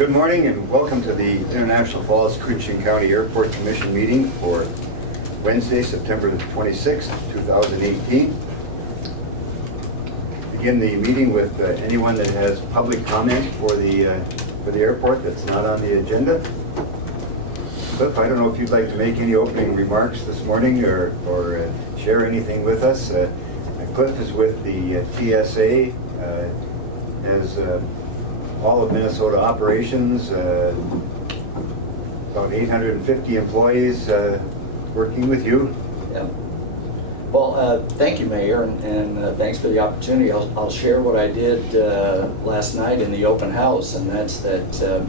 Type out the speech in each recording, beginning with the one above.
Good morning and welcome to the International Falls Croochin County Airport Commission meeting for Wednesday, September 26, 2018. Begin the meeting with anyone that has public comment for the airport that's not on the agenda. Cliff, I don't know if you'd like to make any opening remarks this morning or share anything with us. Cliff is with the TSA, as all of Minnesota operations, about 850 employees working with you. Yeah. Well, thank you, Mayor, and thanks for the opportunity. I'll share what I did last night in the open house, and that's that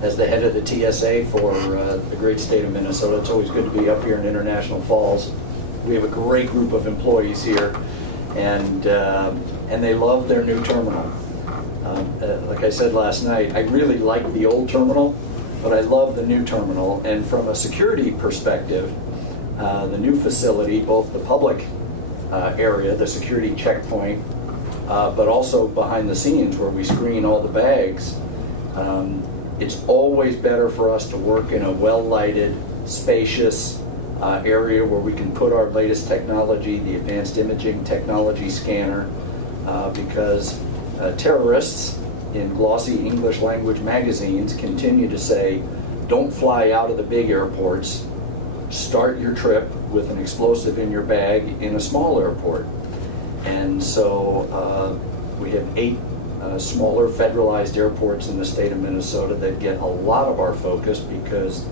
as the head of the TSA for the great state of Minnesota, it's always good to be up here in International Falls. We have a great group of employees here, and they love their new terminal. Like I said last night, I really like the old terminal, but I love the new terminal. And from a security perspective, the new facility, both the public area, the security checkpoint, but also behind the scenes where we screen all the bags, it's always better for us to work in a well-lighted, spacious area where we can put our latest technology, the advanced imaging technology scanner, because terrorists in glossy English language magazines continue to say, don't fly out of the big airports, start your trip with an explosive in your bag in a small airport. And so we have 8 smaller federalized airports in the state of Minnesota that get a lot of our focus because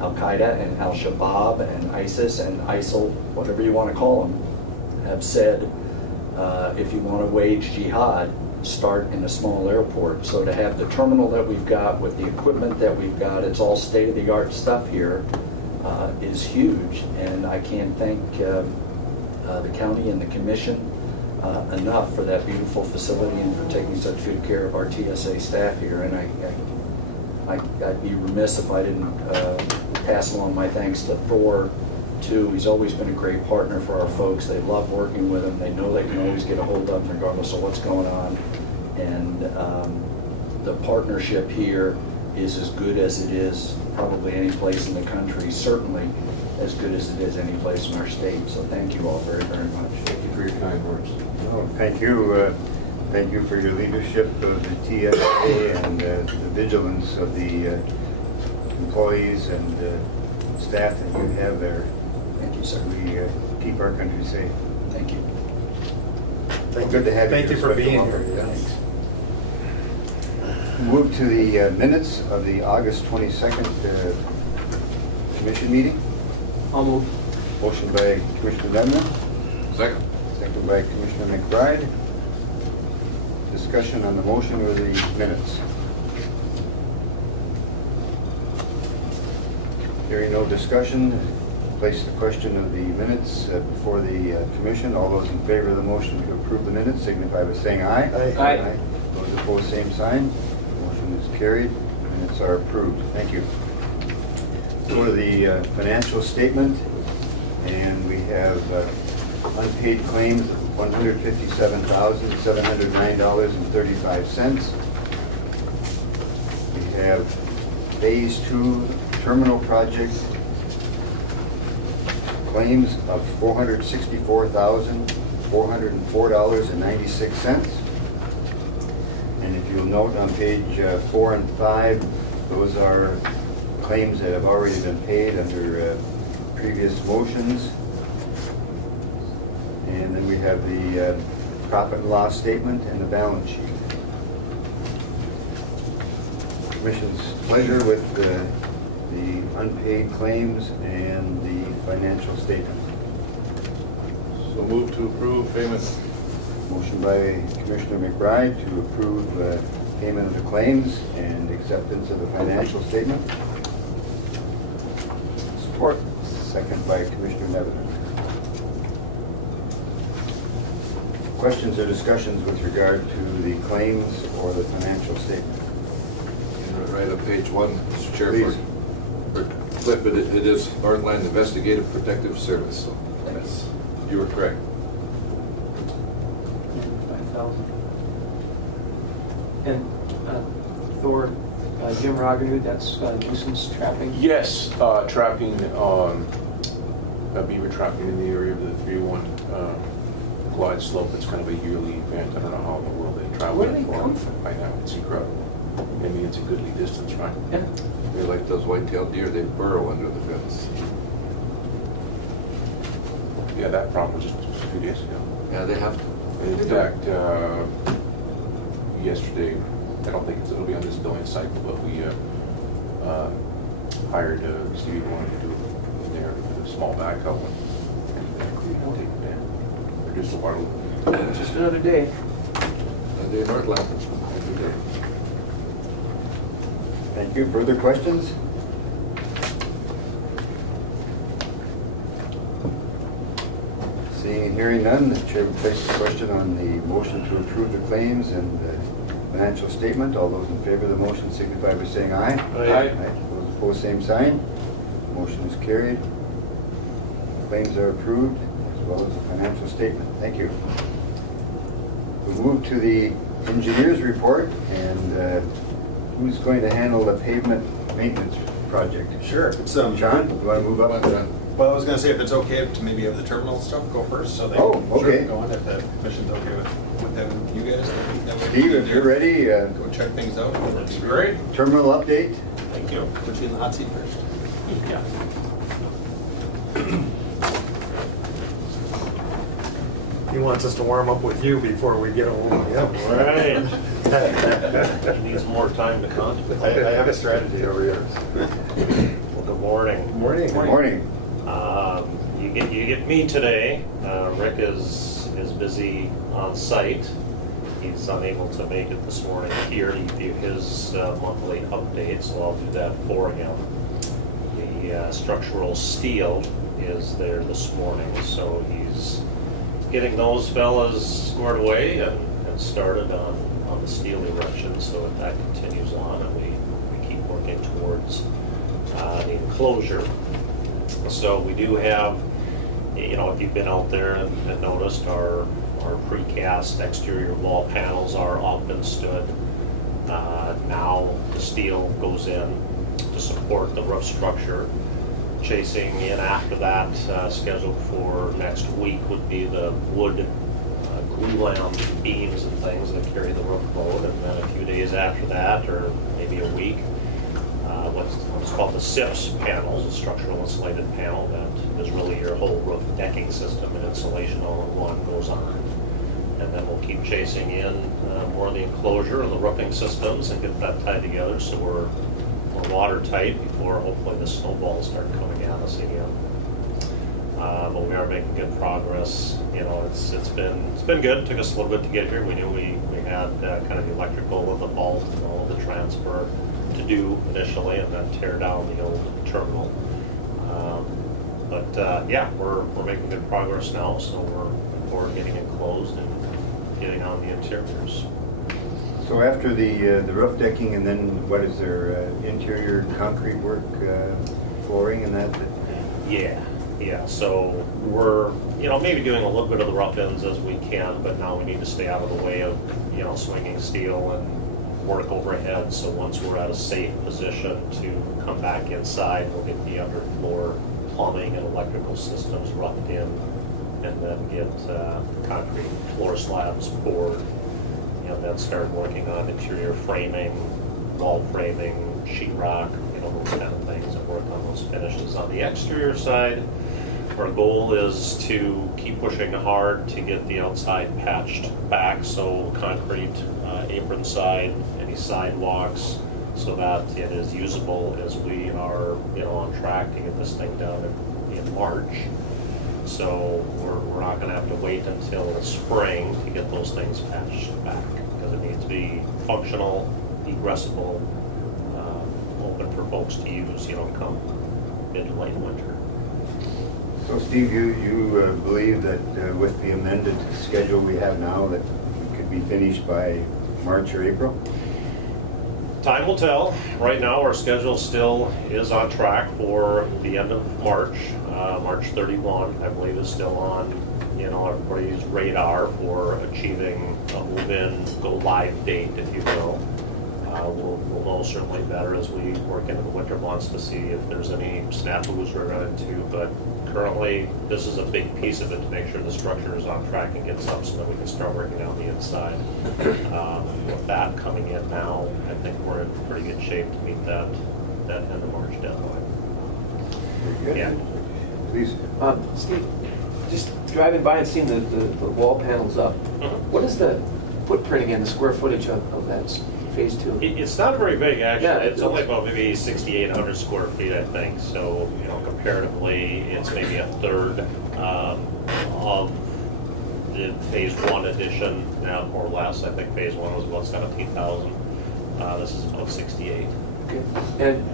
Al-Qaeda and Al-Shabaab and ISIS and ISIL, whatever you want to call them, have said if you want to wage jihad, start in a small airport. So to have the terminal that we've got with the equipment that we've got, it's all state-of-the-art stuff here, is huge. And I can't thank the county and the commission enough for that beautiful facility and for taking such good care of our TSA staff here. And I'd be remiss if I didn't pass along my thanks to Thor too. He's always been a great partner for our folks. They love working with him. They know they can always get a hold of him regardless of what's going on. And the partnership here is as good as it is probably any place in the country, certainly as good as it is any place in our state. So thank you all very, very much. Thank you for your kind words. Oh, thank you. Thank you for your leadership of the TSA and the vigilance of the employees and staff that you have there. Thank you, sir. We keep our country safe. Thank you. Good to have you. Thank you for being here. Thanks. Move to the minutes of the August 22nd commission meeting. I'll move. Motion by Commissioner Lemon. Second. Second by Commissioner McBride. Discussion on the motion or the minutes? Hearing no discussion, place the question of the minutes before the commission. All those in favor of the motion to approve the minutes signify by saying aye. Aye. Those opposed, same sign. Motion is carried. Minutes are approved. Thank you. Go to the financial statement, and we have unpaid claims of $157,709.35. We have Phase 2 terminal project claims of $464,404.96. And if you'll note on page 4 and 5, those are claims that have already been paid under previous motions. And then we have the profit and loss statement and the balance sheet. Commission's pleasure with the unpaid claims and the financial statement. So move to approve payments. Motion by Commissioner McBride to approve payment of the claims and acceptance of the financial statement. Support. Second by Commissioner Nevin. Questions or discussions with regard to the claims or the financial statement? Right on page 1, Mr. Chair. Please. For Cliff, it is Northern Land Investigative Protective Service. So that's, you were correct. 5,000. And Thor, Jim Rogers, that's nuisance trapping? Yes, trapping, beaver trapping in the area of the 301 glide slope. It's kind of a yearly event. I don't know how in the world they travel. Where do they for. come from? I know, it's incredible. I mean, it's a goodly distance, right? Yeah. They're like those white-tailed deer, they burrow under the fence. Yeah, that problem was just a few days ago. Yeah, they have to. In fact, yesterday, I don't think it'll be on this billing cycle, but we hired Stevie wanted to do it there, a small backhoe and take it down. Reduce the water level. Just another day. They're Northland. Every day. Thank you. Further questions? Seeing and hearing none, the chair will place the question on the motion to approve the claims and the financial statement. All those in favor of the motion signify by saying aye. Aye. Those opposed, same sign. Motion is carried. Claims are approved, as well as the financial statement. Thank you. We move to the engineer's report, and who's going to handle the pavement maintenance project? Sure. It's, John, you want to move up? well, I was gonna say if it's okay to maybe have the terminal stuff go first, so they Oh, can okay. go on if the commission's okay with them, you guys. that way Steve, if you're ready, Go check things out. That's great. terminal update. Thank you. Put you in the hot seat first. Yeah. He wants us to warm up with you before we get home. Yep. Right. He needs more time to contemplate. I have a strategy over here. Well, good morning. Morning. Morning. You get me today. Rick is busy on site. He's unable to make it this morning here to give you his monthly update, so I'll do that for him. The structural steel is there this morning, so he's getting those fellas squared away and started on the steel erection, so that continues on, and we keep working towards the enclosure. So we do have, you know, if you've been out there and noticed, our precast exterior wall panels are up and stood. Now the steel goes in to support the roof structure. Chasing in after that, scheduled for next week, would be the wood glue-lam beams and things that carry the roof load, and then a few days after that, or maybe a week, what's called the SIPS panels, a structural insulated panel that is really your whole roof decking system and insulation all in one goes on. And then we'll keep chasing in more of the enclosure and the roofing systems and get that tied together so we're watertight before hopefully the snowballs start coming at us again. But we are making good progress. You know, it's been good. It took us a little bit to get here. We knew we had kind of the electrical of the vault and all of the transfer to do initially, and then tear down the old terminal. Yeah, we're making good progress now. So we're getting it closed and getting on the interiors. So after the roof decking, and then what is there, interior concrete work, flooring and that? Yeah. So we're, you know, maybe doing a little bit of the rough ends as we can, but now we need to stay out of the way of, you know, swinging steel and work overhead. So once we're at a safe position to come back inside, we'll get the underfloor plumbing and electrical systems roughed in, and then get concrete floor slabs poured. You know, then start working on interior framing, wall framing, sheetrock, you know, those kind of things, and work on those finishes. On the exterior side, our goal is to keep pushing hard to get the outside patched back, so concrete apron side, any sidewalks, so that it is usable as we are, you know, on track to get this thing done in March. So we're not going to have to wait until spring to get those things patched back, because it needs to be functional, egressable, open for folks to use, you know, come mid to late winter. So Steve, you believe that with the amended schedule we have now, that it could be finished by March or April? Time will tell. Right now, our schedule still is on track for the end of March. March 31, I believe, is still on, you know, everybody's radar for achieving a move-in, go-live date, if you will. We'll know certainly better as we work into the winter months to see if there's any snafus we're running into. But currently, this is a big piece of it to make sure the structure is on track and gets up so that we can start working on the inside. With that coming in now, I think we're in pretty good shape to meet that end of March deadline. Very good. Yeah. Please. Steve, just driving by and seeing the wall panels up, what is the footprint again, the square footage of that phase 2? It's not very big, actually. Yeah, It's only about maybe 6,800 square feet, I think. So, comparatively, it's maybe a third of the phase 1 addition, now more or less. I think phase 1 was about 17,000. This is about 68. Okay. And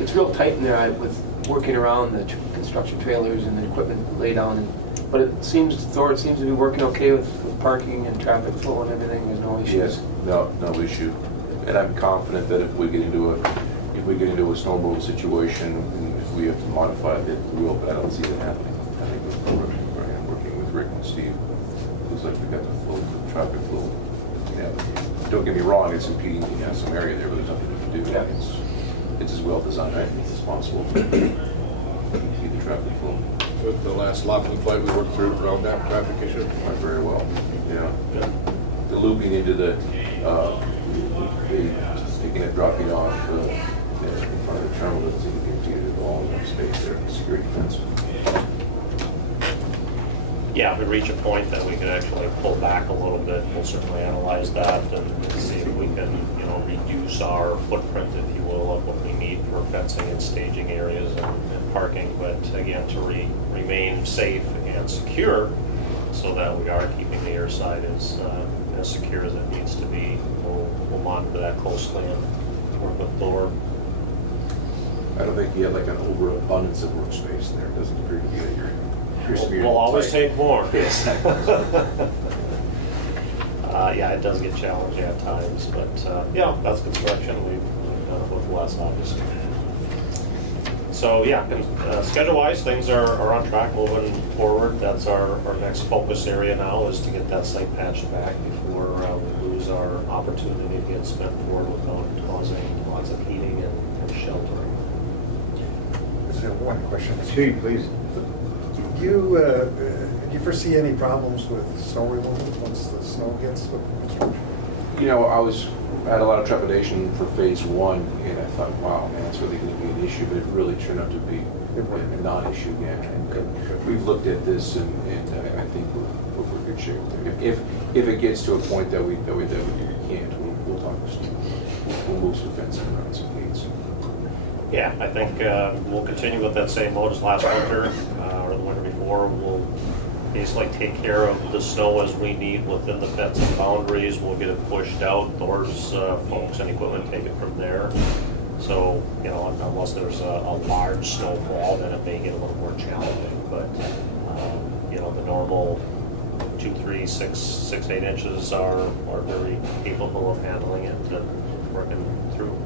it's real tight in there with working around the construction trailers and the equipment lay down. But it seems to be working okay with parking and traffic flow and everything. There's no issues. Yes, no issue. And I'm confident that if we get into a snowmobile situation, and if we have to modify it, we will, but I don't see that happening. I think we're working with Rick and Steve. Looks like we've got the traffic flow. Yeah. Don't get me wrong, it's impeding some area there, but there's nothing we can do. Yeah. It's as well designed as possible to keep the traffic flow. With the last Laughlin flight, we worked through around that traffic issue. Went very well, yeah. The looping into the, taking it, dropping off in front of the terminal doesn't seem to be impeded at all. Enough space there, the security fence. Yeah, if we reach a point that we could actually pull back a little bit, we'll certainly analyze that and see if we can, reduce our footprint, if you will, of what we need for fencing and staging areas and parking. But again, to remain safe and secure, so that we are keeping the airside as secure as it needs to be. We'll monitor that closely and work with Thor. I don't think you have like an overabundance of workspace there. It doesn't appear to be that you're We'll always take more. Yes. Yeah, it does get challenging at times, but yeah, that's construction. We've done it with less, obviously. So yeah, schedule-wise, things are on track moving forward. That's our next focus area now, is to get that site patched back before we lose our opportunity to get spent forward without causing lots of heating and sheltering. Is there one question? Chief, please. Do you foresee any problems with snow removal once the snow gets with construction? I had a lot of trepidation for phase 1, and I thought, wow, man, that's really going to be an issue, but it really turned out to be a non-issue again. And we've looked at this, and I think we're in good shape there. If it gets to a point that we can't, we'll talk to Steve. We'll move some fencing around some gates. Yeah, I think we'll continue with that same mode as last winter, or the winter before. We'll basically take care of the snow as we need within the fencing boundaries. We'll get it pushed out. Thor's folks and equipment take it from there. So, unless there's a large snowfall, then it may get a little more challenging. But, the normal 2, 3, 6, 8 inches are very capable of handling it and working through.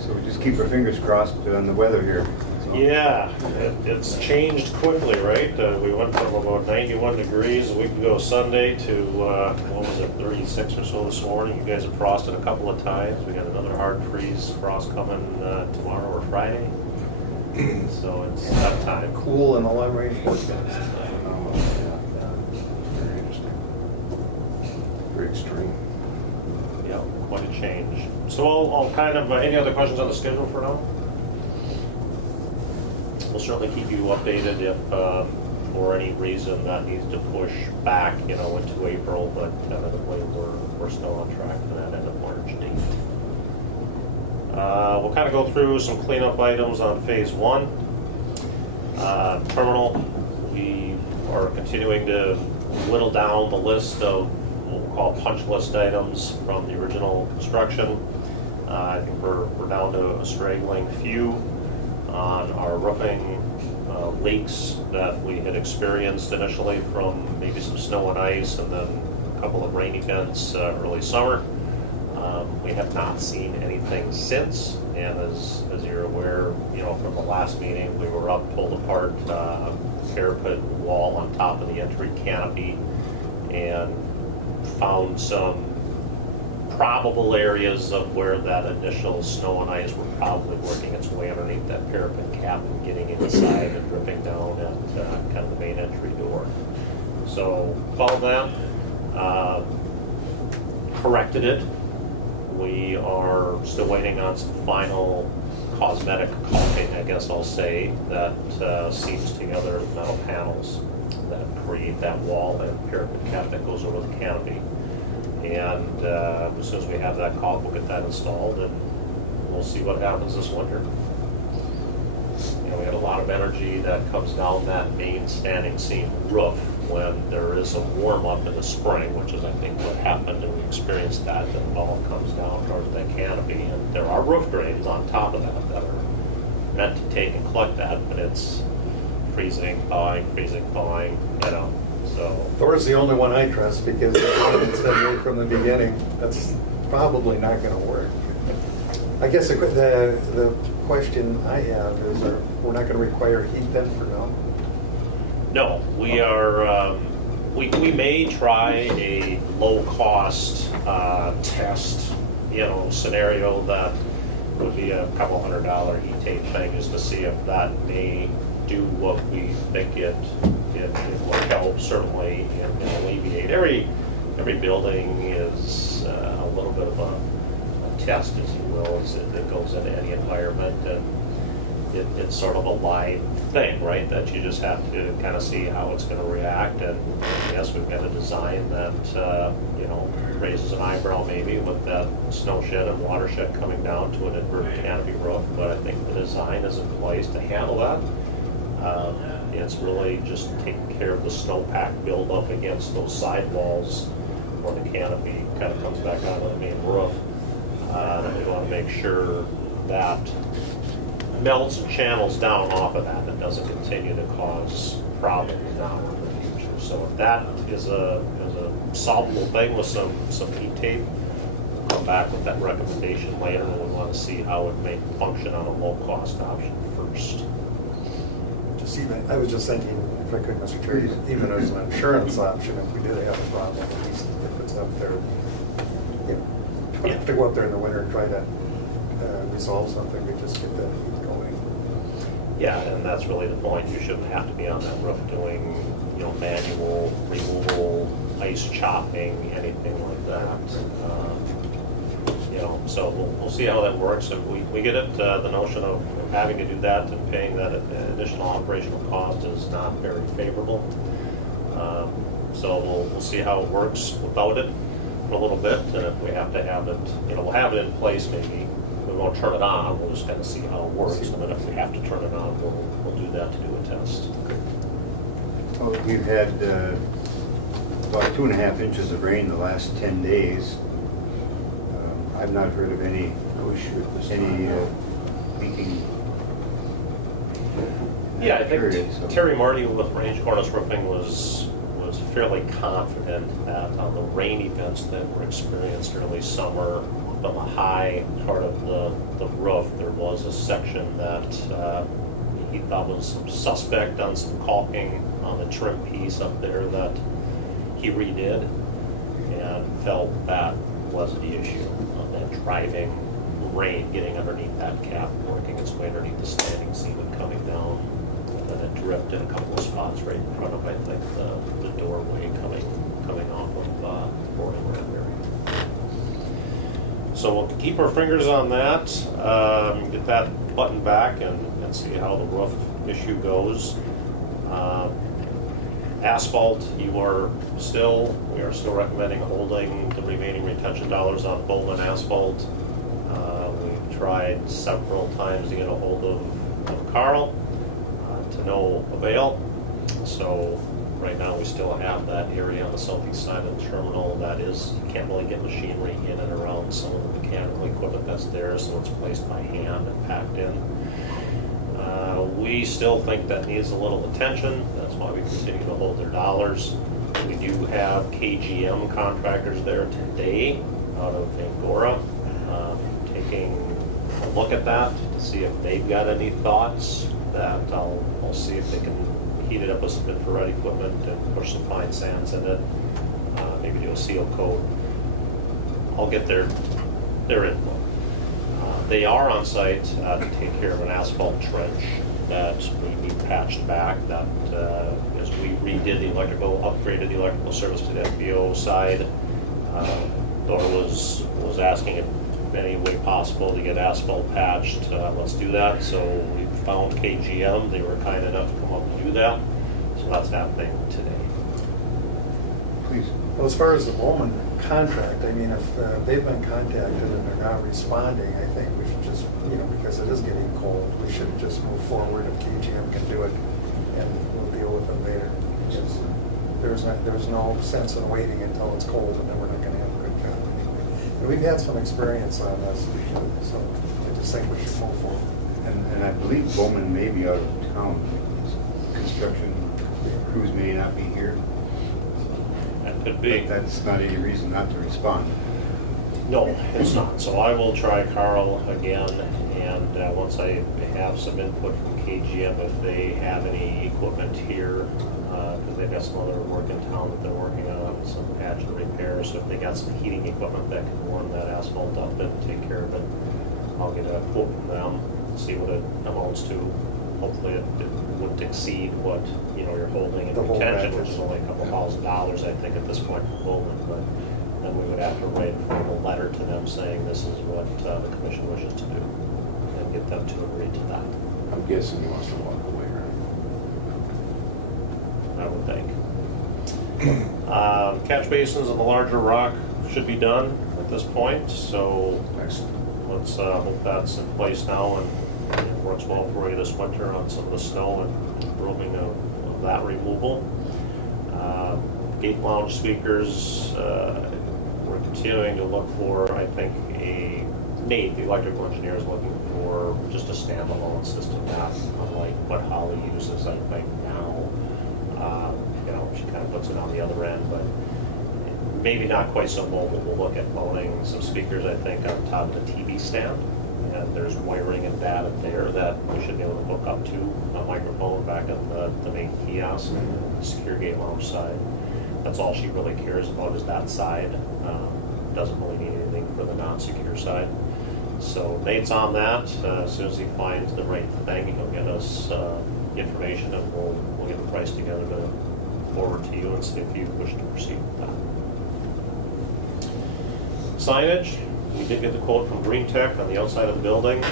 So we just keep our fingers crossed on the weather here. Yeah, it's changed quickly, right? We went from about 91 degrees a week ago Sunday to, 36 or so this morning. You guys have frosted a couple of times. We got another hard freeze frost coming tomorrow or Friday. So it's that time. Cool and the long range forecast. Very interesting. Very extreme. Yeah, quite a change. So I'll kind of, any other questions on the schedule for now? We'll certainly keep you updated if, for any reason, that needs to push back, into April, but tentatively we're still on track for that end of March date. We'll kind of go through some cleanup items on phase 1. Terminal, we are continuing to whittle down the list of what we'll call punch list items from the original construction. I think we're down to a straggling few on our roofing leaks that we had experienced initially from maybe some snow and ice and then a couple of rain events early summer. We have not seen anything since, and as you're aware, from the last meeting, we were up, pulled apart a parapet wall on top of the entry canopy, and found some probable areas of where that initial snow and ice were probably working its way underneath that parapet cap and getting inside and dripping down at kind of the main entry door. So followed that, corrected it. We are still waiting on some final cosmetic caulking, I guess I'll say, that seams together metal panels that create that wall and parapet cap that goes over the canopy. And as soon as we have that caulk, we'll get that installed, and we'll see what happens this winter. You know, we had a lot of energy that comes down that main standing seam roof when there is a warm up in the spring, which is I think what happened, and we experienced that it all comes down towards that canopy. And there are roof drains on top of that that are meant to take and collect that, but it's freezing, thawing, you know. So Thor's the only one I trust because it said right from the beginning, that's probably not going to work. I guess the question I have is, we're not going to require heat then for now? no, we are. We may try a low-cost test, you know, scenario that would be a couple $100 heat tape thing, just to see if that may do what we think it will help, certainly, and alleviate. Every building is a little bit of a test, as you will, as it goes into any environment, and it's sort of a live thing, right? That you just have to kind of see how it's going to react. And yes, we've got a design that you know, raises an eyebrow maybe with that snow shed and watershed coming down to an inverted canopy roof, but I think the design is in place to handle that. It's really just taking care of the snowpack buildup against those sidewalls where the canopy kind of comes back onto the main roof. And we want to make sure that melts and channels down off of that and doesn't continue to cause problems now or in the future. So if that is a solvable thing with some heat tape, we'll come back with that recommendation later, and we want to see how it may function on a low-cost option first. I was just thinking, if I could, Mr. Chair, even as an insurance option, if we did have a problem, at least if it's up there, you know, don't have to go up there in the winter and try to resolve something, we just get that heat going. Yeah, and that's really the point. You shouldn't have to be on that roof doing, you know, manual removal, ice chopping, anything like that. You know, so we'll see how that works. If we get it, the notion of having to do that and paying that additional operational cost is not very favorable. So we'll see how it works without it for a little bit, and if we have to have it, you know, we'll have it in place maybe. We won't turn it on, we'll just kind of see how it works, and then if we have to turn it on, we'll do that to do a test. Well, we've had about 2.5 inches of rain the last 10 days. I've not heard of any leaking. Yeah, I think period, so. Terry Marty with Range Cornice Roofing was fairly confident that on the rain events that were experienced early summer, on the high part of the roof, there was a section that he thought was suspect on some caulking on the trim piece up there that he redid, and felt that was the issue of that driving rain getting underneath that cap, working its way underneath the standing seam and coming down. And then it dripped in a couple of spots right in front of, I think, the doorway coming off of the boarding ramp area. So we'll keep our fingers on that, get that buttoned back and see how the roof issue goes. Asphalt, we are still recommending holding the remaining retention dollars on Bowman asphalt. We've tried several times to get a hold of Carl, to no avail. So right now we still have that area on the southeast side of the terminal that is, you can't really get machinery in and around some of the mechanical equipment that's there, so it's placed by hand and packed in. We still think that needs a little attention. That's why we continue to hold their dollars. We do have KGM contractors there today out of Angora, taking a look at that to see if they've got any thoughts. That I'll see if they can heat it up with some infrared equipment and push some fine sands in it. Maybe do steel seal coat. I'll get their input. They are on site to take care of an asphalt trench that we need patched back. That as we redid the electrical, upgraded the electrical service to the FBO side, Dora was asking if any way possible to get asphalt patched. Let's do that. So we found KGM. They were kind enough to come up and do that. So that's happening today. Please. Well, as far as the Bowman contract, I mean, if they've been contacted and they're not responding, I think we should just, because it is getting cold, we should just move forward if KGM can do it, and we'll deal with it later. Because there's no sense in waiting until it's cold, and then we're not gonna have a good job anyway. And we've had some experience on this, so I just think we should move forward. And I believe Bowman may be out of town. Construction crews may not be here. That could be. But that's not any reason not to respond. No, it's not. So I will try Carl again, and once I have some input from KGM, if they have any equipment here, because they've got some other work in town that they're working on, some patch and repairs. So if they got some heating equipment that can warm that asphalt up and take care of it, I'll get a quote from them, see what it amounts to. Hopefully it wouldn't exceed what you're holding in The whole retention, package. which is only a couple $1,000s, I think, at this point for Bowman. But then we would have to write a letter to them saying this is what the commission wishes to do, and get them to agree to that. I'm guessing he wants to walk away, right? I would think. Catch basins and the larger rock should be done at this point, so Excellent. let's hope that's in place now and it works well for you this winter on some of the snow and brooming of that removal. Gate lounge speakers, we're continuing to look for, I think, Nate, the electrical engineer, is looking for just a standalone system, not unlike what Holly uses, I think, now. She kind of puts it on the other end, but maybe not quite so mobile. We'll look at mounting some speakers, I think, on top of the TV stand. And there's wiring and data there that we should be able to hook up to a microphone back on the main kiosk, the secure gate lounge side. That's all she really cares about is that side. Doesn't really need anything for the non-secure side. So Nate's on that. As soon as he finds the right thing, he'll get us information, and we'll get the price together to forward to you and see if you wish to proceed with that. Signage, we did get the quote from Green Tech on the outside of the building,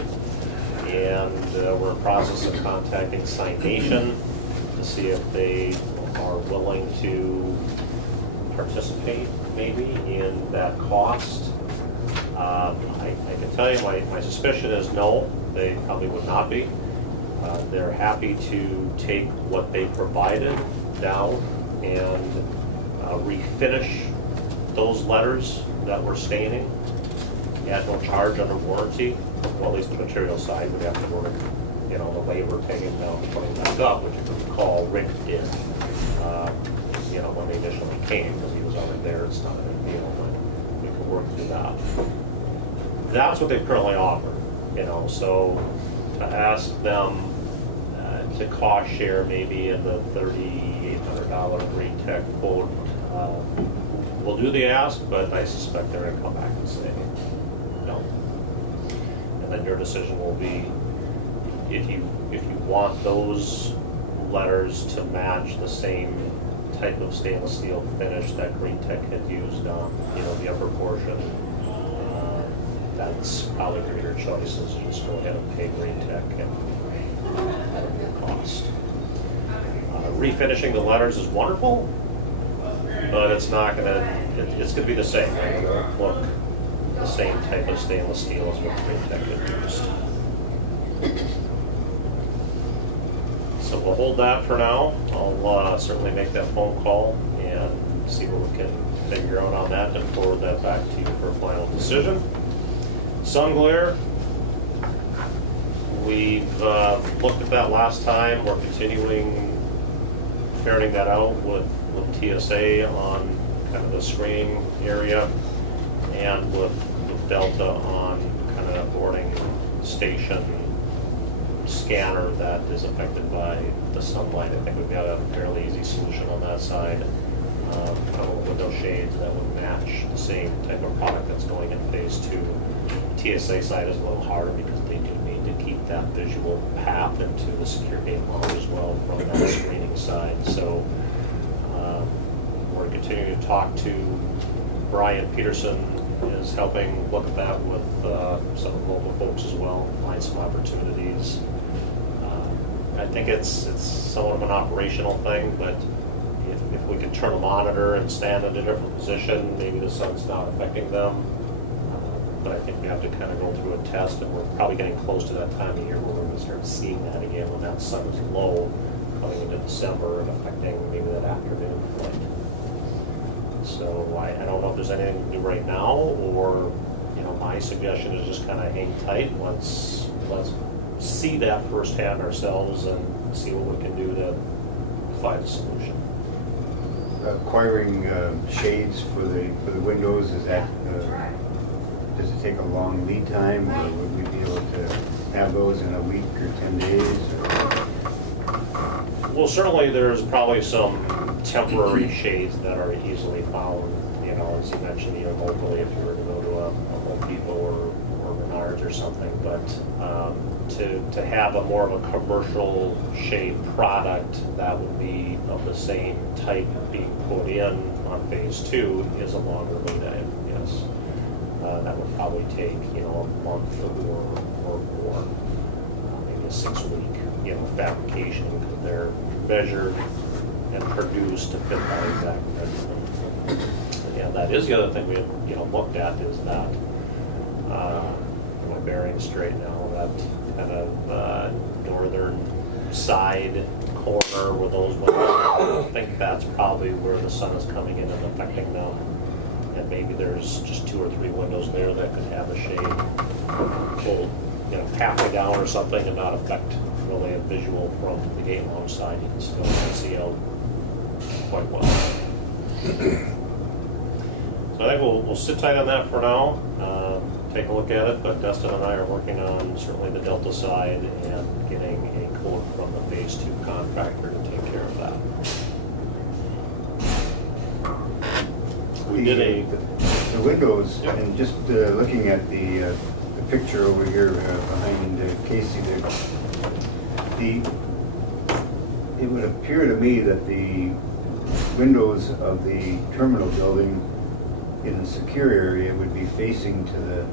and we're in the process of contacting Sign Nation to see if they are willing to participate maybe in that cost. I can tell you my suspicion is no, they probably would not be. They're happy to take what they provided down and refinish those letters that were staining at no charge under warranty. Well, at least the material side would have to work, the labor taking down and putting back up, which if you recall, Rick did, when they initially came, because he was already there. It's not a big deal, but we could work through that. That's what they currently offer, so to ask them to cost share maybe in the $3,800 Green Tech quote, we'll do the ask, but I suspect they're going to come back and say no. And then your decision will be if you want those letters to match the same type of stainless steel finish that Green Tech had used on the upper portion. That's probably for your choices. You just go ahead and pay Green Tech, and that'll be a cost. Refinishing the letters is wonderful, but it's not gonna. It's gonna be the same. It won't look the same type of stainless steel as what Green Tech had used. So we'll hold that for now. I'll certainly make that phone call and see what we can figure out on that and forward that back to you for a final decision. Sun glare, we've looked at that last time. We're continuing ferreting that out with TSA on kind of the screening area and with Delta on kind of a boarding station scanner that is affected by the sunlight. I think we've got a fairly easy solution on that side. a couple of window shades that would match the same type of product that's going in phase 2. TSA side is a little harder because they do need to keep that visual path into the secure gate mount as well from that screening side. So we're continuing to talk to Brian Peterson is helping look at that with some of the local folks as well, find some opportunities. I think it's somewhat of an operational thing, but if we can turn a monitor and stand in a different position, maybe the sun's not affecting them. But I think we have to kind of go through a test, and we're probably getting close to that time of year where we're going to start seeing that again when that sun is low coming into December and affecting maybe that afternoon flight. So I don't know if there's anything to do right now, or my suggestion is just kind of hang tight. Let's see that firsthand ourselves and see what we can do to find a solution. Acquiring shades for the windows, is that does it take a long lead time, or would we be able to have those in a week or 10 days? Well, certainly there's probably some temporary shades that are easily found, as you mentioned, locally if you were to go to a Home Depot or Menards or something. But to have a more of a commercial shade product that would be of the same type being put in on phase 2 is a longer lead time, yes. That would probably take, a month or more, maybe a 6-week, fabrication, because they're measured and produced to fit that exact measurement. And that is the other thing we had, looked at is that, my bearing's straight now, that kind of northern side corner where those windows, I think that's probably where the sun is coming in and affecting them. And maybe there's just 2 or 3 windows there that could have a shade pulled, halfway down or something and not affect really a visual from the gate lounge side. You can still see out quite well. So I think we'll sit tight on that for now, take a look at it, but Dustin and I are working on certainly the Delta side and getting a quote from the phase 2 contractor to take care of that. We did the windows, Yep. and just looking at the picture over here behind Casey there, it would appear to me that the windows of the terminal building in the secure area would be facing to the,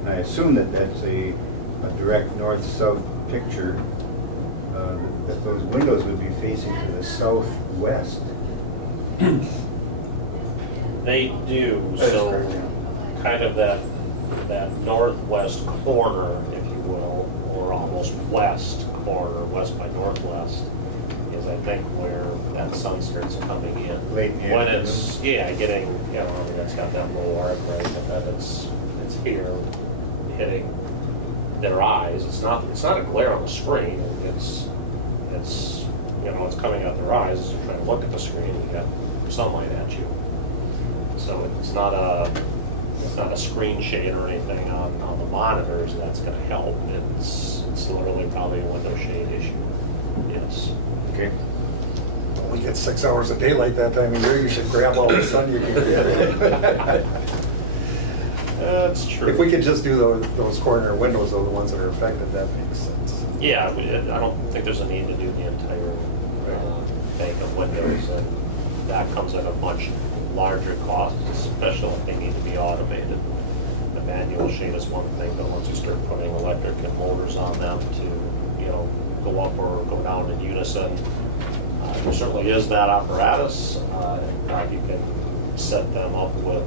and I assume that that's a direct north-south picture, that those windows would be facing to the southwest. They do, so kind of that northwest corner, if you will, or almost west corner, west by northwest, is I think where that sun starts coming in. Late in the When afternoon. it's, getting, I mean, it's got that low arc, right, and then it's here hitting their eyes. It's not a glare on the screen, it's it's coming out their eyes as you're trying to look at the screen, you got sunlight at you. So it's not a screen shade or anything on the monitors that's going to help. It's literally probably a window shade issue. Yes. Okay. We get 6 hours of daylight that time of year, you should grab all the sun you can get. That's true. If we could just do those corner windows, though, the ones that are affected, that makes sense. Yeah, I don't think there's a need to do the entire bank of windows, and that comes at a much larger cost, especially if they need to be automated. The manual shade is one thing, but once you start putting electric and motors on them to, go up or go down in unison, there certainly is that apparatus. In fact, you can set them up with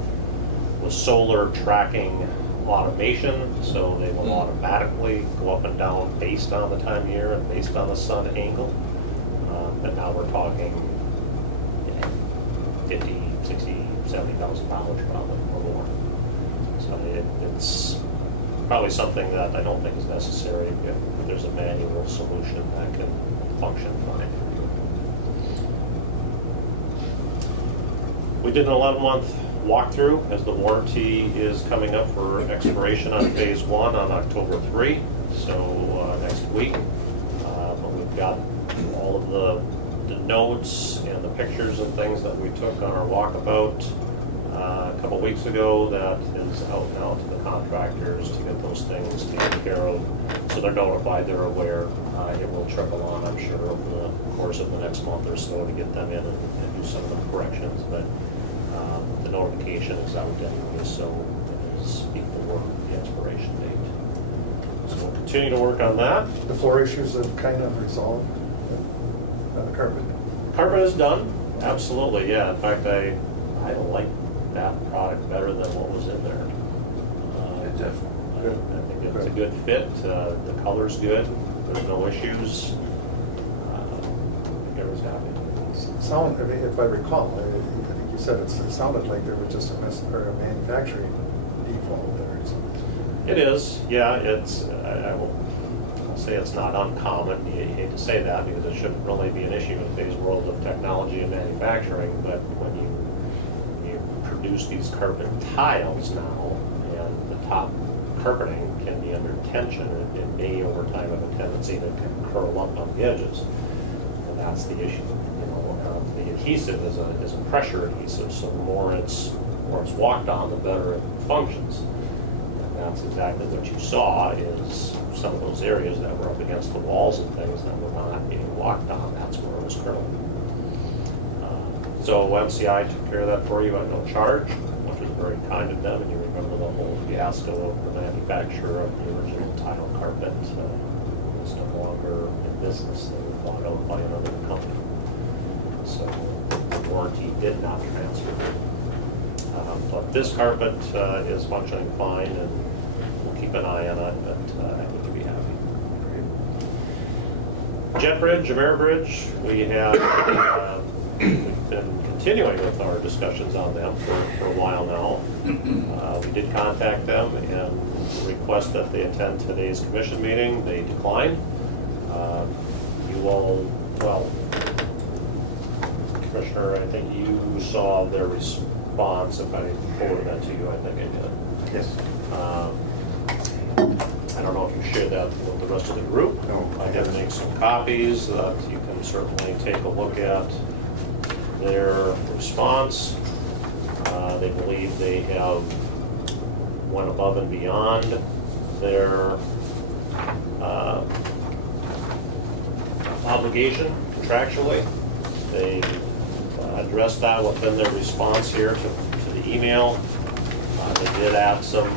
solar tracking automation, so they will automatically go up and down based on the time of year and based on the sun angle. But now we're talking 50, 60, $70,000 probably or more. So it's probably something that I don't think is necessary if there's a manual solution that can function fine. We did an 11-month walkthrough as the warranty is coming up for expiration on phase 1 on October 3, so next week. But we've got all of the the notes and the pictures and things that we took on our walkabout a couple weeks ago, that is out now to the contractors to get those things taken care of. So they're notified, they're aware. It will trickle on, I'm sure, over the course of the next month or so to get them in and do some of the corrections. But the notification is out anyway, so it is before the expiration date. So we'll continue to work on that. The floor issues have kind of resolved on the carpet. Carpet is done, absolutely, yeah. In fact, I like that product better than what was in there. Definitely. I think it's a good fit. The color's good. There's no issues. I think everyone's happy. Sound, I mean, if I recall, I think you said it sounded like there was just a manufacturing default there. It is, yeah. It's I'll say it's not uncommon. You hate to say that because it shouldn't really be an issue in today's world of technology and manufacturing. But when you produce these carpet tiles now, and the top carpeting can be under tension, and it may over time have a tendency to curl up on the edges, and that's the issue. The adhesive is a pressure adhesive, so the more it's walked on, the better it functions. And that's exactly what you saw, is some of those areas that were up against the walls and things that were not being walked on. That's where it was curling. So MCI took care of that for you at no charge, which was very kind of them. And you remember the whole fiasco of the manufacturer of the original tile carpet was no longer in business. They were bought out by another company. So the warranty did not transfer. But this carpet is functioning fine, and we'll keep an eye on it, but I think you'll be happy. Jet Bridge, Ameribridge, we have we've been continuing with our discussions on them for a while now. We did contact them and request that they attend today's commission meeting. They declined. You all, well, Commissioner, I think you saw their response. If I forwarded that to you, I think I did. Yes. I don't know if you shared that with the rest of the group. No. I did make some copies that you can certainly take a look at their response. They believe they have went above and beyond their obligation contractually. They addressed that within their response here to the email. They did add some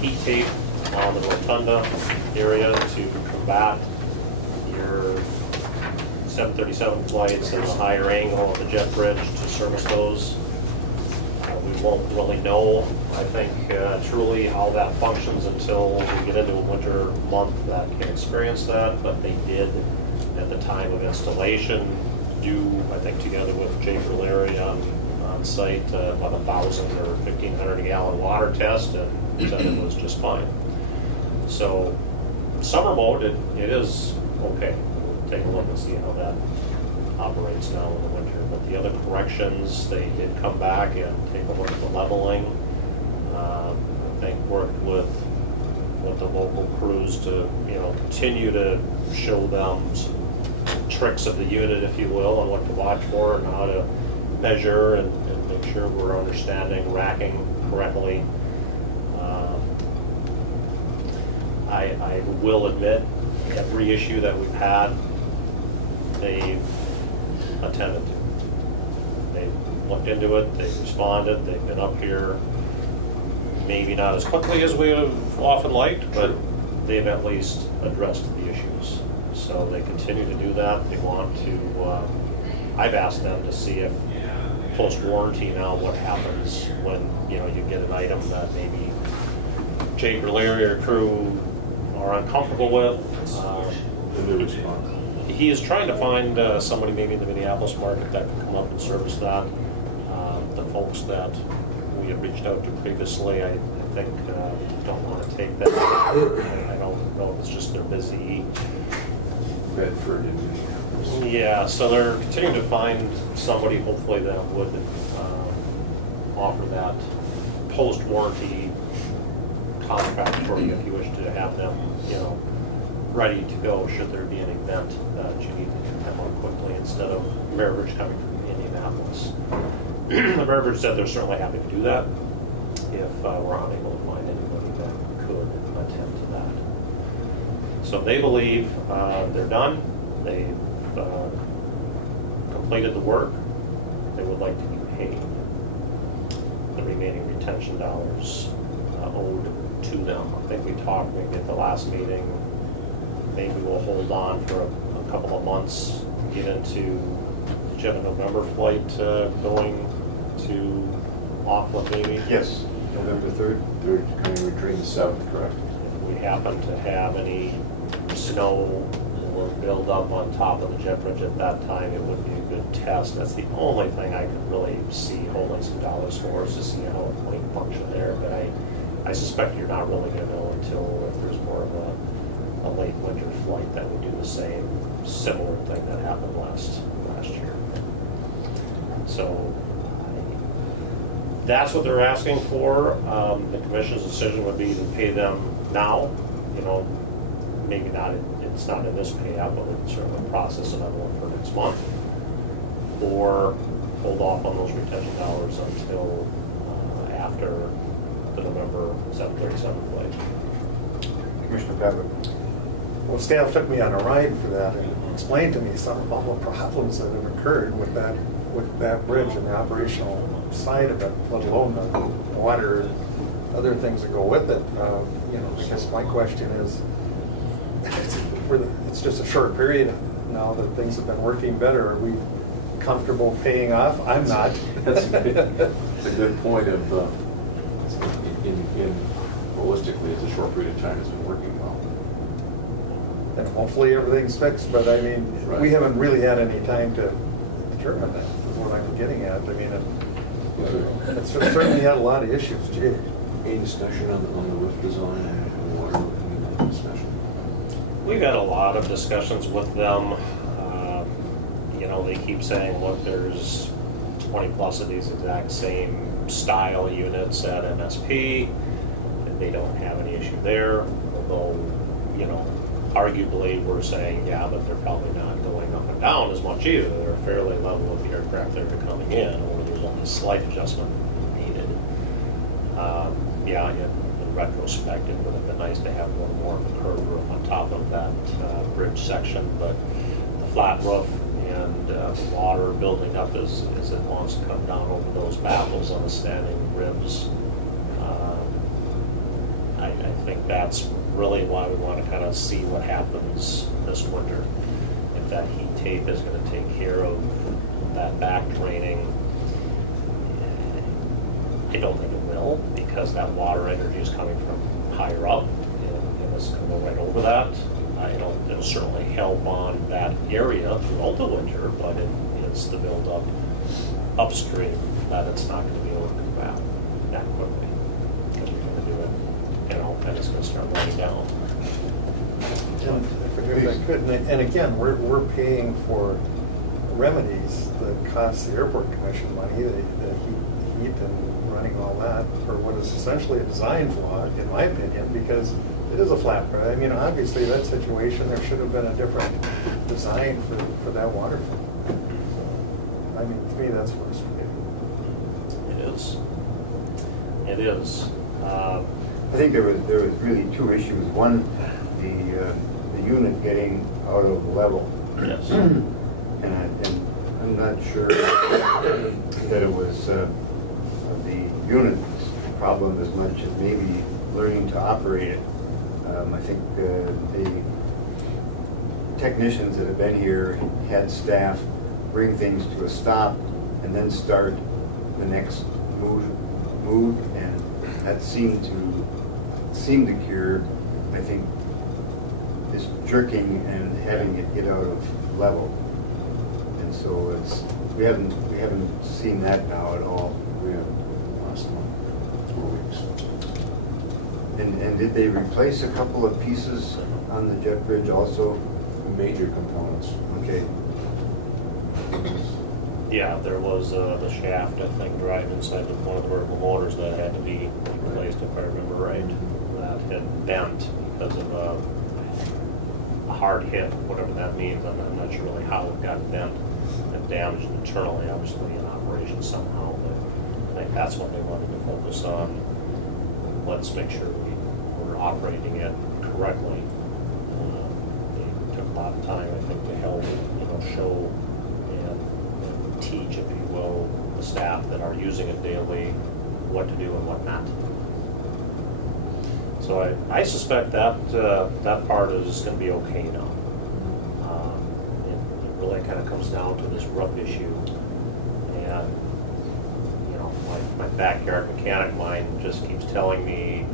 heat tape on the rotunda area to combat your 737 flights and the higher angle of the jet bridge to service those. We won't really know, I think, truly how that functions until we get into a winter month that can experience that, but they did, at the time of installation, do, I think, together with Jake O'Leary on site, about 1,000 or 1,500 gallon water test, and said it was just fine. So, summer mode, it is okay. We'll take a look and see how that operates now in the winter. But the other corrections, they did come back and take a look at the leveling. I think worked with the local crews to, continue to show them some tricks of the unit, if you will, and what to watch for and how to measure and make sure we're understanding racking correctly. I will admit, every issue that we've had, they've attended to. They've looked into it, they've responded, they've been up here, maybe not as quickly as we have often liked, but they've at least addressed the issues. So they continue to do that. They want to, I've asked them to see if post-warranty now what happens when, you get an item that maybe Jake or Larry or crew are uncomfortable with. The new response. He is trying to find somebody maybe in the Minneapolis market that can come up and service that. The folks that we had reached out to previously, I think, don't want to take that. I don't know if it's just they're busy. Bedford and Minneapolis. Yeah, so they're continuing to find somebody hopefully that would offer that post-warranty contract for you if you wish to have them, ready to go should there be an event that you need to get them on quickly instead of Marybridge coming from Indianapolis. The Marybridge said they're certainly happy to do that if we're unable to find anybody that could attend to that. So they believe they're done. They've completed the work. They would like to be paid the remaining retention dollars owed to them. I think we talked maybe at the last meeting, maybe we'll hold on for a couple of months, get into, did you have a November flight going to Auckland maybe? Yes, November 3rd. They're coming returning the 7th, correct? If we happen to have any snow or build up on top of the jet bridge at that time, it would be a good test. That's the only thing I could really see holding some dollars for, is to see how it might function there. But I suspect you're not really going to know until if there's more of a late winter flight that would do the same similar thing that happened last year. So that's what they're asking for. The commission's decision would be to pay them now. You know, maybe not. It's not in this payout, but we can certainly process another one for next month, or hold off on those retention dollars until after the November 737 flight. Commissioner Pavlik. Well, staff took me on a ride for that and explained to me some of all the problems that have occurred with that bridge and the operational side of it, let alone the water and other things that go with it. You know, I guess my question is, it's just a short period now that things have been working better. Are we comfortable paying off? I'm not. That's a good point of, holistically, it's a short period of time it's been working well. And hopefully everything's fixed, but I mean, Right. we haven't really had any time to determine that, is what I'm getting at. I mean, it's certainly had a lot of issues, gee. Any discussion on the roof design and water, anything special? We've had a lot of discussions with them. You know, they keep saying, look, there's 20 plus of these exact same style units at MSP. They don't have any issue there, although, you know, arguably we're saying, yeah, but they're probably not going up and down as much either. They're fairly level with the aircraft that are coming in, or there's only a slight adjustment needed. Yeah, in retrospect, it would have been nice to have one more of the curved roof on top of that bridge section, but the flat roof and the water building up as it wants to come down over those baffles on the standing ribs. I think that's really why we want to kind of see what happens this winter. If that heat tape is going to take care of that back draining, I don't think it will, because that water energy is coming from higher up and it's going to go right over that. It'll certainly help on that area throughout the winter, but it's the buildup upstream that it's not going to be able to combat that quickly, because we're going to do it, you know, and it's going to start running down. And if I could, and again, we're paying for remedies that cost the airport commission money, the heat and running all that, for what is essentially a design flaw, in my opinion, because it is a flat bridge. I mean, obviously, that situation, there should have been a different design for that waterfront. I mean, to me, that's frustrating. It is. It is. I think there was really two issues. One, the unit getting out of level. Yes. And I'm not sure that it was the unit's problem as much as maybe learning to operate it. I think the technicians that have been here had staff bring things to a stop and then start the next move, and that seemed to cure, I think, this jerking and having it get out of level. And so we haven't seen that now at all. We have last month, 4 weeks. And did they replace a couple of pieces on the jet bridge also? Major components. Okay. Yeah, there was the shaft, I think, drive inside of one of the vertical motors that had to be replaced, if I remember right. That had bent because of a hard hit, whatever that means. I'm not sure really how it got bent and damaged internally, obviously in operation somehow, but I think that's what they wanted to focus on. Let's make sure we're operating it correctly. They took a lot of time, I think, to help, show and teach, if you will, the staff that are using it daily what to do and what not to do. So I suspect that that part is going to be okay now. It really kind of comes down to this rub issue, and my backyard mechanic mind just keeps telling me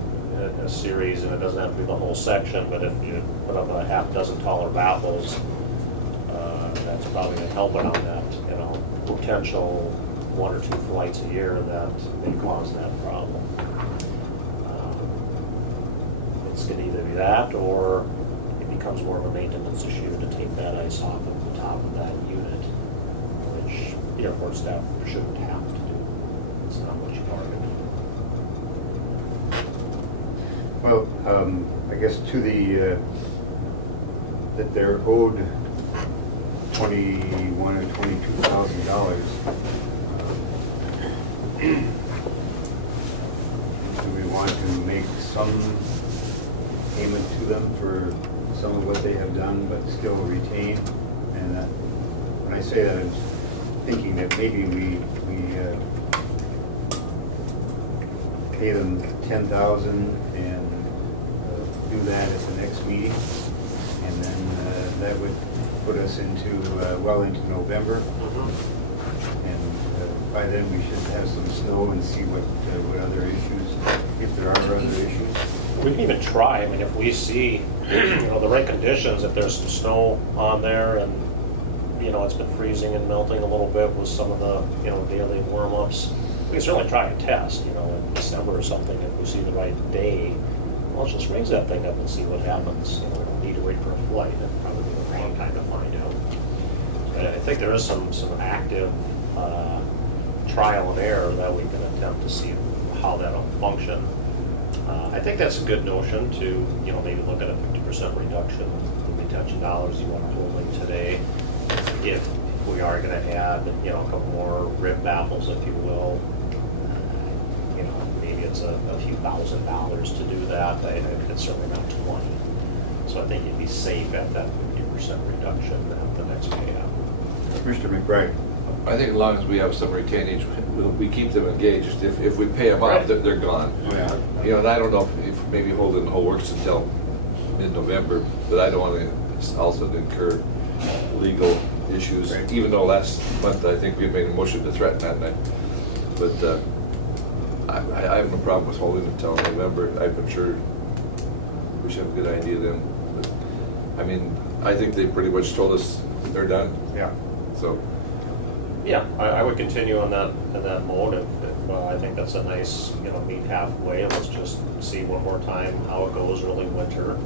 a series, and it doesn't have to be the whole section, but if you put up a half dozen taller baffles, that's probably going to help it on that, potential 1 or 2 flights a year that may cause that problem. It's going to either be that, or it becomes more of a maintenance issue to take that ice off of the top of that unit, which the airport staff shouldn't have to do. It's not what you bargained. Well, I guess to the, that they're owed $21,000 or $22,000. Do we want to make some payment to them for some of what they have done, but still retain? And that, when I say that, I'm thinking that maybe we pay them $10,000 and do that at the next meeting, and then that would put us into well into November. And by then we should have some snow and see what other issues, if there are other issues. We can even try. I mean, if we see, the right conditions, if there's some snow on there and, it's been freezing and melting a little bit with some of the, daily warm-ups, we can certainly try a test, in December or something, if we see the right day. Well, let's just raise that thing up and see what happens. We don't need to wait for a flight. That'd probably be the wrong time to find out. But I think there is some active trial and error that we can attempt to see how that'll function. I think that's a good notion to, maybe look at a 50% reduction in retention dollars you want to hold in today. If we are going to add, a couple more rib baffles, if you will, maybe it's a few $1,000s to do that. It's certainly not 20. So I think you'd be safe at that 50% reduction at the next payout. Mr. McBride. I think as long as we have some retainage, we keep them engaged. If we pay them off, they're gone. Yeah. And I don't know if maybe holding the whole works until mid-November, but I don't want to also incur legal issues, Right. even though last month I think we made a motion to threaten that night. But I have no problem with holding until November. I'm sure we should have a good idea then. But, I think they pretty much told us they're done. Yeah. So. Yeah, I would continue on that in that mode. If I think that's a nice, meet halfway. Let's just see one more time how it goes early winter.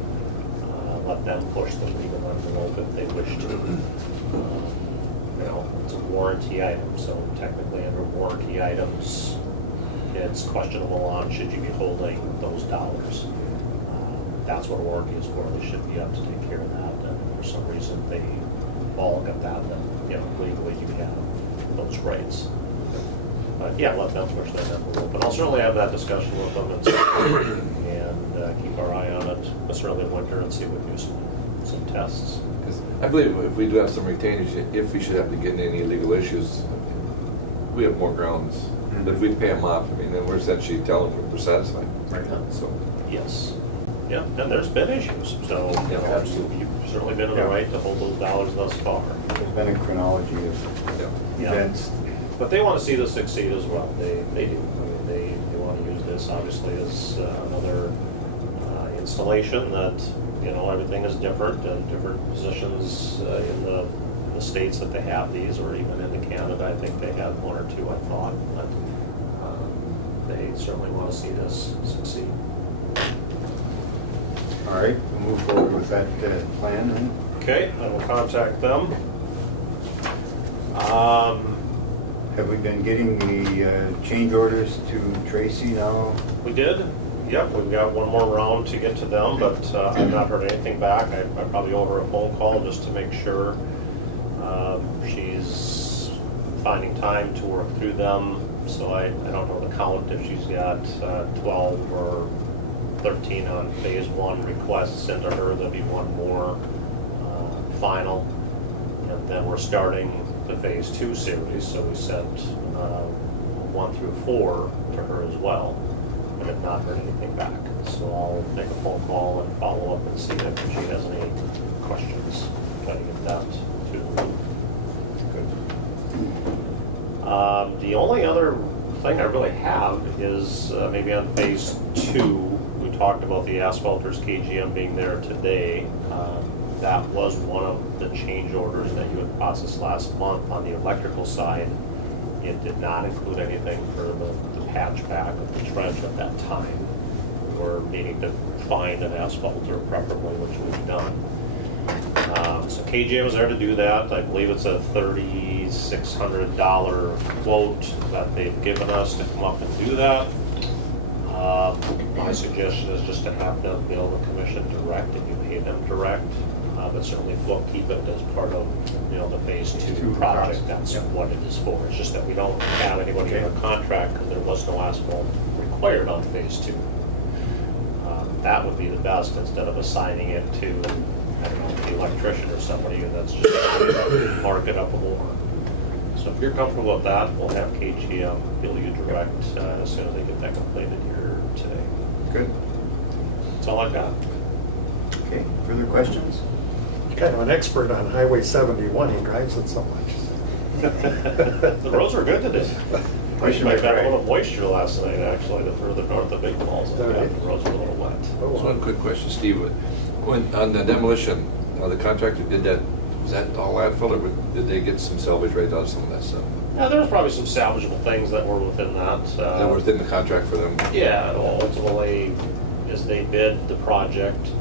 Let them push the legal envelope if they wish to. It's a warranty item, so technically under warranty items, it's questionable on should you be holding those dollars. That's what a warranty is for. They should be up to take care of that. And if for some reason they balk at that, then legally you have those rights. But yeah, let them push that envelope. And I'll certainly have that discussion with them and keep our eye on it, certainly in winter, and see if we do some tests. Because I believe if we do have some retainage, if we should have to get in any legal issues, we have more grounds. But if we pay them off, then we're essentially telling them we're satisfied. Right. So. Yes. Yeah, and there's been issues, so Absolutely. you've certainly been in the right to hold those dollars thus far. There's been a chronology of Yeah. events. But they want to see this succeed as well. They do. They want to use this obviously as another installation that everything is different and different positions in the states that they have these, or even into Canada. I think they have 1 or 2. I thought, but they certainly want to see this succeed. All right, we'll move forward with that plan then. Okay, I will contact them. Have we been getting the change orders to Tracy now? We did. Yep, we've got one more round to get to them, but I've not heard anything back. I probably owe her a phone call just to make sure she's finding time to work through them. So I don't know the count, if she's got 12 or 13 on phase 1 requests into her. There'll be one more final. And then we're starting the phase 2 series, so we sent 1 through 4 to her as well. I have not heard anything back. So I'll make a phone call and follow up and see if she has any questions. Try to get that to them. The only other thing I really have is maybe on phase 2. We talked about the asphalters KGM being there today. That was one of the change orders that you had processed last month on the electrical side. It did not include anything for the patch back of the trench at that time. We were needing to find an asphalter preferably, which we've done. So KGM is there to do that. I believe it's a $3,600 quote that they've given us to come up and do that. My suggestion is just to have them bill the commission direct and you pay them direct. But certainly we'll keep it as part of, the phase 2 project. That's what it is for. It's just that we don't have anybody in a contract because there was no asphalt required on phase 2. That would be the best instead of assigning it to, I don't know, the electrician or somebody that's just mark it up more. So if you're comfortable with that, we'll have KGM bill you direct as soon as they get that completed here today. Good. That's all I've got. Okay, further questions? Kind of an expert on Highway 71, he drives it so much. The roads were good today. I Question got by a little moisture last night, actually, the further north of Big Falls. The roads were a little wet. Just one quick question, Steve. On the demolition, the contractor did that, was that all landfill, or did they get some salvage right out of some of that stuff? Yeah, there was probably some salvageable things that were within that. That were within the contract for them? Yeah, ultimately, as they bid the project,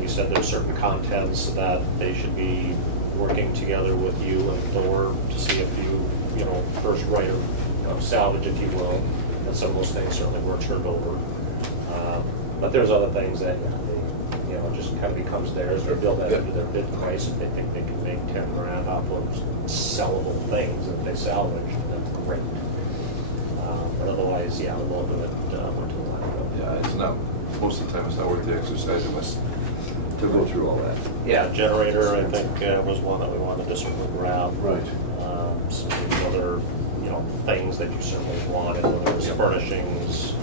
we said there's certain contents that they should be working together with you and Thor to see if you, first right of salvage, if you will. And some of those things certainly were turned over. But there's other things that, it just kind of becomes theirs. They build that into their bid price if they think they can make 10 grand off of sellable things that they salvage. That's great. But otherwise, a lot of it went to the landfill. Yeah, it's not, most of the time it's not worth the exercise unless to go through all that. Yeah, generator, I think, was one that we wanted to certainly grab. Right. Some of the other, things that you certainly wanted, whether it was furnishings,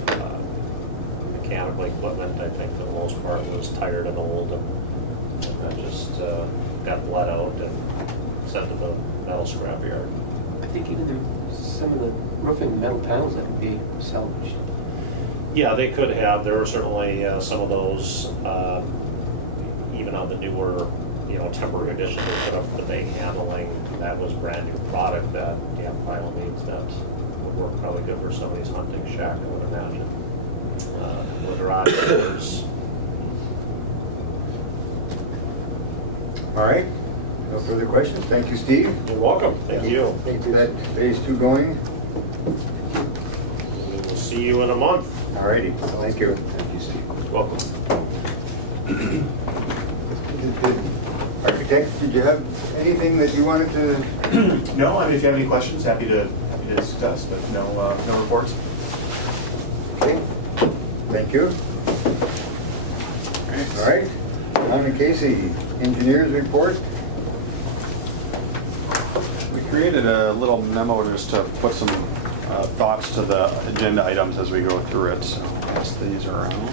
mechanical equipment, I think for the most part was tired and old, and that just got bled out and sent to the metal scrap yard. I think even some of the roofing metal panels that could be salvaged. Yeah, they could have. There were certainly some of those, even on the newer, temporary additions they put up the bank handling. That was brand new product that, by all means, that would work probably good for somebody's hunting shack, I would imagine. With garage doors. All right, no further questions. Thank you, Steve. You're welcome. Thank you. Keep that phase 2 going. We will see you in a month. All righty, thank you. Thank you, Steve. Welcome. Architect, did you have anything that you wanted to? No, I mean, if you have any questions, happy to discuss, but no reports. Okay, thank you. All right, Tom and Casey, engineers report. We created a little memo just to put some thoughts to the agenda items as we go through it. So I'll pass these around.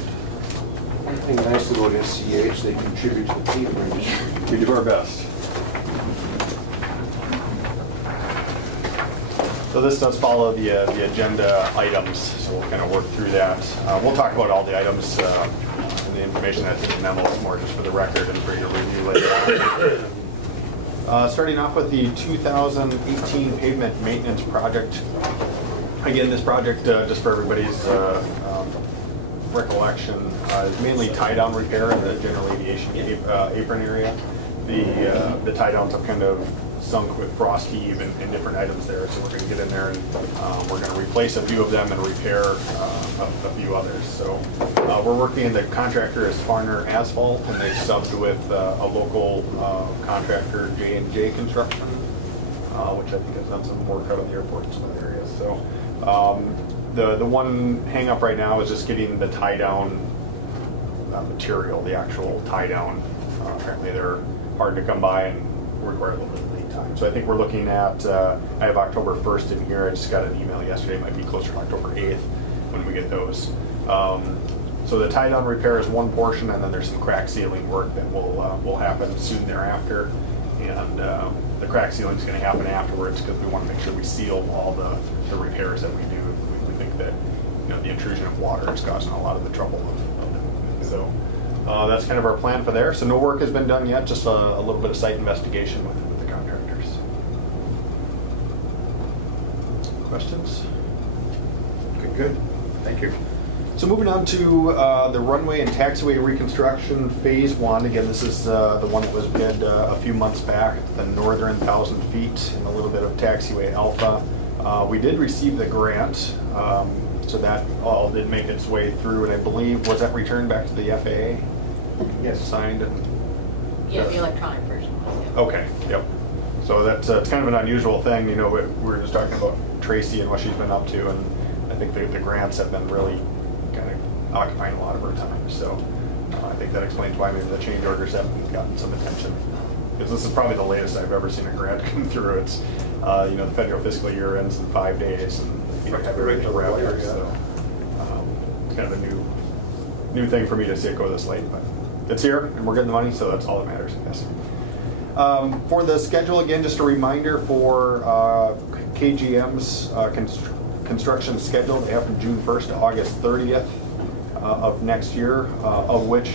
One thing nice about SCH, they contribute to the paper industry. We do our best. So this does follow the agenda items, so we'll kind of work through that. We'll talk about all the items and the information that's in the memo is more just for the record and for your review later on. Starting off with the 2018 pavement maintenance project. Again, this project, just for everybody's recollection, is mainly tie-down repair in the general aviation apron area. The tie-downs have kind of sunk with frost heave and different items there. So we're going to get in there and we're going to replace a few of them and repair a few others. So we're working, the contractor is Farner Asphalt, and they subbed with a local contractor, J&J Construction, which I think has done some work out of the airport in some other areas. So the one hang up right now is just getting the tie down material, the actual tie down. Apparently they're hard to come by and require a little bit of lead time. So I think we're looking at, I have October 1st in here. I just got an email yesterday. It might be closer to October 8th when we get those. So the tie down repair is one portion, and then there's some crack sealing work that will happen soon thereafter. And the crack sealing is going to happen afterwards because we want to make sure we seal all the repairs that we do. We think that the intrusion of water is causing a lot of the trouble of the movement. So that's kind of our plan for there. So no work has been done yet, just a little bit of site investigation with the contractors. Questions? Good. Thank you. So moving on to the runway and taxiway reconstruction phase 1. Again, this is the one that was bid a few months back, the northern 1,000 feet and a little bit of taxiway alpha. We did receive the grant, so that all did make its way through, and I believe, was that returned back to the FAA? Yes. Signed and... Yeah, the electronic version was, yeah. Okay, yep. So that's it's kind of an unusual thing, we were just talking about Tracy and what she's been up to, and I think the grants have been really kind of occupying a lot of her time. So I think that explains why maybe the change orders haven't gotten some attention. Because this is probably the latest I've ever seen a grant come through. It's, the federal fiscal year ends in 5 days, and they have everything to wrap here. So it's kind of a new thing for me to see it go this late, but it's here, and we're getting the money, so that's all that matters, I guess. For the schedule, again, just a reminder for KGM's construction schedule. They have from June 1st to August 30th of next year, of which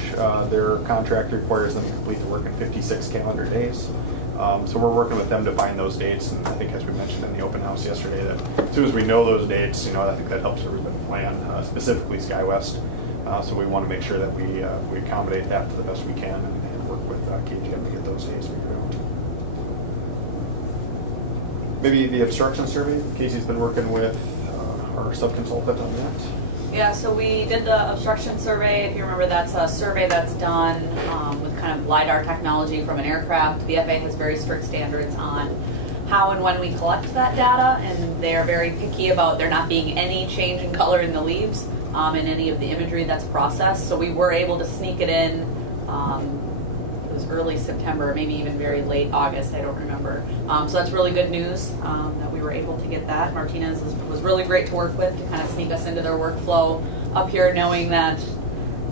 their contract requires them to complete the work in 56 calendar days. So we're working with them to find those dates, and I think, as we mentioned in the open house yesterday, that as soon as we know those dates, I think that helps everybody plan, specifically SkyWest. So we want to make sure that we accommodate that to the best we can and work with KGM to get those dates figured out. Maybe the obstruction survey, Casey's been working with our sub-consultant on that. Yeah, so we did the obstruction survey. If you remember, that's a survey that's done with kind of LiDAR technology from an aircraft. The FAA has very strict standards on how and when we collect that data, and they are very picky about there not being any change in color in the leaves in any of the imagery that's processed. So we were able to sneak it in. It was early September, maybe even very late August, I don't remember. So that's really good news that we were able to get that. Martinez was really great to work with to kind of sneak us into their workflow up here, knowing that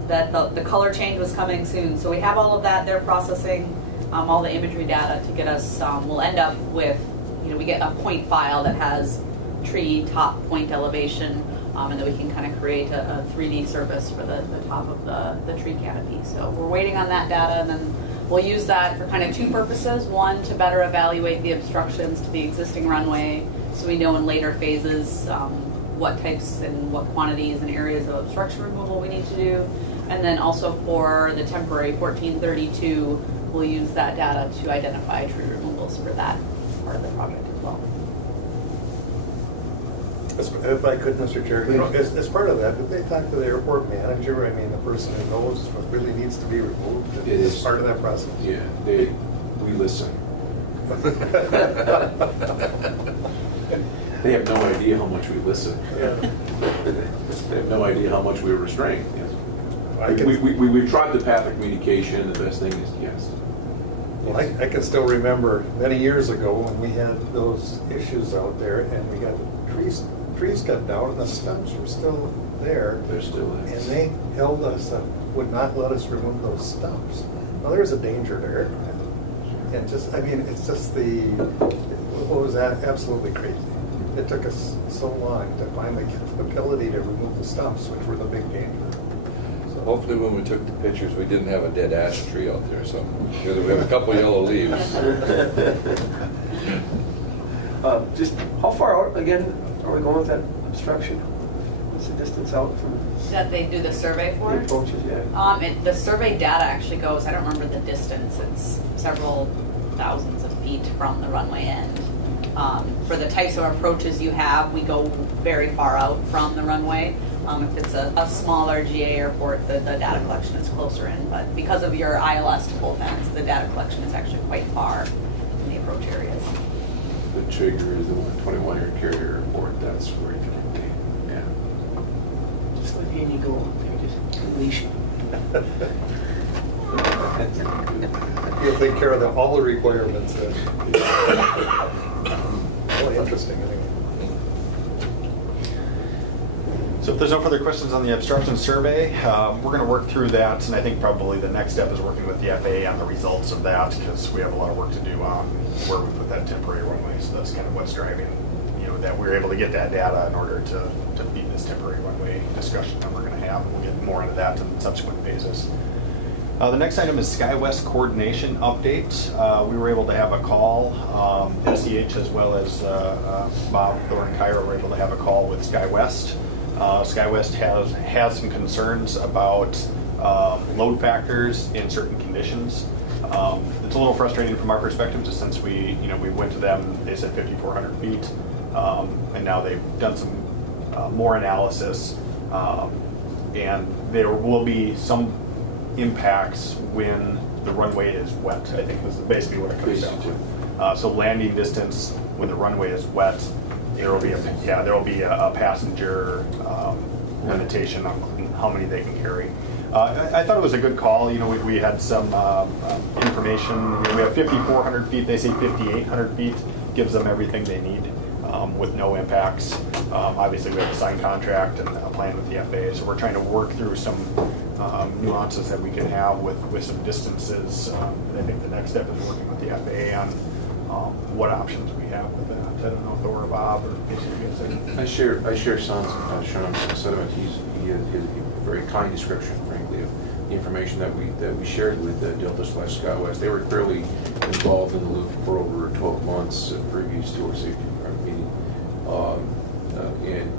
the color change was coming soon. So we have all of that. They're processing all the imagery data to get us, we'll end up with, we get a point file that has tree top point elevation, and then we can kind of create a 3D surface for the top of the tree canopy. So we're waiting on that data, and then we'll use that for kind of two purposes. One, to better evaluate the obstructions to the existing runway, so we know in later phases what types and what quantities and areas of obstruction removal we need to do. And then also for the temporary 1432, we'll use that data to identify tree removals for that part of the project as well. If I could, Mr. Chair, as part of that, did they talk to the airport manager? I mean, the person who knows what really needs to be removed? It is part of that process. Yeah, we listen. They have no idea how much we listen. Yeah. They have no idea how much we restrain. Yes. We've tried the path of communication. The best thing is yes. Well, I can still remember many years ago when we had those issues out there, and we got trees cut down, and the stumps were still there. They're still there. And they held us up, would not let us remove those stumps. Well, there's a danger there. And just, I mean, it's just what was that? Absolutely crazy. It took us so long to finally get the ability to remove the stumps, which were the big danger. So Hopefully when we took the pictures, we didn't have a dead ash tree out there, so, because we have a couple yellow leaves. Just how far out, again, are we going with that obstruction? What's the distance out from That they do the survey for? the approaches, yeah? The survey data actually goes, I don't remember the distance, it's several thousands of feet. feet from the runway end. For the types of approaches you have, we go very far out from the runway. If it's a smaller GA airport, the data collection is closer in, but because of your ILS to full fence, the data collection is actually quite far in the approach areas. The trigger is the 21 air carrier airport, that's where you can take, yeah. Just let Andy go up there, just unleash him. You'll take care of all the requirements then. Really interesting, anyway. So if there's no further questions on the obstruction survey, we're going to work through that, and I think probably the next step is working with the FAA on the results of that, because we have a lot of work to do on where we put that temporary runway. So that's kind of what's driving, that we're able to get that data in order to feed this temporary runway discussion that we're going to have. We'll get more into that in subsequent phases. The next item is SkyWest coordination update. We were able to have a call, SEH as well as Bob Thor and Kyra were able to have a call with SkyWest. SkyWest has some concerns about load factors in certain conditions. It's a little frustrating from our perspective, just since we went to them, they said 5,400 feet, and now they've done some more analysis, and there will be some impacts when the runway is wet, I think is basically what it comes down to. So landing distance when the runway is wet, there will be a passenger limitation on how many they can carry. I thought it was a good call. We had some information. We have 5,400 feet. They say 5,800 feet gives them everything they need with no impacts. Obviously, we have a signed contract and a plan with the FAA, so we're trying to work through some nuances that we can have with some distances. And I think the next step is working with the FAA on what options we have with that. I don't know if Thor or Bob or basically. I share Sean's sentiment. He has a very kind description, frankly, of the information that we shared with Delta/SkyWest. They were clearly involved in the loop for over 12 months previous to our safety meeting, and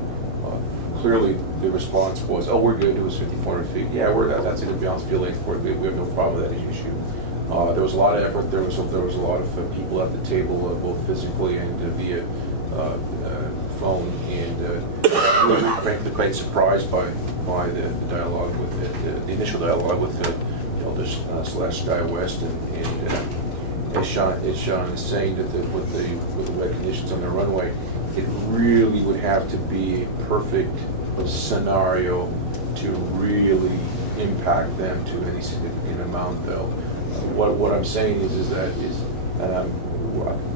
clearly the response was, "Oh, we're good. It was 5,400 feet. Yeah, that's a good balance field length for it. We have no problem with that issue." There was a lot of effort. There was a lot of people at the table, both physically and via phone, and we were frankly quite surprised by the dialogue with the initial dialogue with Delta/SkyWest, and as Sean is saying that with the wet conditions on the runway, it really would have to be a perfect scenario to really impact them to any significant amount, though. What I'm saying is that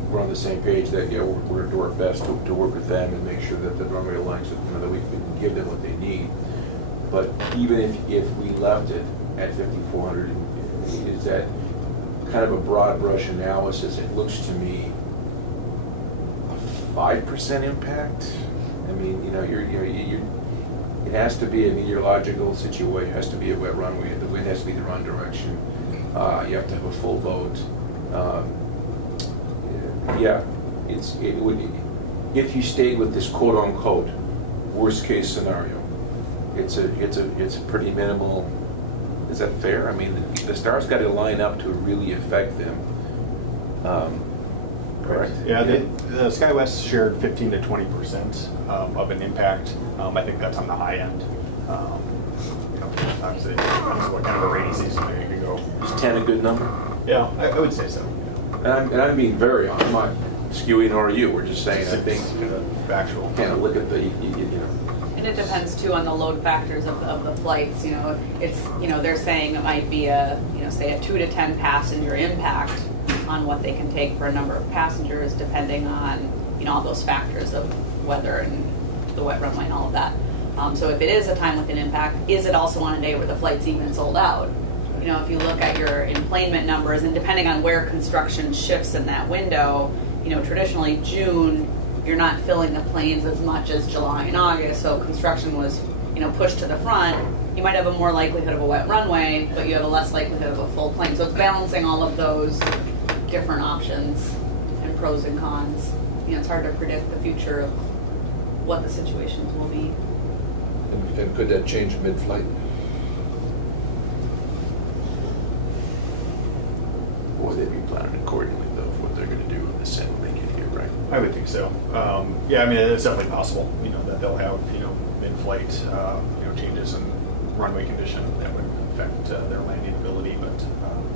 we're on the same page that we're going to do our best to work with them and make sure that the runway aligns with them, that we can give them what they need. But even if we left it at 5,400, is that kind of a broad brush analysis? It looks to me a 5% impact. I mean, it has to be a meteorological situation. It has to be a wet runway. The wind has to be the wrong direction. You have to have a full boat. It would. If you stayed with this quote unquote worst case scenario, it's a pretty minimal. Is that fair? I mean, the stars got to line up to really affect them. Correct. Yeah, the SkyWest shared 15 to 20% of an impact. I think that's on the high end. Obviously, it depends what kind of a rainy season there you can go. Is 10 a good number? Yeah, I would say so. And I'm being very honest. I'm not skewing or you. We're just saying I think factual. Kind of look at the And it depends too on the load factors of the flights. It's they're saying it might be a say a 2 to 10 passenger impact on what they can take for a number of passengers, depending on all those factors of weather and the wet runway and all of that. So if it is a time with an impact, is it also on a day where the flight's even sold out? If you look at your enplanement numbers, and depending on where construction shifts in that window, traditionally June, you're not filling the planes as much as July and August, so construction was, pushed to the front. You might have a more likelihood of a wet runway, but you have a less likelihood of a full plane. So it's balancing all of those different options and pros and cons. It's hard to predict the future of what the situations will be. And could that change mid-flight? Boy, they'd be planning accordingly, though, for what they're going to do. Yeah, I mean, it's definitely possible, that they'll have, in-flight, changes in runway condition that would affect their landing ability, but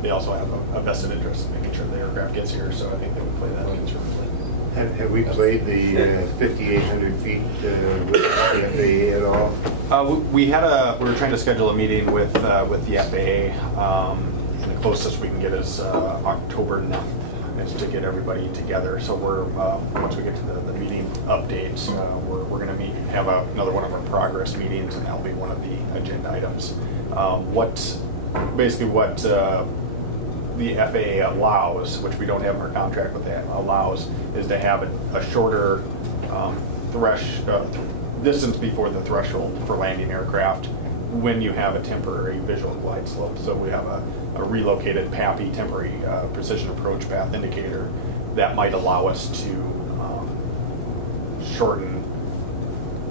they also have a vested interest in making sure the aircraft gets here, so I think they would play that conservatively. Have we played the 5,800 feet with the FAA at all? We were trying to schedule a meeting with the FAA, and the closest we can get is October 9th. Is to get everybody together. So we're once we get to the meeting updates, we're going to have another one of our progress meetings, and that'll be one of the agenda items. What the FAA allows, which we don't have in our contract with that, allows is to have a shorter distance before the threshold for landing aircraft when you have a temporary visual glide slope. So we have a relocated PAPI, temporary precision approach path indicator, that might allow us to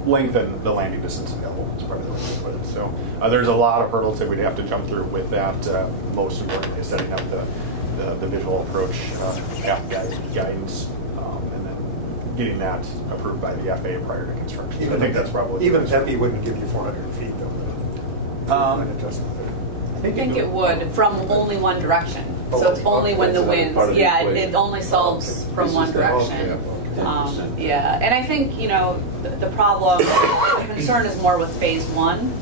lengthen the landing distance available as part of the way we put it. So there's a lot of hurdles that we'd have to jump through with that. Most importantly, setting up the visual approach path guidance, and then getting that approved by the FAA prior to construction. So I think that's probably even PEPI wouldn't give you 400 feet though. I think it would from only one direction. Oh, So it's only when the that's another winds, part of the yeah, equation. it only solves from one direction. Yeah, and I think, the problem, the concern is more with phase one,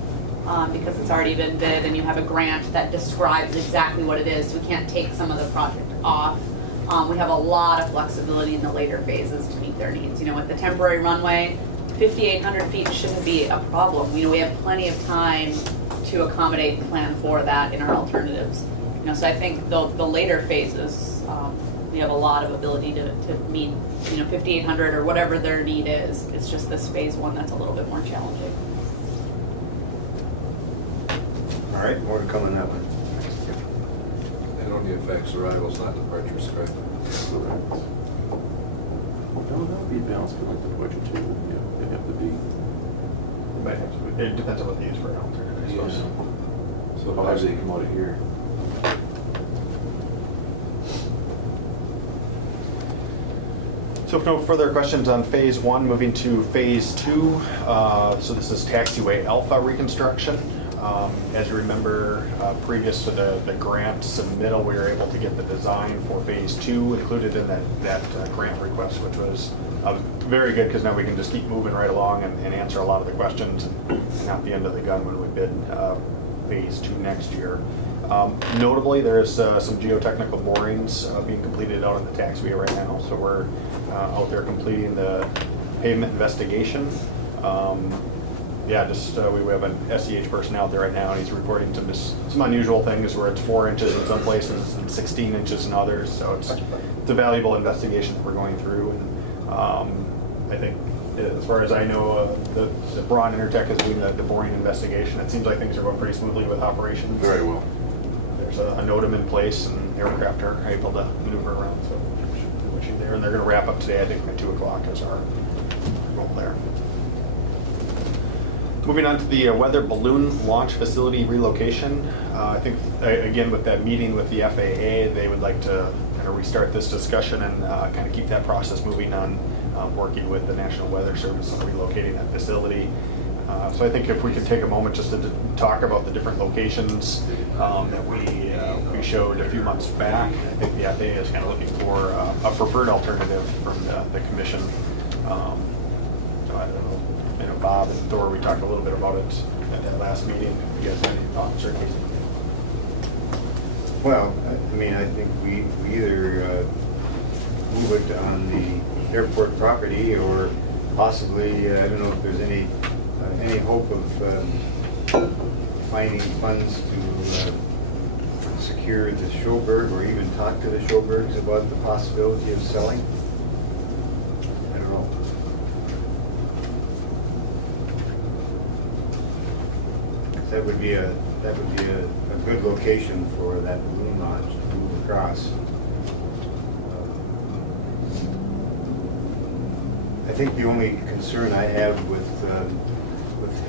because it's already been bid and you have a grant that describes exactly what it is. We can't take some of the project off. We have a lot of flexibility in the later phases to meet their needs. With the temporary runway, 5,800 feet shouldn't be a problem. We have plenty of time to accommodate and plan for that in our alternatives. So I think the later phases, we have a lot of ability to meet, 5,800 or whatever their need is. It's just this phase one that's a little bit more challenging. All right, more to come on that one. It only affects arrivals, not departures, correct? Correct. No, that would be balanced for like the budget too. Yeah, they have to be. It depends on what they use for an alternative, I suppose. So how much they come out of here? So if no further questions on phase one, moving to phase two. So this is taxiway alpha reconstruction. As you remember, previous to the grant submittal, we were able to get the design for phase two included in that grant request, which was very good because now we can just keep moving right along and answer a lot of the questions and not the end of the gun when we bid phase two next year. Notably, there's some geotechnical borings being completed out in the taxiway right now. So we're out there completing the pavement investigation. We have an SEH person out there right now, and he's reporting some unusual things where it's 4 inches in some places and 16 inches in others. So it's a valuable investigation that we're going through. And I think, as far as I know, the Braun Intertech is doing the boring investigation. It seems like things are going pretty smoothly with operations. Very well. There's a NOTAM in place, and aircraft are able to maneuver around. So we're there, and they're going to wrap up today. I think at 2 o'clock is our goal there. Moving on to the weather balloon launch facility relocation. I think, again, with that meeting with the FAA, they would like to kind of restart this discussion and kind of keep that process moving on, working with the National Weather Service on relocating that facility. So I think if we could take a moment just to talk about the different locations that we showed a few months back. I think the FAA is kind of looking for a preferred alternative from the commission. So I don't know. Bob and Thor, we talked a little bit about it at that last meeting. If you guys have any thoughts or anything? Well, I think we either move it on the airport property, or possibly, I don't know if there's any hope of finding funds to secure the Schoberg, or even talk to the Schobergs about the possibility of selling. I don't know. That would be a good location for that balloon launch to move across. I think the only concern I have with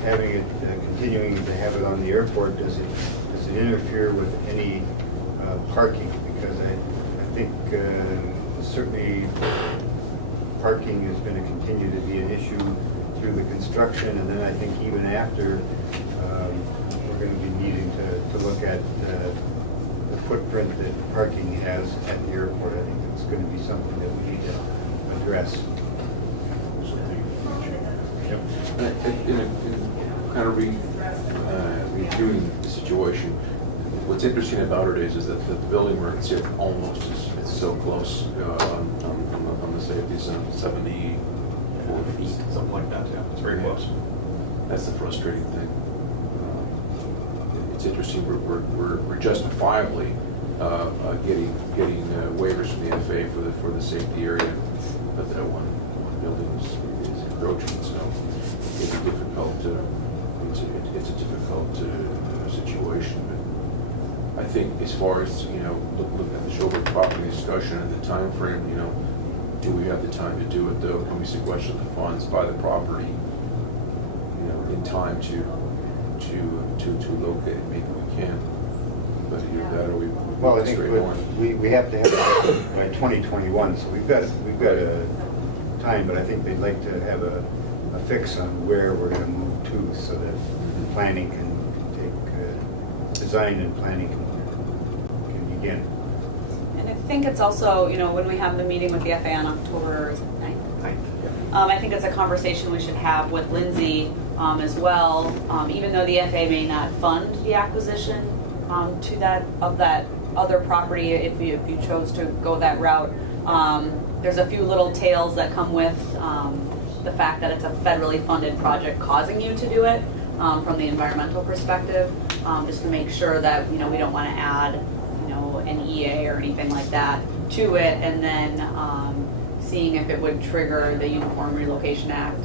having it continuing to have it on the airport, does it interfere with any parking? Because I think certainly parking is going to continue to be an issue through the construction, and then I think even after, we're going to be needing to look at the footprint that parking has at the airport. I think it's going to be something that we need to address. Yep. In kind of reviewing the situation, what's interesting about it is that the building where it's almost it's so close on the safety zone, 74 feet. Something like that, yeah. It's very close. That's the frustrating thing. It's interesting, we're justifiably getting waivers from the FAA for the safety area, but that one building is encroaching, so it's a difficult situation. But I think as far as, looking at the Showbrook property discussion and the time frame, do we have the time to do it though? Can we sequester the funds, buy the property, in time to locate it? Maybe we can, but either that or we Well, I think straight on. we have to have it by 2021, so we've got a time, but I think they'd like to have a fix on where we're going to move to, so that planning can take, design and planning can begin. And I think it's also, when we have the meeting with the FAA on October 9th, I think it's a conversation we should have with Lindsay as well. Even though the FAA may not fund the acquisition of that other property, if you chose to go that route, there's a few little tails that come with the fact that it's a federally funded project causing you to do it from the environmental perspective, just to make sure that we don't want to add an EA or anything like that to it, and then seeing if it would trigger the Uniform Relocation Act,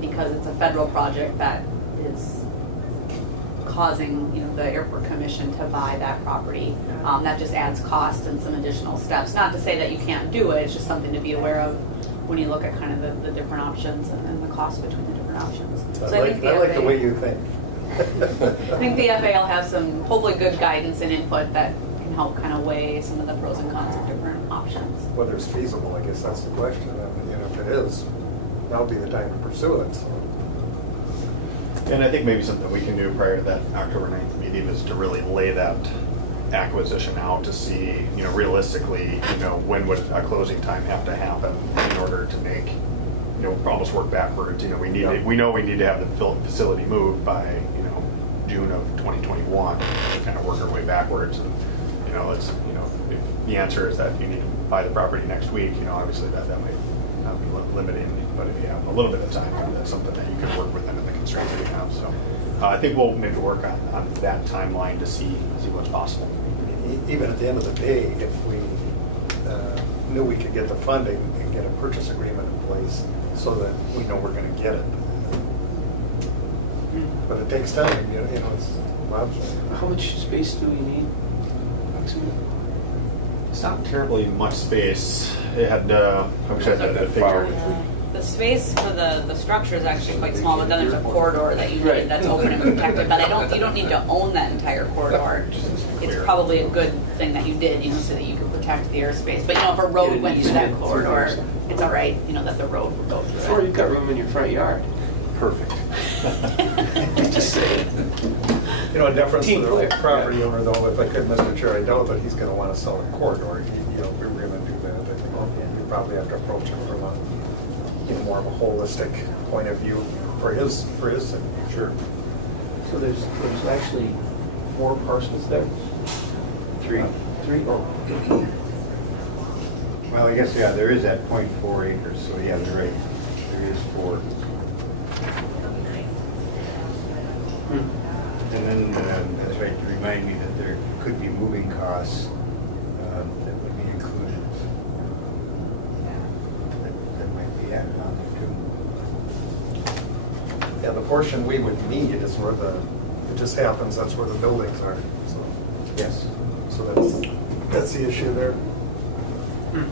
because it's a federal project that is causing the Airport Commission to buy that property. That just adds cost and some additional steps. Not to say that you can't do it, it's just something to be aware of when you look at kind of the different options and the cost between the different options. I like the way you think. I think the FAA will have some hopefully good guidance and input that can help kind of weigh some of the pros and cons of different options. Whether it's feasible, I guess that's the question. If it is, that'll be the time to pursue it. So. And I think maybe something we can do prior to that October 9th meeting is to really lay that acquisition out to see, realistically, when would a closing time have to happen in order to make, almost work backwards. We know we need to have the facility moved by, June of 2021, to kind of work our way backwards. And, if the answer is that you need to buy the property next week, obviously that might not be limiting, but if you have a little bit of time, that's something that you can work within the constraints that you have. So I think we'll maybe work on that timeline to see what's possible. Even at the end of the day, if we knew we could get the funding and get a purchase agreement in place so that we know we're going to get it. But it takes time, it's Bob's. How much space do we need? It's not terribly much space. It had, I wish I had the figure. The space for the structure is actually quite small, but then there's a corridor that you Right. need that's open and protected. But you don't need to own that entire corridor. It's probably a good thing that you did, so that you could protect the airspace. But if a road went through that corridor, it's all right, that the road would go through Or it. you've got room in your front yard. Perfect. Just saying. A deference to Team the player. property owner, though, if I could, Mr. Chair, I know that he's going to want to sell a corridor. If we were going to do that, I think we probably have to approach him from a more of a holistic point of view for his signature. So there's actually 4 parcels there? 3. 3? Oh. Well, I guess, there is that 0.4 acres, so yeah, they're right. There is 4. And then that's right, to remind me that there could be moving costs that would be included. That might be added on there too. Yeah, the portion we would need is where it just happens, that's where the buildings are. So, Yes. so that's the issue there.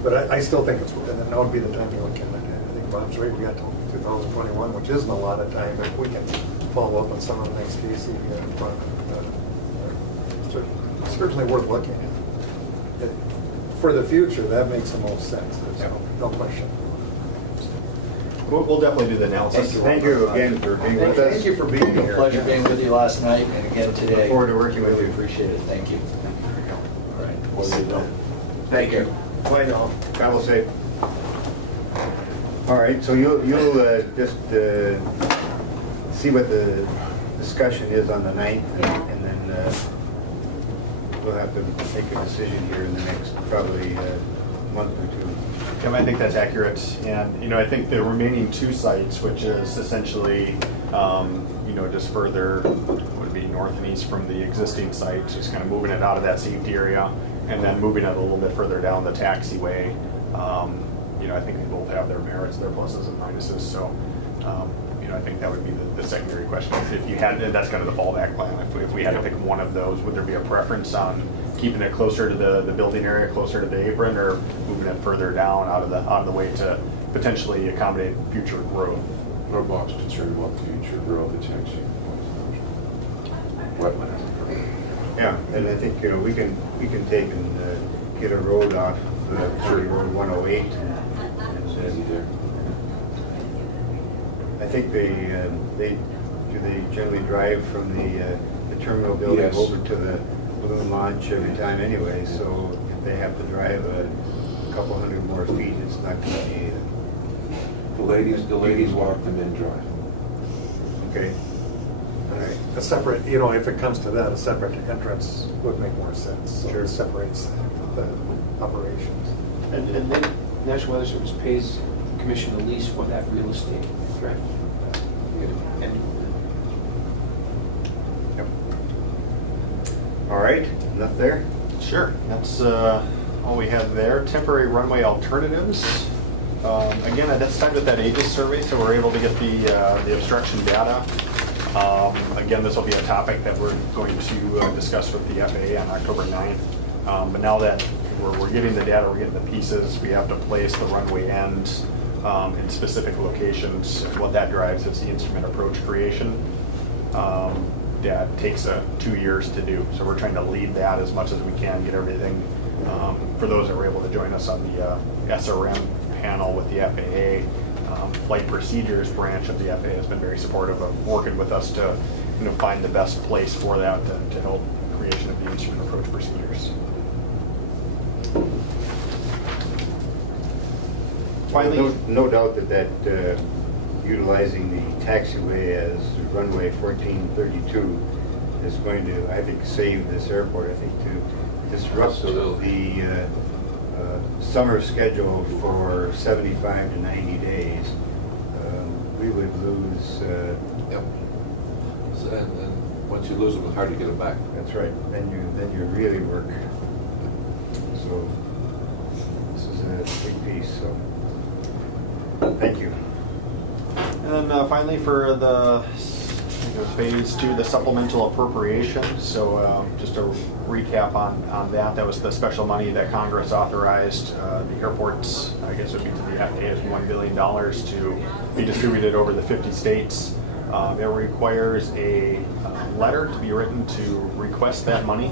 But I still think and that would be the time to look at it. I think Bob's right, we got till 2021, which isn't a lot of time, but we can follow up on some of the next cases we got in front of it. Certainly worth looking at. For the future, that makes the most sense, there's no question. We'll definitely do the analysis. Thank you again for being with us. Thank you for being here. Pleasure being with you last night and again today. Look forward to working with Really you. appreciate it. Thank you. All right. We'll leave it. Thank you. Bye now. Travel safe. All right, so you'll just see what the discussion is on the 9th, Yeah. and then we'll have to make a decision here in the next probably month or two. Tim, I think that's accurate. And, you know, I think the remaining 2 sites, which is essentially, you know, just further, would be north and east from the existing site, just kind of moving it out of that safety area and then moving it a little bit further down the taxiway. You know, I think they both have their merits, their pluses and minuses. So, you know, I think that would be the secondary question. If you had, and that's kind of the fallback plan. If we had to pick one of those, would there be a preference on keeping it closer to the building area, closer to the apron, or moving it further down out of the way to potentially accommodate future growth? Our Bob's concerned about the future growth of taxi. Wetlands. Yeah, and I think, you know, we can take and get a road off County Road 108. It's easy there. I think they generally drive from the terminal building Yes. over to the balloon launch every time anyway, so if they have to drive a couple hundred more feet, it's not going to be, The ladies walk, the men drive. okay. All right. A separate, you know, if it comes to that, a separate entrance would make more sense. So Sure. it separates the operations. And then National Weather Service pays commission the lease for that real estate, correct? And Yep. All right, enough there? Sure. That's all we have there. Temporary runway alternatives. Again, that's tied with that AGIS survey, so we're able to get the obstruction data. Again, this will be a topic that we're going to discuss with the FAA on October 9th. But now that we're getting the data, we're getting the pieces, we have to place the runway ends in specific locations. And what that drives is the instrument approach creation. That takes 2 years to do. So we're trying to lead that as much as we can, get everything. For those that were able to join us on the SRM panel with the FAA, Flight Procedures branch of the FAA has been very supportive of working with us to, you know, find the best place for that to help creation of the instrument approach procedures. Finally, No doubt that utilizing the taxiway as runway 1432 is going to, I think, save this airport. I think to disrupt Absolutely. the summer schedule for 75 to 90 days, we would lose, Yep. So, and once you lose them, it's hard to get them back. that's right, then you really work. So this is a big piece, so thank you. and then finally for the phase 2, the supplemental appropriation. So just a recap on that. That was the special money that Congress authorized the airports, I guess it would be to the FAA, is $1 billion to be distributed over the 50 states. It requires a letter to be written to request that money.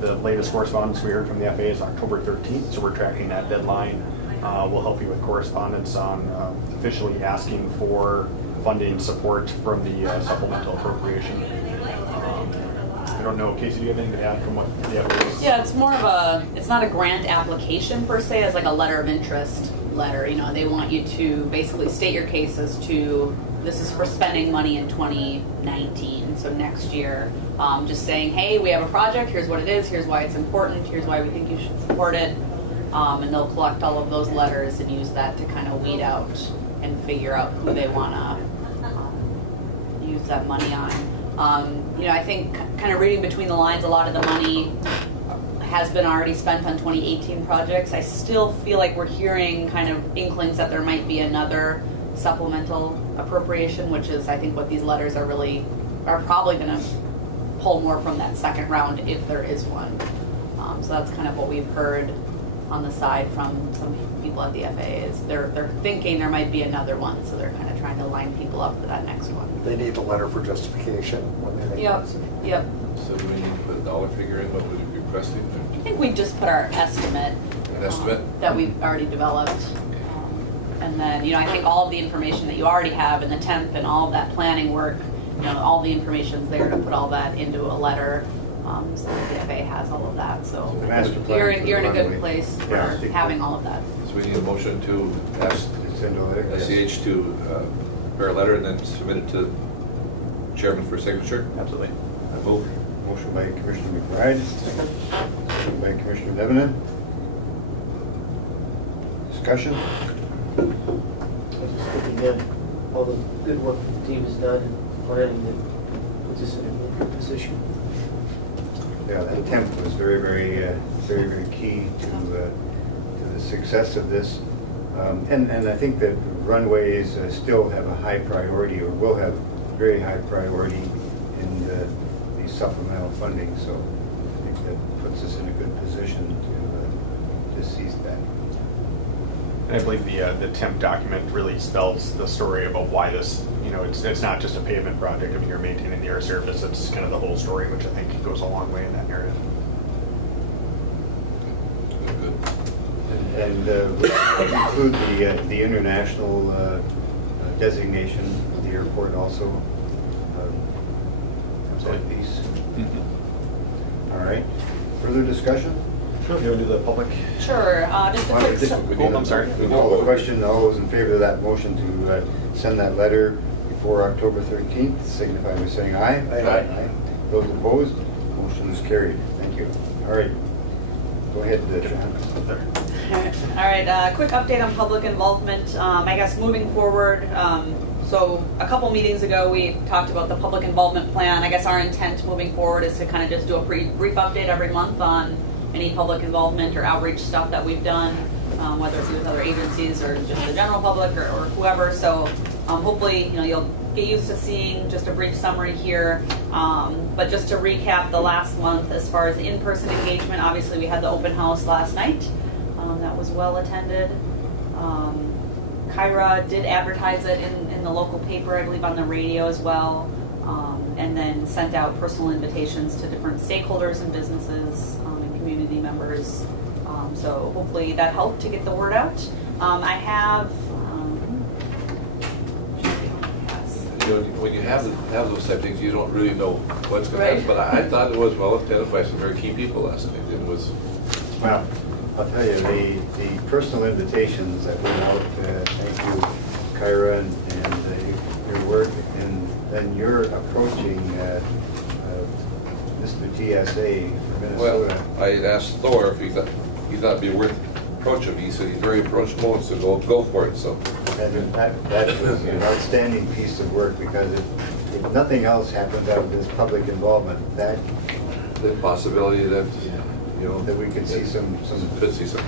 The latest correspondence we heard from the FAA is October 13th, so we're tracking that deadline. We'll help you with correspondence on officially asking for funding support from the supplemental appropriation. I don't know, Casey, do you have anything to add from what the FAA is? Yeah, it's more of it's not a grant application per se, it's like a letter of interest letter. You know, they want you to basically state your case as to, this is for spending money in 2019, so next year. Just saying, hey, we have a project, here's what it is, here's why it's important, here's why we think you should support it. And they'll collect all of those letters and use that to kind of weed out and figure out who they want to use that money on. You know, I think kind of reading between the lines, a lot of the money has been already spent on 2018 projects. I still feel like we're hearing kind of inklings that there might be another supplemental appropriation, which is I think what these letters are probably going to pull more from that second round if there is one. So that's kind of what we've heard on the side from some people at the FAA is they're thinking there might be another one, so they're kind of trying to line people up for that next one. They need the letter for justification when they make Yep, the decision. yep. So do we need to put a dollar figure in, what would you be requesting? I think we just put our estimate. An estimate? That we've already developed. And then, I think all of the information that you already have in the temp and all of that planning work, all the information's there to put all that into a letter. So the BFA has all of that, so The master plan you're for in a the good runway. place for Yeah, I think having all of that. So we need a motion to ask Send a letter. yes. SEH to prepare a letter and then submit it to chairman for signature. Absolutely. I move. Motion by Commissioner McBride, second by Commissioner Devonen. Discussion? I was just looking at all the good work the team has done in planning that puts us in a good position. Yeah, that temp was very, very key to the success of this. And I think that runways still have a high priority, or will have very high priority in the supplemental funding. So I think that puts us in a good position to seize that. And I believe the temp document really spells the story about why this, it's not just a pavement project. I mean, you're maintaining the air surface. It's kind of the whole story, which I think goes a long way in that narrative. Good. And we include the international designation of the airport also. That piece. All right. Further discussion? Sure. You want to do the public? Sure, just a quick, Oh, I'm sorry. No, a question, all those in favor of that motion to send that letter before October 13th, signify by saying aye. Aye. Those opposed, motion is carried. Thank you. All right. Go ahead, Sean. all right, quick update on public involvement. I guess moving forward, so a couple meetings ago, we talked about the public involvement plan. I guess our intent moving forward is to kind of just do a brief update every month on any public involvement or outreach stuff that we've done, whether it be with other agencies or just the general public or whoever. So hopefully, you'll get used to seeing just a brief summary here. But just to recap the last month, as far as in-person engagement, obviously we had the open house last night. That was well attended. Kyra did advertise it in the local paper, I believe on the radio as well, and then sent out personal invitations to different stakeholders and businesses and community members. So hopefully that helped to get the word out. I have, When you have those type of things, you don't really know what's going to Right. happen. But I thought it was well attended by some very key people last night. It was. Well, I'll tell you, the personal invitations that went out, thank you, Kyra, and your work, and then you're approaching Mr. TSA from Well, Minnesota. I had asked Thor if he thought it'd be worth approaching him. He said he's very approachable, so go for it. So. And that was an outstanding piece of work, because if nothing else happens out of this public involvement, that The possibility that that we could see some could see some.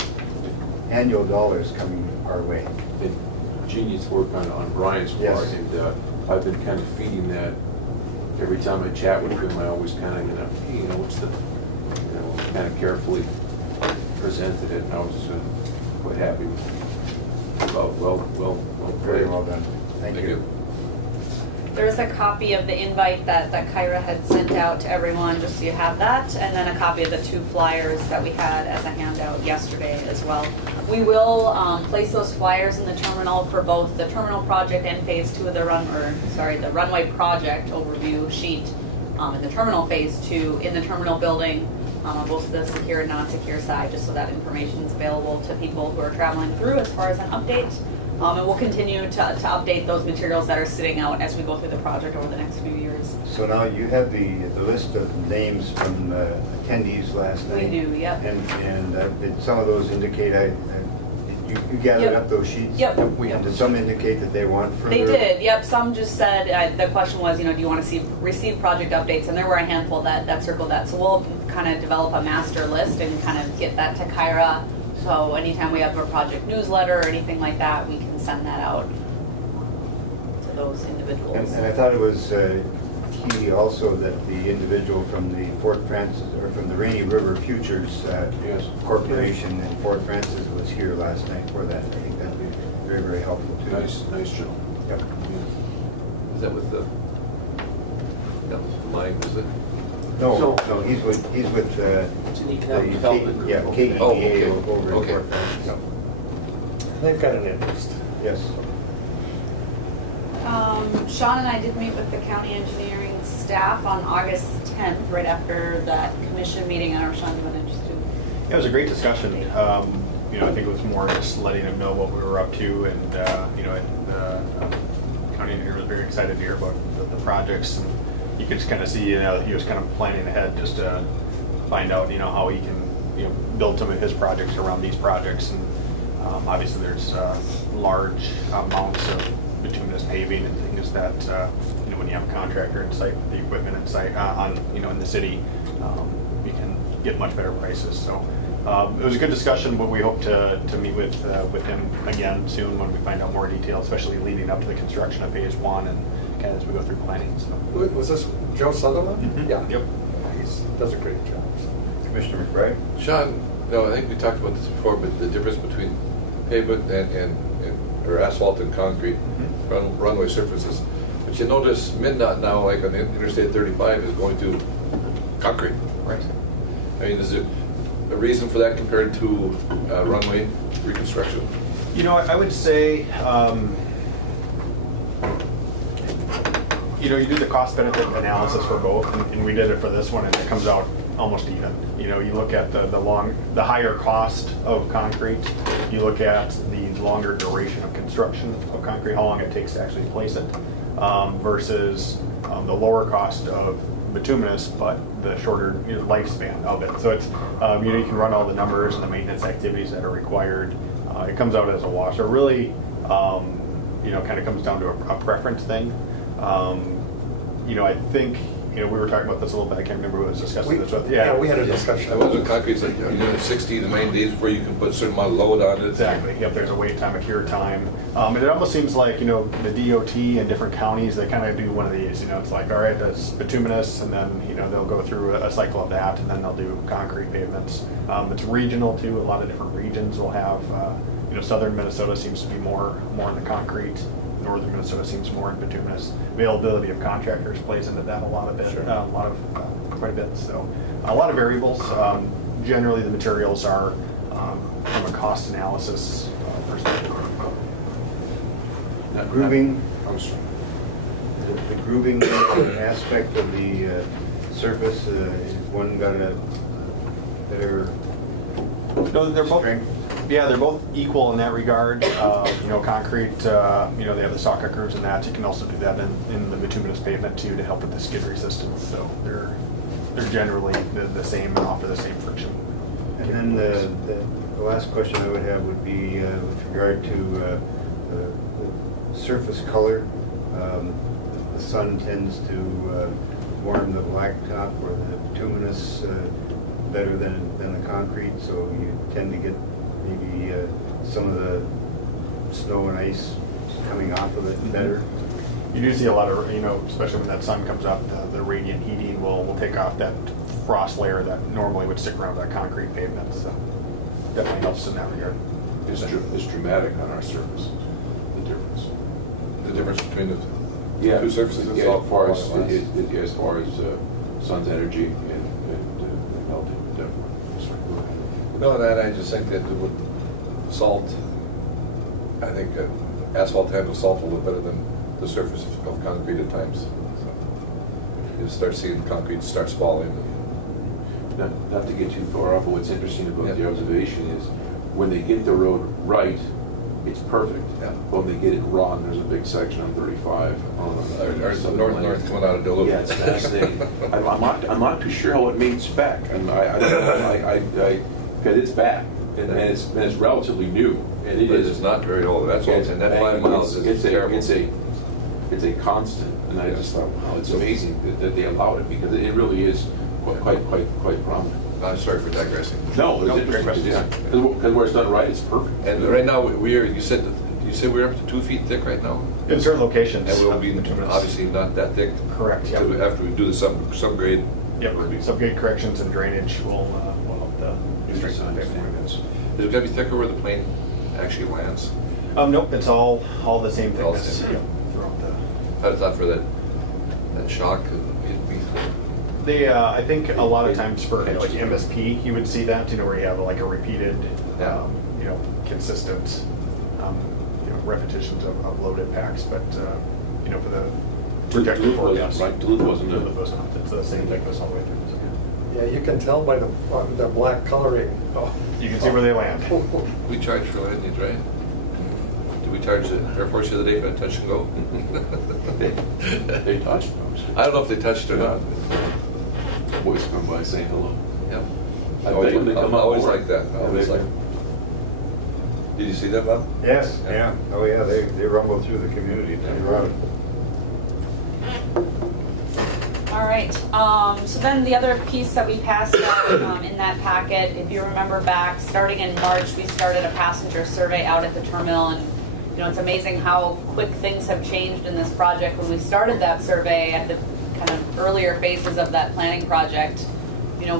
annual dollars coming our way. And genius work on Brian's part, Yes. and I've been kind of feeding that every time I chat with him. I always kind of, hey, what's the, kind of carefully presented it, and I was quite happy with it. Well Very played. well done. Thank you. there's a copy of the invite that Kyra had sent out to everyone, just so you have that, and then a copy of the 2 flyers that we had as a handout yesterday as well. We will place those flyers in the terminal for both the terminal project and phase 2 of the runway project overview sheet in the terminal phase 2 in the terminal building, both the secure and non-secure side, just so that information is available to people who are traveling through as far as an update. And we'll continue to update those materials that are sitting out as we go through the project over the next few years. So now you have the list of names from attendees last We night. do, yep. And did some of those indicate, you gathered Yep. up those sheets? Yep. And did some indicate that they want further? They did, yep. Some just said, the question was, do you want to receive project updates? And there were a handful that circled that. So we'll kind of develop a master list and kind of get that to Kyra. So anytime we have a project newsletter or anything like that, we can send that out to those individuals. And I thought it was key also that the individual from the Fort Francis, or from the Rainy River Futures Yes. Corporation in Fort Francis was here last night for that. I think that'd be very, very helpful too. Nice job. Yep. Is that with the? That was the line, is it? No, he's with It's an economic development group. KEDA Oh, okay. over in Okay. Fort Francis. Yep. They've got an interest. Yes. Sean and I did meet with the county engineering staff on August 10th, right after that commission meeting. I don't know, Sean, you want to just do? Yeah, it was a great discussion. You know, I think it was more just letting him know what we were up to, and you know, the county engineer was very excited to hear about the projects, and you could just kind of see, you know, he was kind of planning ahead just to find out, you know, how he can, you know, build some of his projects around these projects, and obviously there's large amounts of bituminous paving and things that you know, when you have a contractor in site, the equipment in site on, you know, in the city, you can get much better prices. So it was a good discussion, but we hope to meet with him again soon when we find out more detail, especially leading up to the construction of phase 1 and kind of as we go through planning. So. Was this Joe Sutherland? Mm-hmm. Yeah. Yep. He does a great job. Commissioner McBride? Sean, no, I think we talked about this before, but the difference between pavement or asphalt and concrete, runway surfaces. But you notice MnDOT now, like on Interstate 35, is going to concrete. Right. I mean, is it a reason for that compared to runway reconstruction? You know, I would say, you know, you do the cost benefit analysis for both, and we did it for this one, and it comes out almost even. You know, you look at the higher cost of concrete, you look at the longer duration of construction of concrete, how long it takes to actually place it, versus the lower cost of bituminous, but the shorter, you know, lifespan of it. So it's, you know, you can run all the numbers and the maintenance activities that are required. It comes out as a wash. So really, you know, kind of comes down to a preference thing. You know, I think, you know, we were talking about this a little bit. I can't remember who was discussing this with. Yeah, we had a discussion. I wasn't concrete, it's like, you know, 60 the main days before you can put a certain amount of load on it. Exactly. Yep. There's a wait time, a cure time, and it almost seems like, you know, the DOT and different counties, they kind of do one of these. You know, it's like, all right, that's bituminous, and then, you know, they'll go through a cycle of that, and then they'll do concrete pavements. It's regional too. A lot of different regions will have. You know, southern Minnesota seems to be more in the concrete. Northern Minnesota seems more in bituminous. Availability of contractors plays into that quite a bit. So a lot of variables. Generally, the materials are from a cost analysis perspective. Grooving, I'm sorry. the grooving aspect of the surface, is one got a better No, they're both. strength? Yeah, they're both equal in that regard. You know, concrete, you know, they have the socket grooves and that. You can also do that in the bituminous pavement too to help with the skid resistance. So they're generally the same and offer the same friction. And then the last question I would have would be with regard to the surface color. The sun tends to warm the blacktop or the bituminous better than the concrete, so you tend to get maybe some of the snow and ice coming off of it better. You do see a lot of, you know, especially when that sun comes up, the radiant heating will take off that frost layer that normally would stick around that concrete pavement. So definitely helps in that regard. It's dramatic on our surface, the difference. The difference between the Yeah, two surfaces? Yeah, as far as sun's energy and melting, definitely. No, that I just think that with salt, I think asphalt handles salt a little better than the surface of concrete at times. So you start seeing concrete starts falling. Not to get too far off, but what's interesting about Yeah. the observation is when they get the road right, it's perfect. Yeah. But when they get it wrong, there's a big section on 35. Or north coming out of Duluth. Yeah, it's fascinating. I'm not too sure how it made spec, and because it's bad, and it's relatively new, and it is. It's not very old. That's all. And that 5 miles is terrible. It's a constant, and I just thought, wow, it's amazing that they allowed it, because it really is quite prominent. I'm sorry for digressing. No, No, it's great question. interesting, because where it's done right, it's perfect. And right now you said we're up to 2 feet thick right now, In certain locations. and we'll be bituminous. obviously not that thick. Correct. Yeah. So after we do the subgrade. Yep. Subgrade corrections and drainage will help the strengthen the pavement. Is it going to be thicker where the plane actually lands? Nope, it's all the same All the thickness. same. Yep, throughout the. I thought for that shock. They, I think a lot of times for like MSP, you would see that, you know, where you have like a repeated, Yeah. you know, consistent, you know, repetitions of load impacts, but, for the projected Duluth wasn't, forecast. right? Duluth wasn't there. Duluth wasn't, it's the same thickness all the way through. Yeah, you can tell by the black coloring. Oh. You can see where they land. We charge for landings, right? Did we charge the Air Force the other day for a touch and go? They touched those. I don't know if they touched or not. Boys come by saying hello. Yep. I bet when they come I up always board- like that. I always like. Did you see that, Bob? Yes, yeah, oh yeah, they rumble through the community. You're right. All right, so then the other piece that we passed out in that packet, if you remember back, starting in March, we started a passenger survey out at the terminal, and it's amazing how quick things have changed in this project. When we started that survey at the kind of earlier phases of that planning project, we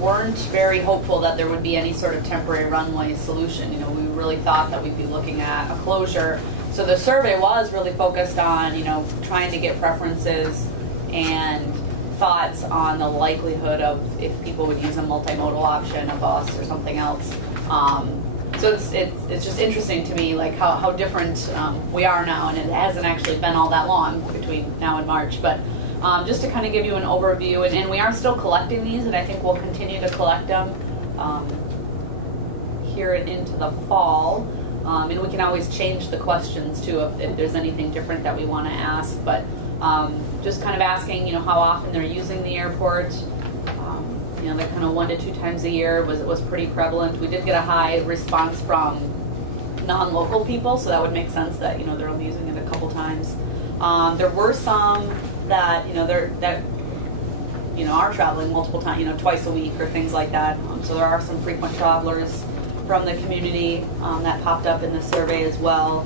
weren't very hopeful that there would be any sort of temporary runway solution. We really thought that we'd be looking at a closure. So the survey was really focused on, trying to get preferences and thoughts on the likelihood of if people would use a multimodal option, a bus or something else. So it's just interesting to me, like how different we are now, and it hasn't actually been all that long between now and March. But just to kind of give you an overview, and we are still collecting these, and I think we'll continue to collect them here and into the fall. And we can always change the questions too if there's anything different that we want to ask. But just kind of asking, how often they're using the airport. They're kind of 1 to 2 times a year was pretty prevalent. We did get a high response from non-local people, so that would make sense that they're only using it a couple times. There were some that are traveling multiple times, twice a week or things like that. So there are some frequent travelers from the community that popped up in the survey as well.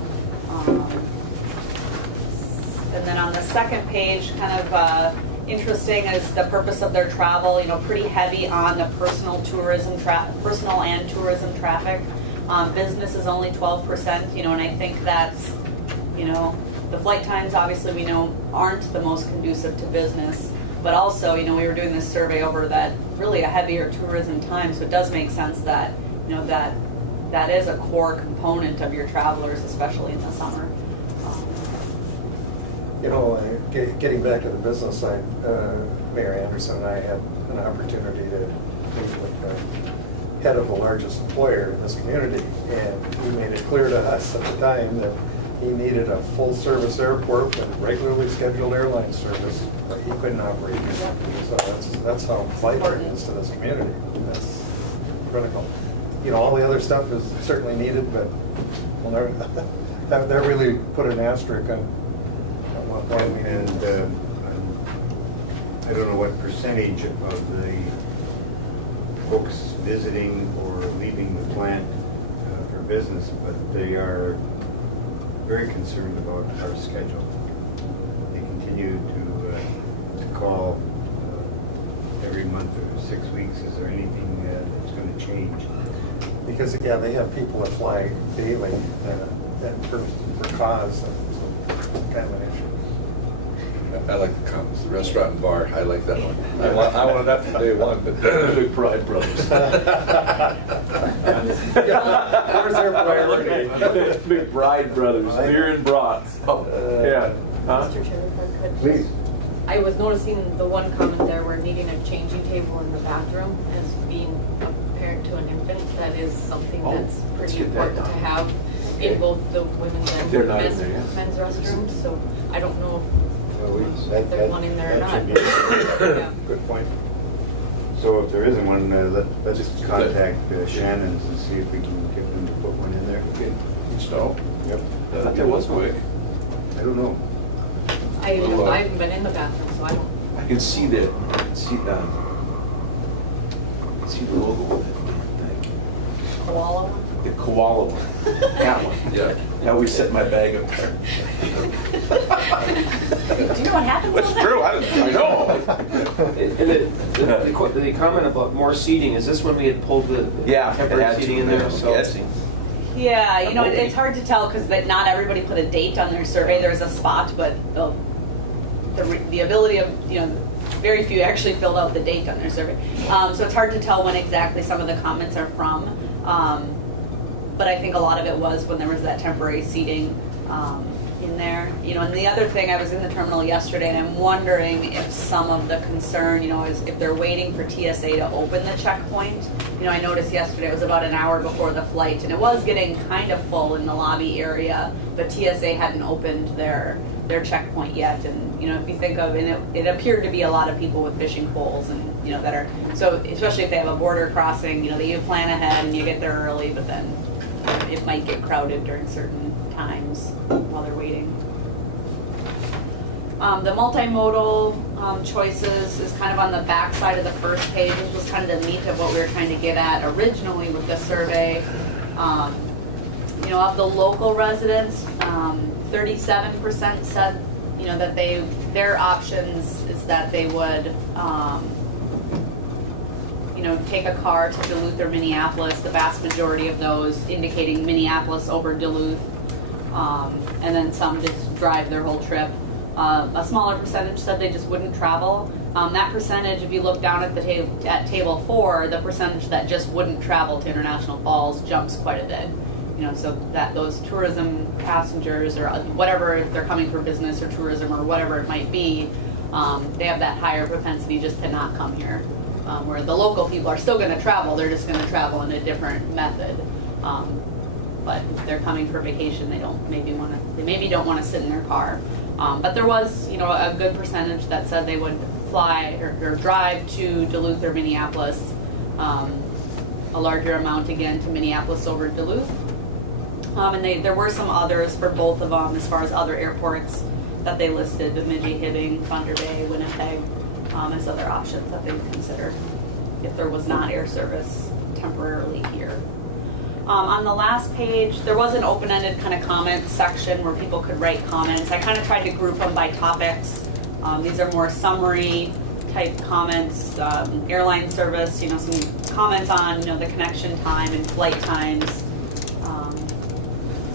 And then on the second page, kind of interesting is the purpose of their travel. Pretty heavy on the personal and tourism traffic. Business is only 12%. And I think that's, the flight times obviously we know aren't the most conducive to business. But also, we were doing this survey over that really a heavier tourism time, so it does make sense that that is a core component of your travelers, especially in the summer. Getting back to the business side, Mayor Anderson and I had an opportunity to meet with the head of the largest employer in this community, and he made it clear to us at the time that he needed a full-service airport with regularly scheduled airline service, but he couldn't operate it. So that's how vital it is to this community. That's critical. All the other stuff is certainly needed, but we'll never, that really put an asterisk on what we need. And I don't know what percentage of the folks visiting or leaving the plant for business, but they are very concerned about our schedule. They continue to call every month or 6 weeks. Is there anything that's going to change? Because, they have people that fly daily and for cause, and so it's kind of an issue. I like the comments, the restaurant and bar, I like that one. I wanted that from day one, but. Big Pride Brothers. Where's their priority? Big Bride Brothers, beer and brats. Yeah. Huh? Mr. Chair, if I could. Please. I was noticing the one comment there, we're needing a changing table in the bathroom. As being a parent to an infant, that is something Oh, that's let's pretty get that important to done. have in both the women's and They're not in men's there yet. men's restrooms. So I don't know Well, if there's one in there or that not. should be- Yeah. Good point. So if there isn't one, let's just contact Shannon's and see if we can get them to put one in there. Okay. So, Yep. I thought there was quick. I don't know. I haven't been in the bathroom, so I don't. I can see the logo of it. Koala one? The koala one. That one. Yeah. I always set my bag up there. Do you know what happens? That's with true. that? I know. And the comment about more seating, is this when we had pulled the Yeah, it temporary had to, seating in there? yeah. So Yes. Yeah, it's hard to tell because not everybody put a date on their survey. There's a spot, but the ability of, very few actually filled out the date on their survey. So it's hard to tell when exactly some of the comments are from. But I think a lot of it was when there was that temporary seating. in there. You know, and the other thing, I was in the terminal yesterday, and I'm wondering if some of the concern, you know, is if they're waiting for TSA to open the checkpoint. You know, I noticed yesterday it was about an hour before the flight, and it was getting kind of full in the lobby area, but TSA hadn't opened their checkpoint yet. And you know, if you think of, and it appeared to be a lot of people with fishing poles, and you know, that are, so especially if they have a border crossing, you know, you plan ahead and you get there early, but then it might get crowded during certain times while they're waiting. The multimodal choices is kind of on the back side of the first page. This was kind of the meat of what we were trying to get at originally with the survey. You know, of the local residents, 37% said, you know, that their options is that they would, you know, take a car to Duluth or Minneapolis. The vast majority of those indicating Minneapolis over Duluth, and then some just drive their whole trip. A smaller percentage said they just wouldn't travel. That percentage, if you look down at the at table 4, the percentage that just wouldn't travel to International Falls jumps quite a bit. You know, so that those tourism passengers or whatever, if they're coming for business or tourism or whatever it might be, they have that higher propensity just to not come here. Where the local people are still going to travel, they're just going to travel in a different method. But if they're coming for vacation, they maybe don't want to sit in their car. But there was, you know, a good percentage that said they would fly or drive to Duluth or Minneapolis. A larger amount again to Minneapolis over Duluth. And there were some others for both of them as far as other airports that they listed: Bemidji, Hibbing, Thunder Bay, Winnipeg, as other options that they would consider if there was not air service temporarily here. On the last page, there was an open-ended kind of comment section where people could write comments. I kind of tried to group them by topics. These are more summary type comments, airline service, you know, some comments on, you know, the connection time and flight times.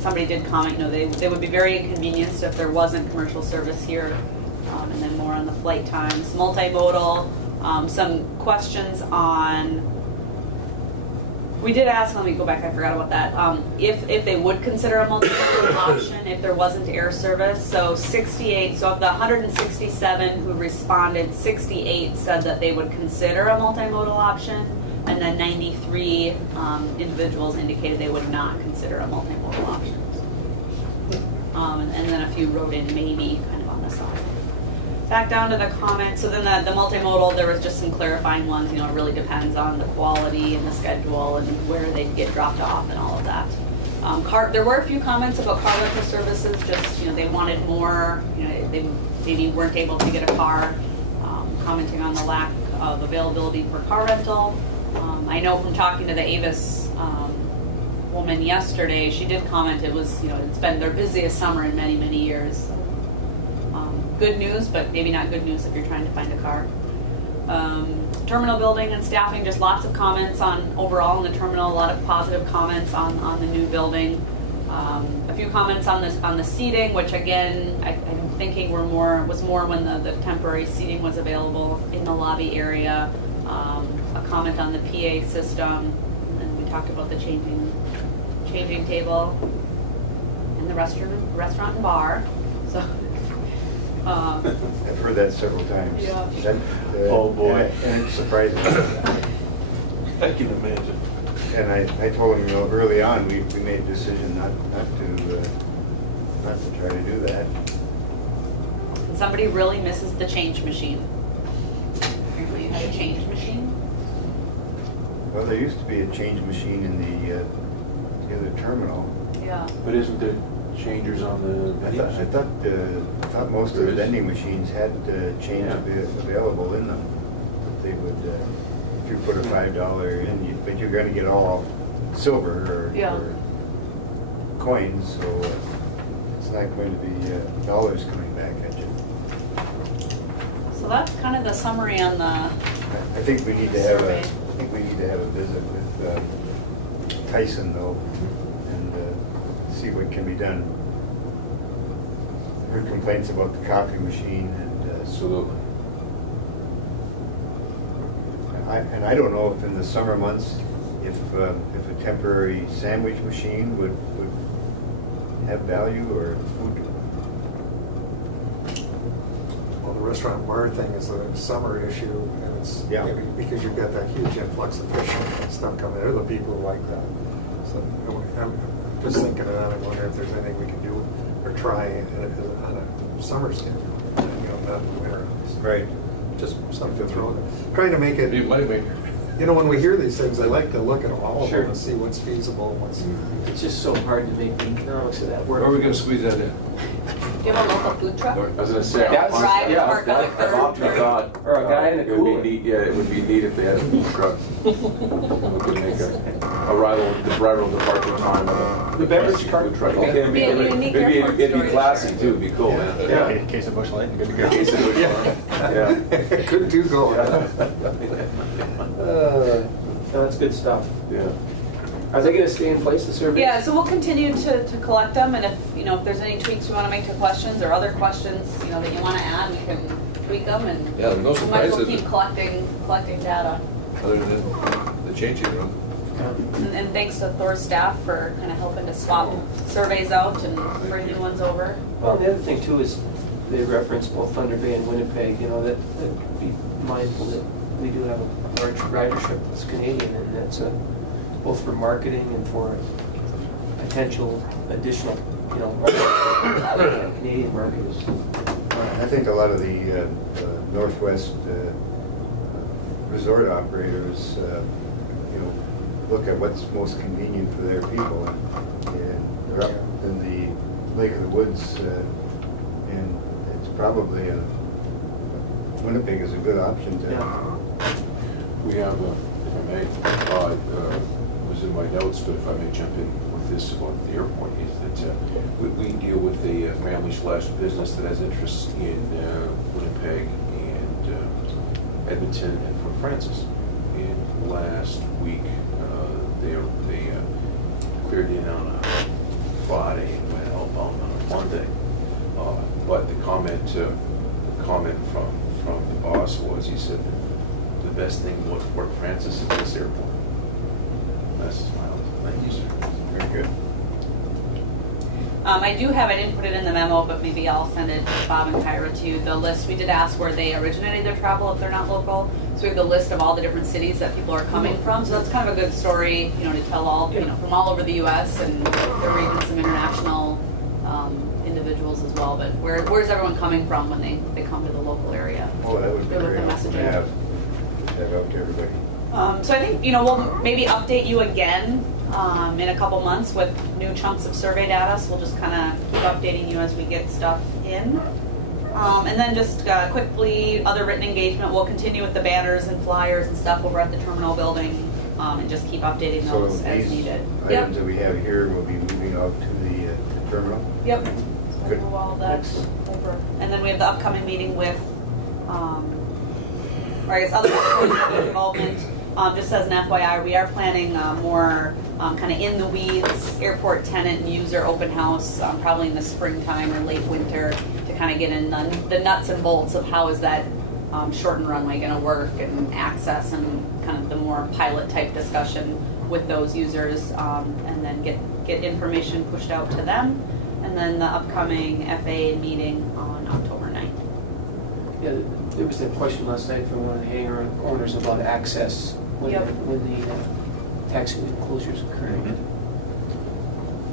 Somebody did comment, you know, they would be very inconvenienced if there wasn't commercial service here. And then more on the flight times. Multimodal, some questions on, we did ask, let me go back, I forgot about that, if they would consider a multimodal option if there wasn't air service. So 68, so of the 167 who responded, 68 said that they would consider a multimodal option, and then 93 individuals indicated they would not consider a multimodal option. And then a few wrote in maybe, kind of on the side. Back down to the comments, so then the multimodal, there was just some clarifying ones. You know, it really depends on the quality and the schedule and where they get dropped off and all of that. There were a few comments about car rental services, just, you know, they wanted more, you know, they maybe weren't able to get a car, commenting on the lack of availability for car rental. I know from talking to the Avis woman yesterday, she did comment it was, you know, it's been their busiest summer in many, many years. Good news, but maybe not good news if you're trying to find a car. Terminal building and staffing, just lots of comments on overall in the terminal, a lot of positive comments on the new building. A few comments on the seating, which again, I'm thinking was more when the temporary seating was available in the lobby area. A comment on the PA system, and we talked about the changing table and the restaurant and bar. So I've heard that several times. Yeah. Oh, boy. And it's surprising. I can imagine. And I told him, you know, early on, we made a decision not to try to do that. Somebody really misses the change machine. Apparently you had a change machine. Well, there used to be a change machine in the other terminal. Yeah. But isn't there changers on the vending? I thought most of the vending machines had change available in them. They would, if you put a $5 in, but you're going to get all silver or coins, so it's not going to be dollars coming back at you. So that's kind of the summary on the I think we need to have survey. a visit with Tyson though, and see what can be done. Heard complaints about the coffee machine and Absolutely. I don't know if in the summer months if a temporary sandwich machine would have value or food? Well, the restaurant bar thing is a summer issue, and it's Yeah. maybe because you've got that huge influx of fish and stuff coming. They're the people who like that. So I'm just thinking of that. I wonder if there's anything we can do or try on a summer schedule, not in the winter. Right. Just something to throw in. Trying to make Be a it, moneymaker. when we hear these things, I like to look at all of Sure. them and see what's feasible, what's. It's just so hard to make the economics of that Where work. are we gonna squeeze that in? Do you have a local food truck? I was gonna say. That's- Drive yeah, park on the I've curb. often thought. Or a guy in a it would be cooler. neat. Yeah, it would be neat if they had a food truck. We could make a rival departure time of a. The beverage cart. Food truck. Okay. Okay, it'd Be a unique airport it'd be story. classy too, it'd be cool, man. Yeah. In case of Busch Light, and good to go. Case of Busch Light. Yeah. Could do go. No, that's good stuff. Yeah. Are they gonna stay in place, the surveys? Yeah, so we'll continue to collect them, and if there's any tweaks we want to make to questions or other questions, that you want to add, we can tweak them, and Yeah, there are no we might as well surprises. keep collecting data. Other than the changing room. And thanks to Thor's staff for kind of helping to swap surveys out and bring new ones over. Well, the other thing too is they reference both Thunder Bay and Winnipeg, that be mindful that we do have a large ridership that's Canadian, and that's both for marketing and for potential additional, Canadian markets. I think a lot of the Northwest resort operators, look at what's most convenient for their people. And they're up in the Lake of the Woods, and it's probably Winnipeg is a good option to. Yeah. We have, if I may, was in my notes, but if I may jump in with this about the airport, is that we deal with a family/business that has interests in Winnipeg and Edmonton and Fort Francis. And last week, they cleared in on a Friday and went outbound on a Monday. But the comment from the boss was, he said, the best thing about Fort Francis is this airport. That's smiled. Thank you, sir. Very good. I didn't put it in the memo, but maybe I'll send it to Bob and Kyra too. The list, we did ask where they originated their travel if they're not local. So we have the list of all the different cities that people are coming from. So that's kind of a good story, to tell all, from all over the U.S. and there were even some international individuals as well. But where's everyone coming from when they come to the local area? Oh, that would be Good with very the helpful to messaging. have out to everybody. So I think, we'll maybe update you again in a couple months with new chunks of survey data. So we'll just kind of keep updating you as we get stuff in. And then just quickly, other written engagement, we'll continue with the banners and flyers and stuff over at the terminal building and just keep updating So those as these needed. items that we have here will be moving out to the terminal. Yep. So Good. we'll all that over. And then we have the upcoming meeting with, other public involvement. Just as an FYI, we are planning more kind of in the weeds airport tenant and user open house, probably in the springtime or late winter, to kind of get in the nuts and bolts of how is that shortened runway going to work and access and kind of the more pilot type discussion with those users, and then get information pushed out to them. And then the upcoming FAA meeting on October 9th. Yeah, there was that question last night from one of the hangar owners about access when Yep. the taxi closures occurred.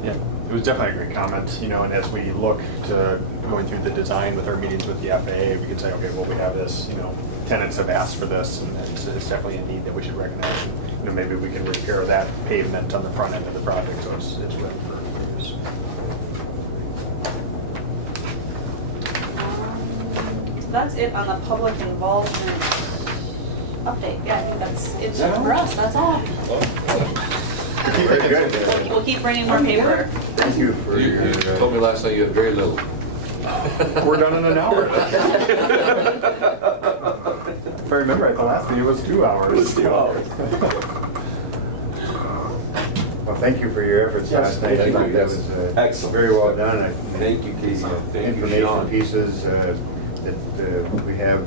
Yeah, it was definitely a great comment, and as we look to going through the design with our meetings with the FAA, we can say, okay, well, we have this, tenants have asked for this, and it's definitely a need that we should recognize. And, maybe we can repair that pavement on the front end of the project, so it's ready for use. That's it on the public involvement update. Yeah, I think that's it for us. That's all. Very good. We'll keep bringing more paper. Thank you for You your. told me last night you had very little. We're done in an hour. If I remember right, the last meeting was 2 hours. It was 2 hours. Well, thank you for your efforts Yes, last night. I thank think you. that was Excellent. very well done. Thank you, Casey. Thank you, Information Sean. pieces that we have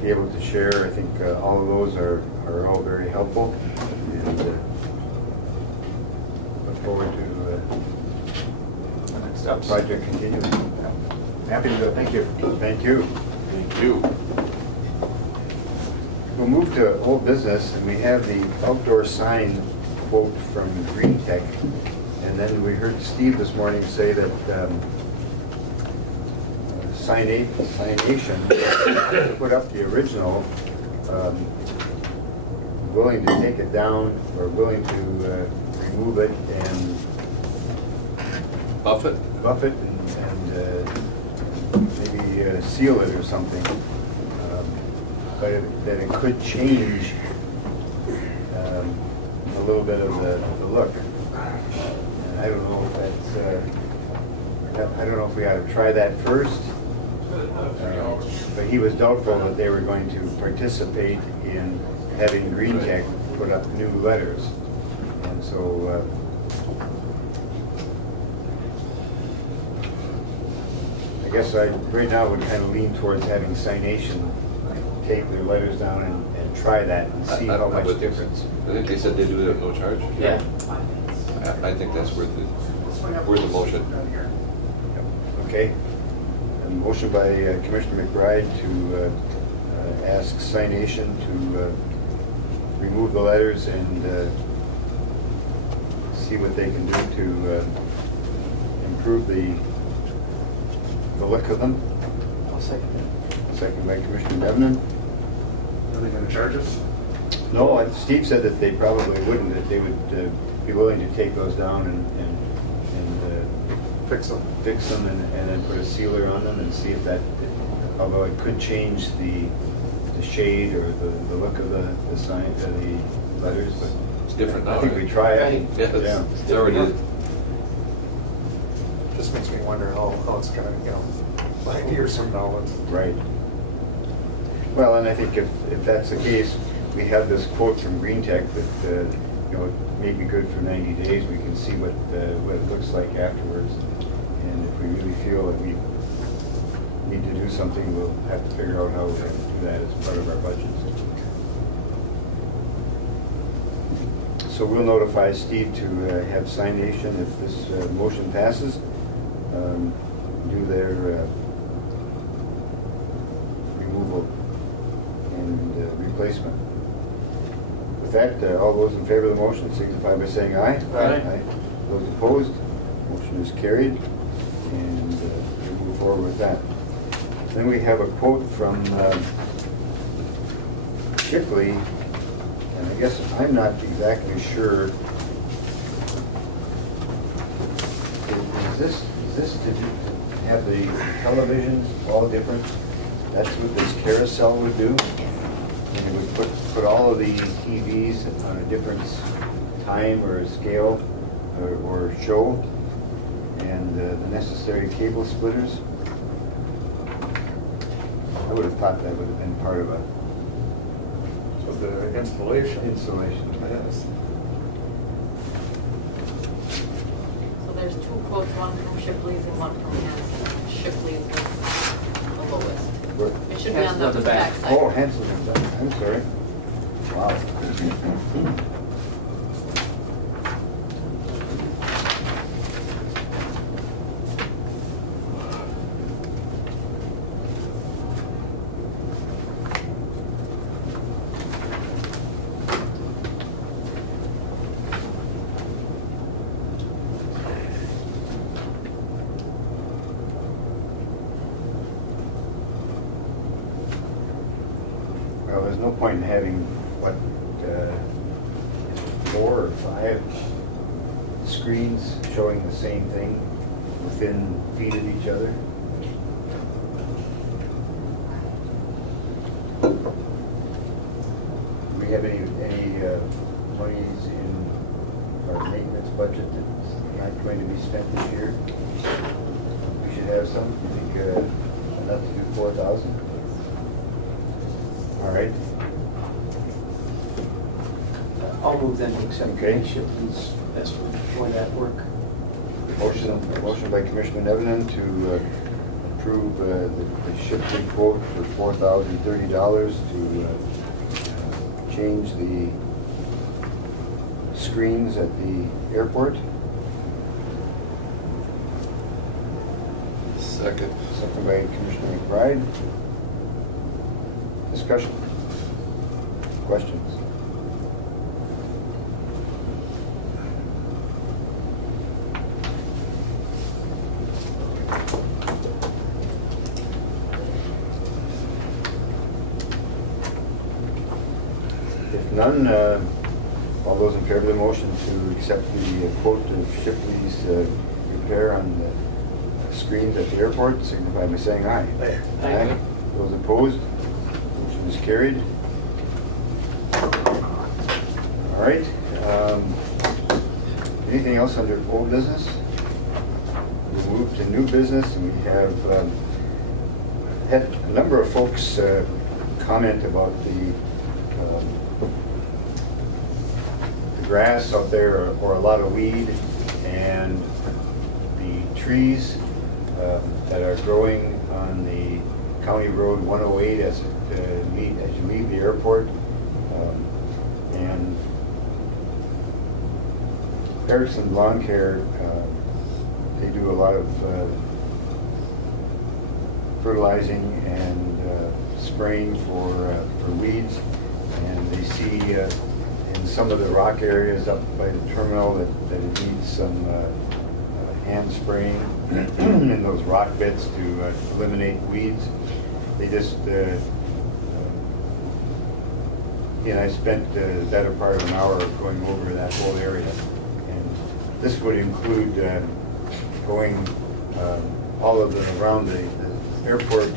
be able to share. I think all of those are all very helpful, and look forward to Steps. project continues. Happy to do it, thank you. Thank you. Thank you. We'll move to old business, and we have the outdoor sign quote from Green Tech. And then we heard Steve this morning say that Signation put up the original, willing to take it down, or willing to remove it and Buffett? buff it and maybe seal it or something. But that it could change a little bit of the look. And I don't know if that's, I don't know if we ought to try that first. But he was doubtful that they were going to participate in having Green Tech put up new letters. And so I guess I right now would kind of lean towards having Signation take their letters down and try that and see how much difference. I think they said they do it at no charge. Yeah. I think that's worth the motion. Okay. A motion by Commissioner McBride to ask Signation to remove the letters and see what they can do to improve the look of them. I'll second that. Second by Commissioner Nevenen. Are they gonna charge us? No, Steve said that they probably wouldn't, that they would be willing to take those down and Fix them. fix them and then put a sealer on them and see if that, although it could change the shade or the look of the sign, the letters, but It's different now. I think we right? try it. Yeah, Yeah. it's already, Just makes me wonder how it's gonna, 5 years from now, it's. Right. Well, and I think if that's the case, we have this quote from Green Tech that, it may be good for 90 days. We can see what it looks like afterwards. And if we really feel that we need to do something, we'll have to figure out how we're going to do that as part of our budget. So we'll notify Steve to have Signation, if this motion passes, do their removal and replacement. With that, all those in favor of the motion signify by saying aye. Aye. Those opposed, motion is carried, and we move forward with that. Then we have a quote from Shipley, and I guess I'm not exactly sure. Is this to have the televisions all different? That's what this carousel would do? And it would put all of the TVs on a different time or scale or show, and the necessary cable splitters. I would have thought that would have been part of a So the installation. installation. Yes. So there's two quotes, one from Shipley's and one from Hanson. Shipley's was the lowest. It should be on Hanson's on the the back. back side. Oh, Hanson, I'm sorry. Wow. Well, there's no point in having, what, 4 or 5 screens showing the same thing within feet of each other. Do we have any monies in our maintenance budget that's not going to be spent this year? We should have some. You think enough to do 4,000? All right. I'll move then to accept Okay. Shipley's estimate for that work. Motion by Commissioner Nevenen to approve the Shipley quote for $4,030 to change the screens at the airport. Second. Second by Commissioner McBride. Discussion? Questions? If none, all those in favor of the motion to accept the quote of Shipley's repair on the screens at the airport, signify by saying aye. Aye. Those opposed, motion is carried. All right. Anything else under old business? We'll move to new business, and we have had a number of folks comment about the grass out there, or a lot of weed, and the trees that are growing on the County Road 108 as you leave the airport. And Erickson Lawn Care, they do a lot of fertilizing and spraying for weeds, and they see in some of the rock areas up by the terminal that it needs some hand spraying in those rock beds to eliminate weeds. They just, I spent the better part of an hour going over that whole area. And this would include going all of around the airport,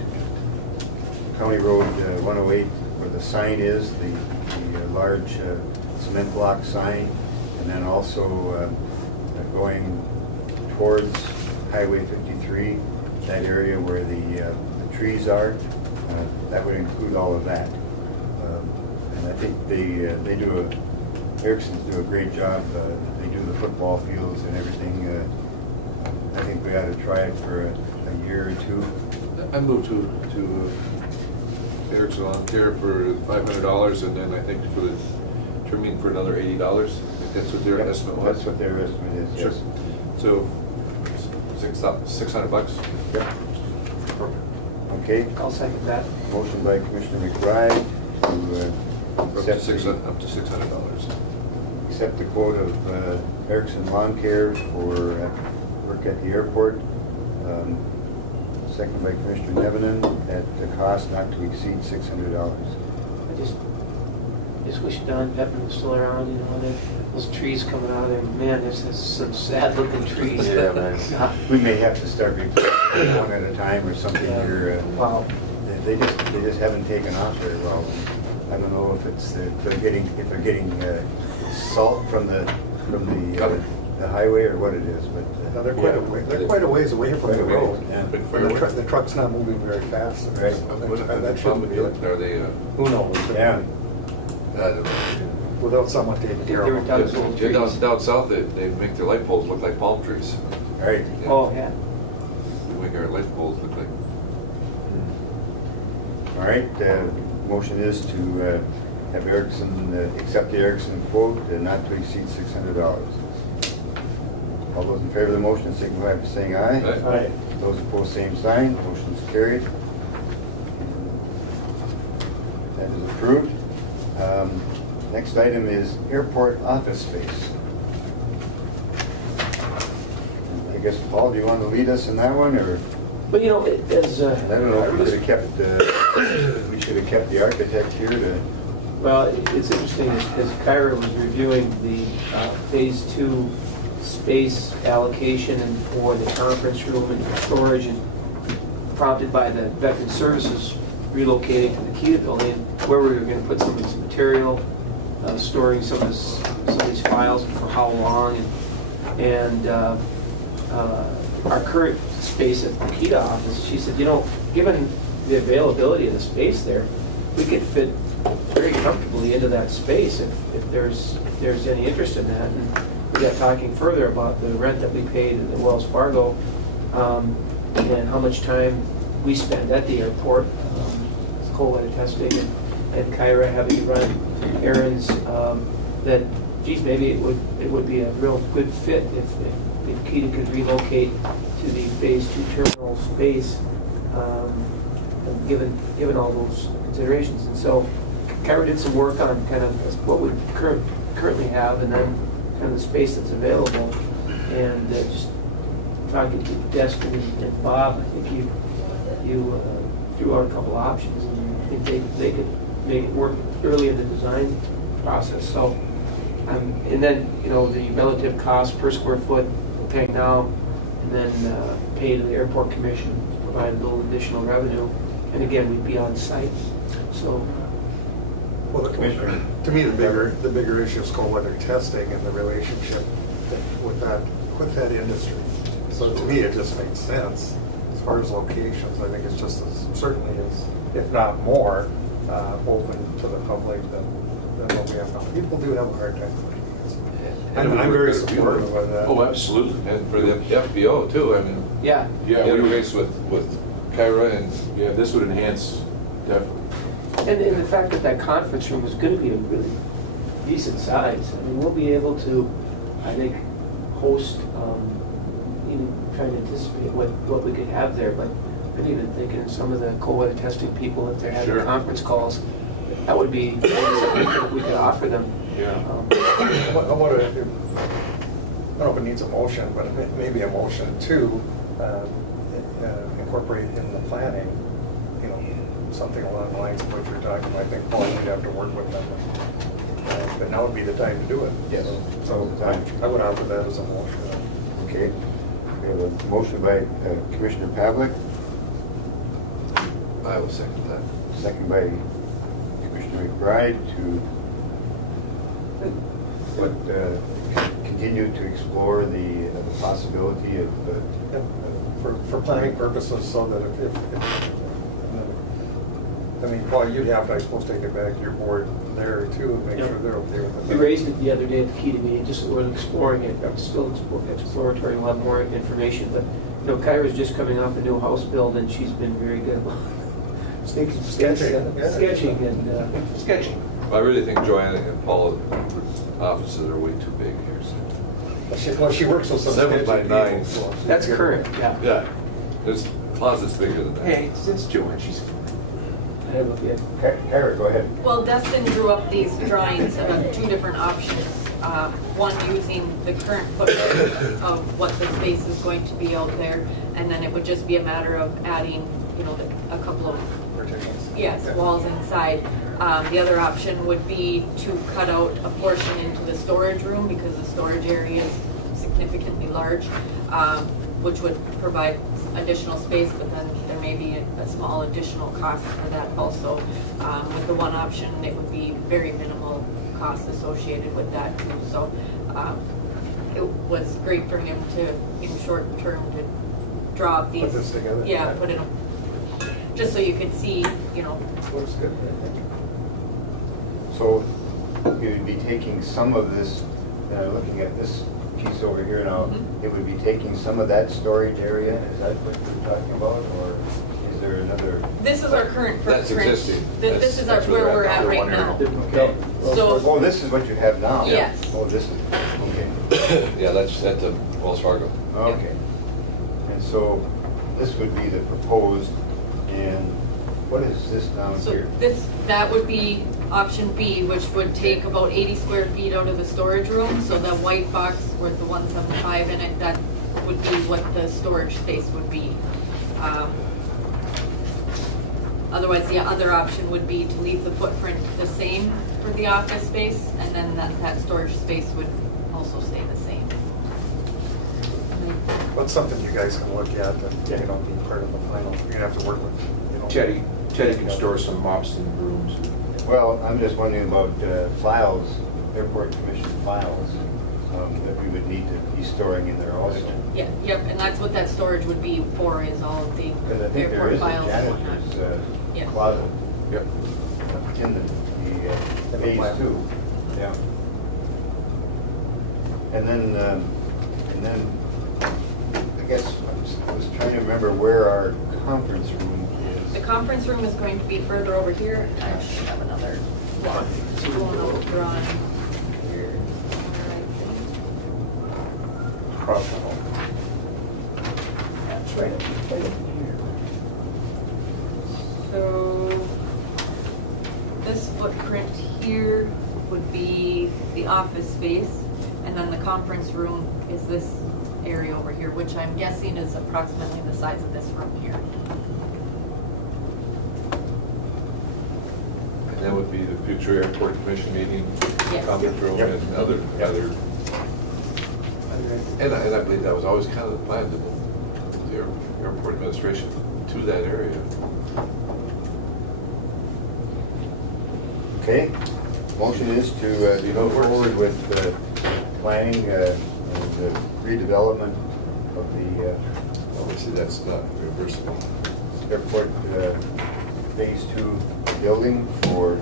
County Road 108, where the sign is, the large cement block sign, and then also going towards Highway 53, that area where the trees are. That would include all of that. And I think Erickson's do a great job. They do the football fields and everything. I think we ought to try it for a year or two. I moved to Erickson Lawn Care for $500, and then I think for the trimming for another $80. I think that's what their Yep, estimate was. That's what their estimate is, Sure. yes. So, $600. Yep. Okay, I'll second that. motion by Commissioner McBride to Up to $600. accept the quote of Erickson Lawn Care for work at the airport. Second by Commissioner Nevenin at the cost not to exceed $600. I just wish Don Pepin was still around, those trees coming out of there, man, there's some sad looking trees. Yeah, man. God. We may have to start replacing one at a time or something Yeah. here. Wow. They just haven't taken off very well. I don't know if it's if they're getting salt from the highway or what it is, but Now, they're quite a ways away from the road. Yeah. Big And fireworks. the truck's not moving very fast. Right. That shouldn't be it. Are they, Who knows? Yeah. I don't know. Without someone taking care They were of done them. so- Yeah, down south, they make their light poles look like palm trees. All right. Oh, yeah. They make our light poles look like. All right. Motion is to have Erickson accept the Erickson quote not to exceed $600. All those in favor of the motion signify by saying aye. Aye. Those opposed, same sign. Motion is carried. That is approved. Next item is airport office space. I guess, Paul, do you want to lead us in that one, or? But as, I don't know if we should have kept the architect here to. well, it's interesting, as Kyra was reviewing the Phase 2 space allocation and for the conference room and for storage, and prompted by the Veteran Services relocating to the Kita building, where we were going to put some of this material, storing some of these files, and for how long, and our current space at the Kita office, she said, given the availability of the space there, we could fit very comfortably into that space if there's any interest in that. And we got talking further about the rent that we paid at the Wells Fargo, and how much time we spend at the airport, cold weather testing, and Kyra having to run errands, that geez, maybe it would be a real good fit if Keita could relocate to the Phase 2 terminal space, and given all those considerations. And so Kyra did some work on kind of what we currently have, and then kind of the space that's available. And just talking to Destin and Bob, I think you threw out a couple options, and I think they could make it work early in the design process. So, and then, you know, the relative cost per square foot we're paying now, and then pay to the airport commission to provide a little additional revenue. And again, we'd be on site. So, Well, to me, the bigger issue is cold weather testing and the relationship with that industry. So to me, it just makes sense. As far as locations, I think it's just as certainly as, if not more, open to the public than what we have now. People do have a hard time finding it. I'm very supportive of that. Oh, absolutely. And for the FBO too, I mean, yeah. Yeah, we interface with Kyra and. Yeah, this would enhance, definitely. And the fact that that conference room is going to be a really decent size. I mean, we'll be able to, I think, host, even trying to anticipate what we could have there, but I'm even thinking some of the cold weather testing people, if they're having Sure. conference calls, that would be something we could offer them. Yeah. How about I don't know if it needs a motion, but maybe a motion to incorporate in the planning, you know, something along the lines of what you're talking about. I think, Paul, you'd have to work with them. But now would be the time to do it. Yes. So I would offer that as a motion. Okay, we have a motion by Commissioner Pavlik, I will second that. second by Commissioner McBride to continue to explore the possibility of For planning purposes, so that I mean, Paul, you'd have to, I suppose, take it back to your board there too, and make Yep. sure they're okay with it. We raised it the other day at the Keita meeting, just we're exploring it. It's still exploratory, we'll have more information. But, you know, Kyra's just coming off a new house build, and she's been very good about sketching and Sketching. I really think Joanna and Paula's offices are way too big here. Well, she works with some 7 by sketchy 9. people, so- that's current, yeah. Yeah, there's closets bigger than that. Hey, it's Joanne, she's. I have a bit. Kyra, go ahead. Well, Destin drew up these drawings of two different options. One using the current footprint of what the space is going to be out there, and then it would just be a matter of adding, you know, a couple of, Partitions. yes, Yeah. walls inside. The other option would be to cut out a portion into the storage room, because the storage area is significantly large, which would provide additional space, but then there may be a small additional cost for that also. With the one option, it would be very minimal cost associated with that too. So it was great for him to, in short term, to draw up these. Put this together? Yeah, put it, just so you could see, you know. Looks good, I think. So you would be taking some of this, looking at this piece over here now, it would be taking some of that storage area, is that what you're talking about, or is there another? This is our current footprint. That's existing. This is That's where where we're they're at right wondering. now. Okay. So, Oh, this is what you have now? Yes. Oh, this is, okay. Yeah, that's at the Wells Fargo. Okay. And so this would be the proposed, and what is this down so here? that would be option B, which would take about 80 square feet out of the storage room. So the white box with the 175 in it, that would be what the storage space would be. Otherwise, the other option would be to leave the footprint the same for the office space, and then that storage space would also stay the same. But something you guys can look at and, you know, be part of the final. You're gonna have to work with, you know. Teddy can store some mops in the rooms. Well, I'm just wondering about files, airport commission files, that we would need to be storing in there also. Yeah, yep, and that's what that storage would be for, is all of the Because I think there airport is a files and whatnot. janitor's Yeah. closet Yep. in the phase 2. Yeah. And then, I guess I was trying to remember where our conference room The is. conference room is going to be further over here. I should have another one. Drawing here. cross tunnel. That's right up here. So this footprint here would be the office space, and then the conference room is this area over here, which I'm guessing is approximately the size of this room here. And that would be the future airport commission meeting, Yes. conference room Yep. and other, and I believe that was always kind of the plan, to move the airport administration to that area. Okay, motion is to go forward with planning and the redevelopment of the Obviously, that's not reversible. airport phase 2 building for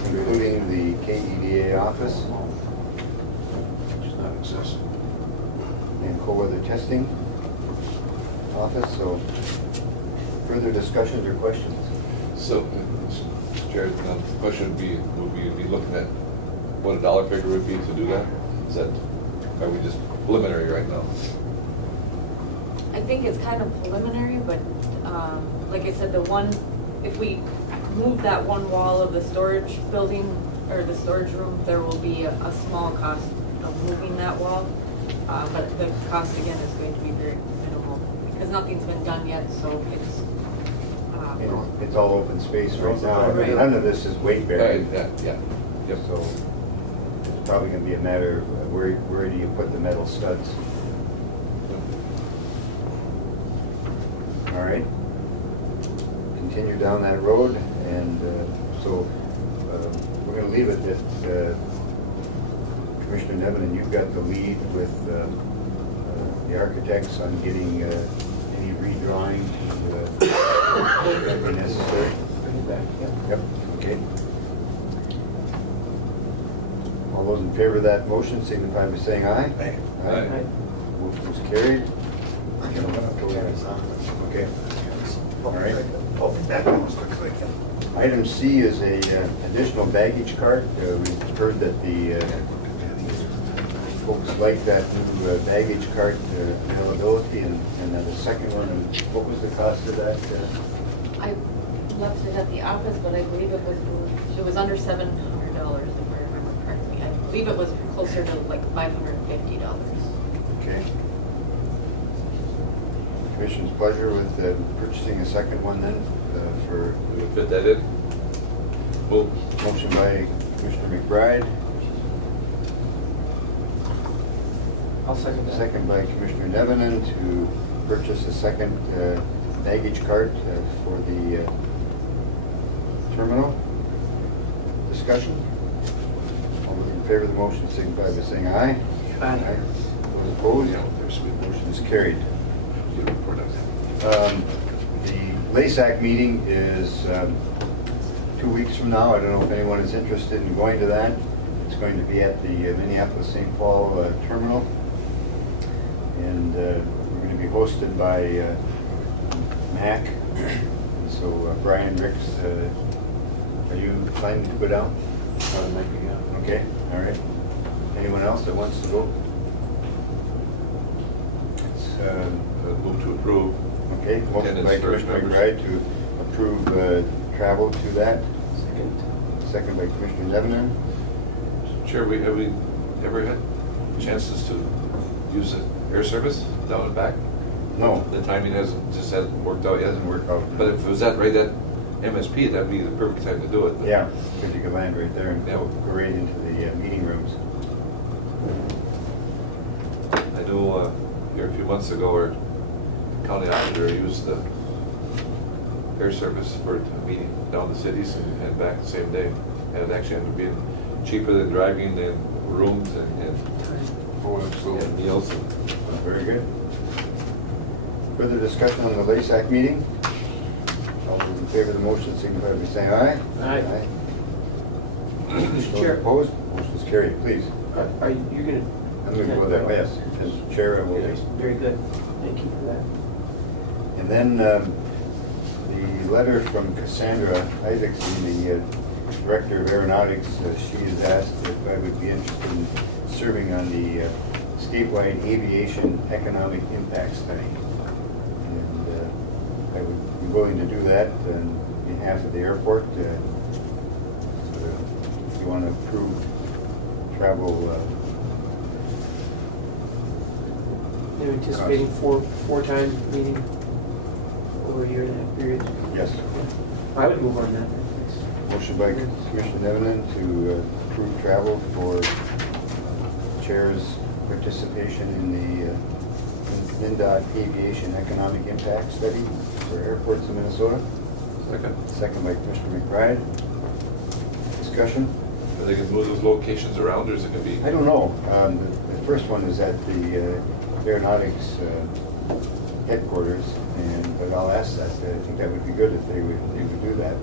including the KEDA office Which is not accessible. and co-weather testing office. So further discussions or questions? So, Mr. Chair, the question would we be looking at what a dollar figure would be to do that? Is that, are we just preliminary right now? I think it's kind of preliminary, but like I said, if we move that one wall of the storage building, or the storage room, there will be a small cost of moving that wall. But the cost again is going to be very minimal, because nothing's been done yet, so it's. It's all open space right now. Right. None of this is weight bearing. Yeah. Yep. So it's probably going to be a matter of where do you put the metal studs? All right. Continue down that road, and so we're going to leave it that Commissioner Nevin, you've got the lead with the architects on getting any redrawing to whatever necessary. Bring it back, yeah. Yep, okay. All those in favor of that motion signify by saying aye. Aye. Aye. Motion is carried. Okay. All right. Pull me back as quickly. Item C is a additional baggage cart. We've heard that the folks like that new baggage cart availability, and then the second one, what was the cost of that? I left it at the office, but I believe it was under $700 if I remember correctly. I believe it was closer to like $550. Okay. Commission's pleasure with purchasing a second one then for We would fit that in? Well, motion by Commissioner McBride, I'll second that. second by Commissioner Nevenin to purchase a second baggage cart for the terminal. Discussion? All those in favor of the motion signify by saying aye. Aye. Those opposed? there's Motion is carried. you report on that. The LASAC meeting is 2 weeks from now. I don't know if anyone is interested in going to that. It's going to be at the Minneapolis-St. Paul terminal. And we're going to be hosted by MAC. So Brian Ricks, are you planning to go down? Maybe, yeah. Okay, all right. Anyone else that wants to go? It's, Move to approve. okay, motion by Attendance for Commissioner members. McBride to approve travel to that. Second. Second by Commissioner Nevenin. Chair, have we ever had chances to use the air service down and back? No, The timing just hasn't worked out yet. doesn't work out. But if it was that right at MSP, that'd be the perfect time to do it. But Yeah, because you can land right there and Yeah. go right into the meeting rooms. I know here a few months ago, our county auditor used the air service for a meeting down the cities and back the same day. And it actually ended up being cheaper than driving, and rooms and meals. Very good. Further discussion on the LASAC meeting? All those in favor of the motion signify by saying aye. Aye. Those Mr. Chair, opposed? Motion is carried, please. are you gonna? I'm going to go there, yes. As chair, I will. Yes, very good. Thank you for that. And then the letter from Cassandra Isaacson, the Director of Aeronautics, she has asked if I would be interested in serving on the statewide aviation economic impact study. And I would be willing to do that on behalf of the airport. So if you want to approve travel, They're anticipating four times meeting over a year and a half period. yes. I would move on that. Motion by Commissioner Nevenin to approve travel for Chair's participation in the MnDOT Aviation Economic Impact Study for airports in Minnesota. Second. Second by Commissioner McBride. Discussion? Are they gonna move those locations around, or is it gonna be? I don't know. The first one is at the aeronautics headquarters, but I'll ask that. I think that would be good if they would do that.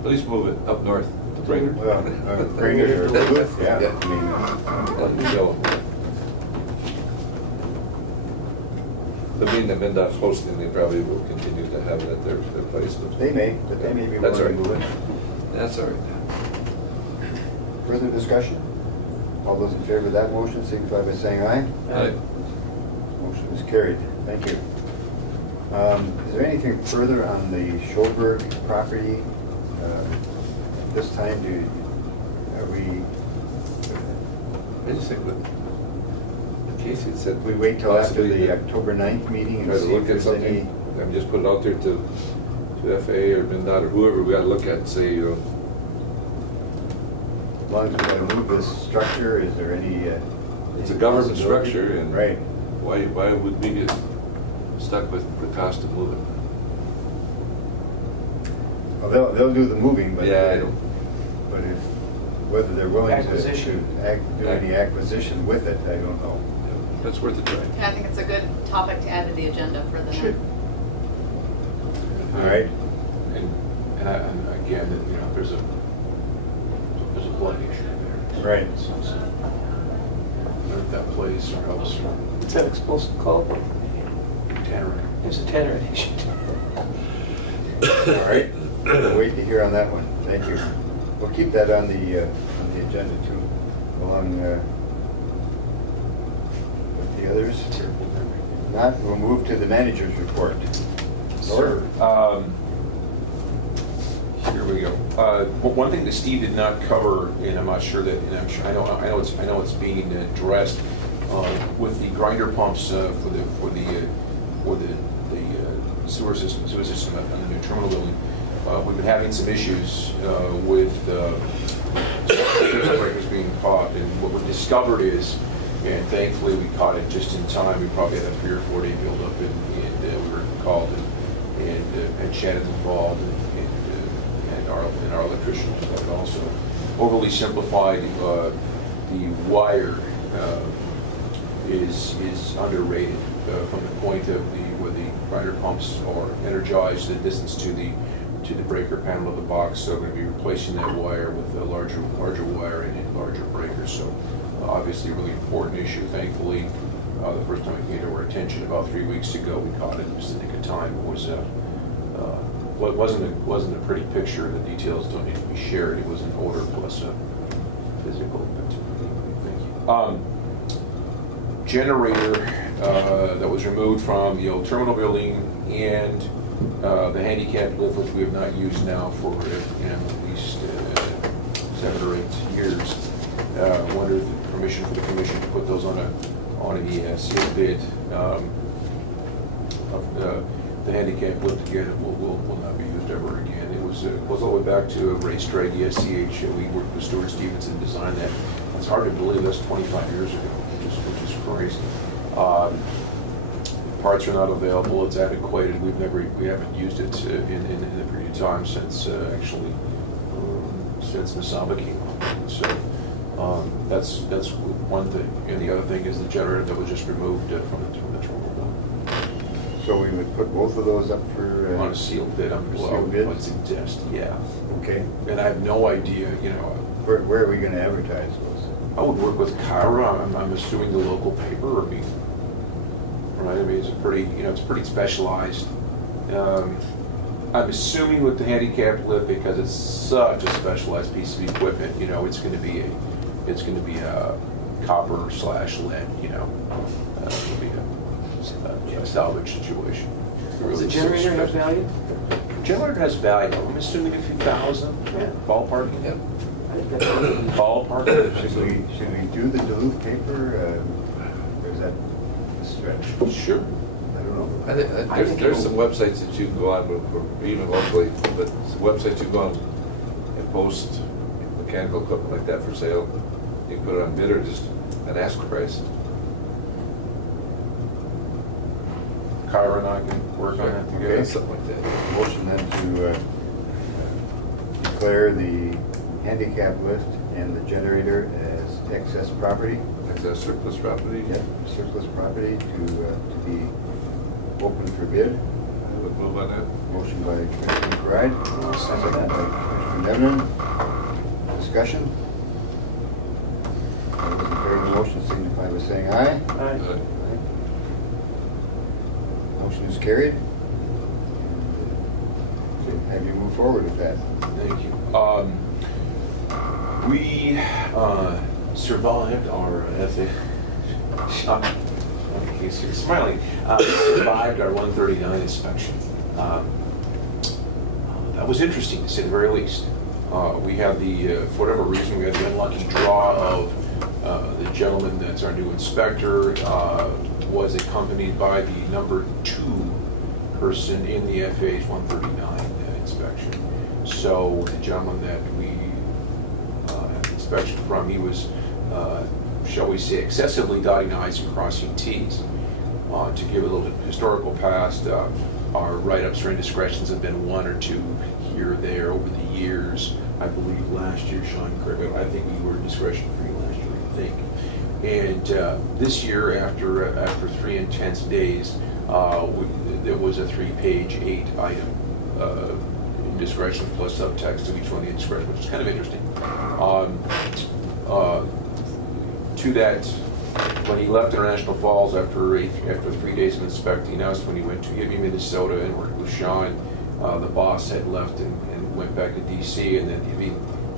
At least move it up north to Brainerd. Well, bring it or Duluth, yeah. Yeah. I mean, Let me go. The meeting that MnDOT's hosting, they probably will continue to have it at their place. But they may be That's willing to all right. move it. That's all right. Further discussion? All those in favor of that motion signify by saying aye. Aye. Motion is carried. Thank you. Is there anything further on the Schoberg property? This time, are we, I just think that Casey had said we wait till after possibly the that- October 9th meeting and Try to see look if at there's any? something, I mean, just put it out there to FAA or MnDOT or whoever, we gotta look at and say, As long as we gotta move this structure, is there any? it's a any government possibility? structure, and Right. why would we get stuck with the cost of moving? Well, they'll do the moving, but. Yeah, I know. But whether they're willing to Acquisition. do any acquisition with it, I don't know. That's worth a try. I think it's a good topic to add to the agenda for the night. All right. And again, there's a blood issue there. Right. If that place or else What's that explosive called? Tannerite. It's a Tannerite issue. All right. We'll wait to hear on that one. Thank you. We'll keep that on the agenda too, along with the others. If not, we'll move to the manager's report. Sir, here we go. One thing that Steve did not cover, and I'm not sure that, and I know it's being addressed with the grinder pumps for the sewer system on the new terminal building. We've been having some issues with circuit breakers being caught, and what we discovered is, and thankfully we caught it just in time. We probably had a 3 or 4 day buildup, and we were called, and Shannon's involved, and our electrician was involved also. Overly simplified, the wire is underrated from the point of where the grinder pumps are energized, the distance to the breaker panel of the box. So we're going to be replacing that wire with a larger wire and a larger breaker. So obviously a really important issue. Thankfully, the first time it came to our attention about 3 weeks ago, we caught it just in the nick of time. It was wasn't a pretty picture. The details don't need to be shared. It was an odor plus a physical. Thank you. Generator that was removed from the old terminal building and the handicap lift, which we have not used now for at least 7 or 8 years. Wonder if the permission for the commission to put those on a sealed bid. The handicap lift again will not be used ever again. It was all the way back to Ray Strike, the SCH. We worked with Stuart Stevenson to design that. It's hard to believe that's 25 years ago, which is crazy. Parts are not available. It's antiquated. We haven't used it in the period of time since Masaba came on. So that's one thing. And the other thing is the generator that was just removed from the terminal. So we would put both of those up for On a sealed bid, I would suggest, yeah. Okay. And I have no idea, Where are we going to advertise those? I would work with Kyra. I'm assuming the local paper. Right? I mean, it's pretty specialized. I'm assuming with the handicap lift, because it's such a specialized piece of equipment, it's going to be a copper/lead, would be a salvage situation. Does the generator have value? Generator has value. I'm assuming a few thousand, ballpark. Yep. I think that's really Ballpark. Should we do the Duluth paper, or is that a stretch? Sure. I don't know. I think there's some websites that you can go on, even locally, but some websites you go on and post mechanical equipment like that for sale. You can put it on bid or just an ask price. Kyra and I can work on that together. Okay. Something like that. Motion then to declare the handicap lift and the generator as excess property, Excess surplus property. surplus property to be open for bid. I would move on that. Motion by Commissioner McBride, second by Commissioner Nevlin. Discussion? All those in favor of the motion signify by saying aye. Aye. Motion is carried. Have you move forward with that? Thank you. We survived our you're smiling. We survived our 139 inspection. That was interesting, to say the very least. We had for whatever reason, we had the unlucky draw of the gentleman that's our new inspector was accompanied by the number 2 person in the FAA's 139 inspection. So the gentleman that we had the inspection from, he was, shall we say, excessively dotting I's and crossing T's. To give a little historical past, our write-ups or indiscretions have been 1 or 2 here or there over the years. I believe last year, Sean, correct me, I think we were discretion-free last year, I think. And this year, after 3 intense days, there was a 3-page 8-item indiscretion plus subtext of each one of the indiscretion, which is kind of interesting. To that, when he left International Falls after 3 days of inspecting us, when he went to Hibbing, Minnesota, and worked with Sean, the boss had left and went back to D.C. and then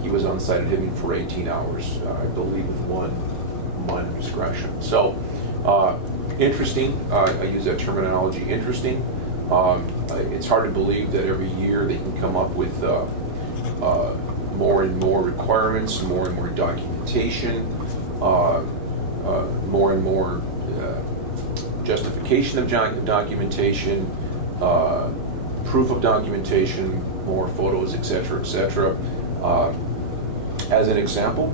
he was on site at Hibbing for 18 hours, I believe, with one discretion. So, interesting. I use that terminology, interesting. It's hard to believe that every year they can come up with more and more requirements, more and more documentation, more and more justification of documentation, proof of documentation, more photos, etc., etc. As an example,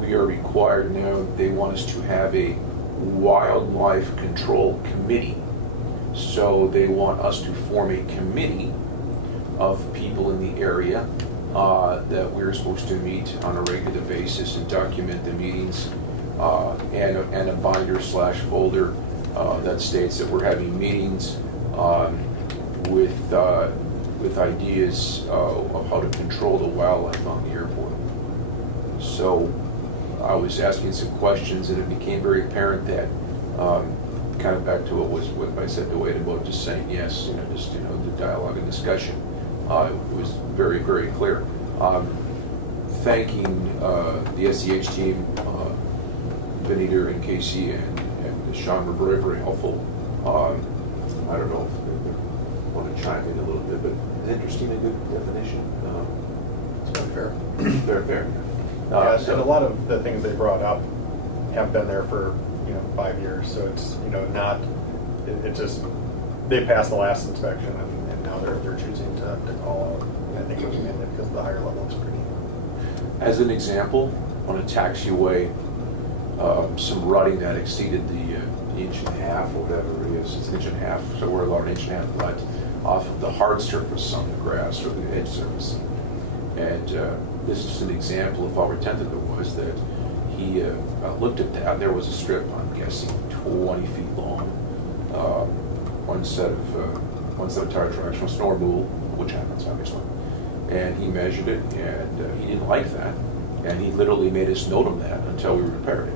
we are required now, they want us to have a wildlife control committee. So they want us to form a committee of people in the area that we're supposed to meet on a regular basis and document the meetings, and a binder/folder that states that we're having meetings with ideas of how to control the wildlife on the airport. So I was asking some questions, and it became very apparent that, kind of back to what I said to Wade about just saying yes, the dialogue and discussion. It was very, very clear. Thanking the SEH team, Benita and Casey and Sean were very, very helpful. I don't know if they want to chime in a little bit, but it's interesting, a good definition. It's very fair. Fair. And a lot of the things they brought up have been there for 5 years, so it's not. It just they passed the last inspection and now they're choosing to call out. And I think it was mainly because the higher level of screening. As an example, on a taxiway, some rutting that exceeded the 1.5 inches or whatever it is. It's 1.5 inches, so we're allowed 1.5 inches rut off of the hard surface on the grass or the edge surface. And this is just an example of how retentive it was that he looked at that. There was a strip, I'm guessing, 20 feet long, one set of tire tracks from snow removal, which happens obviously. And he measured it, and he didn't like that, and he literally made us note him that until we repaired it.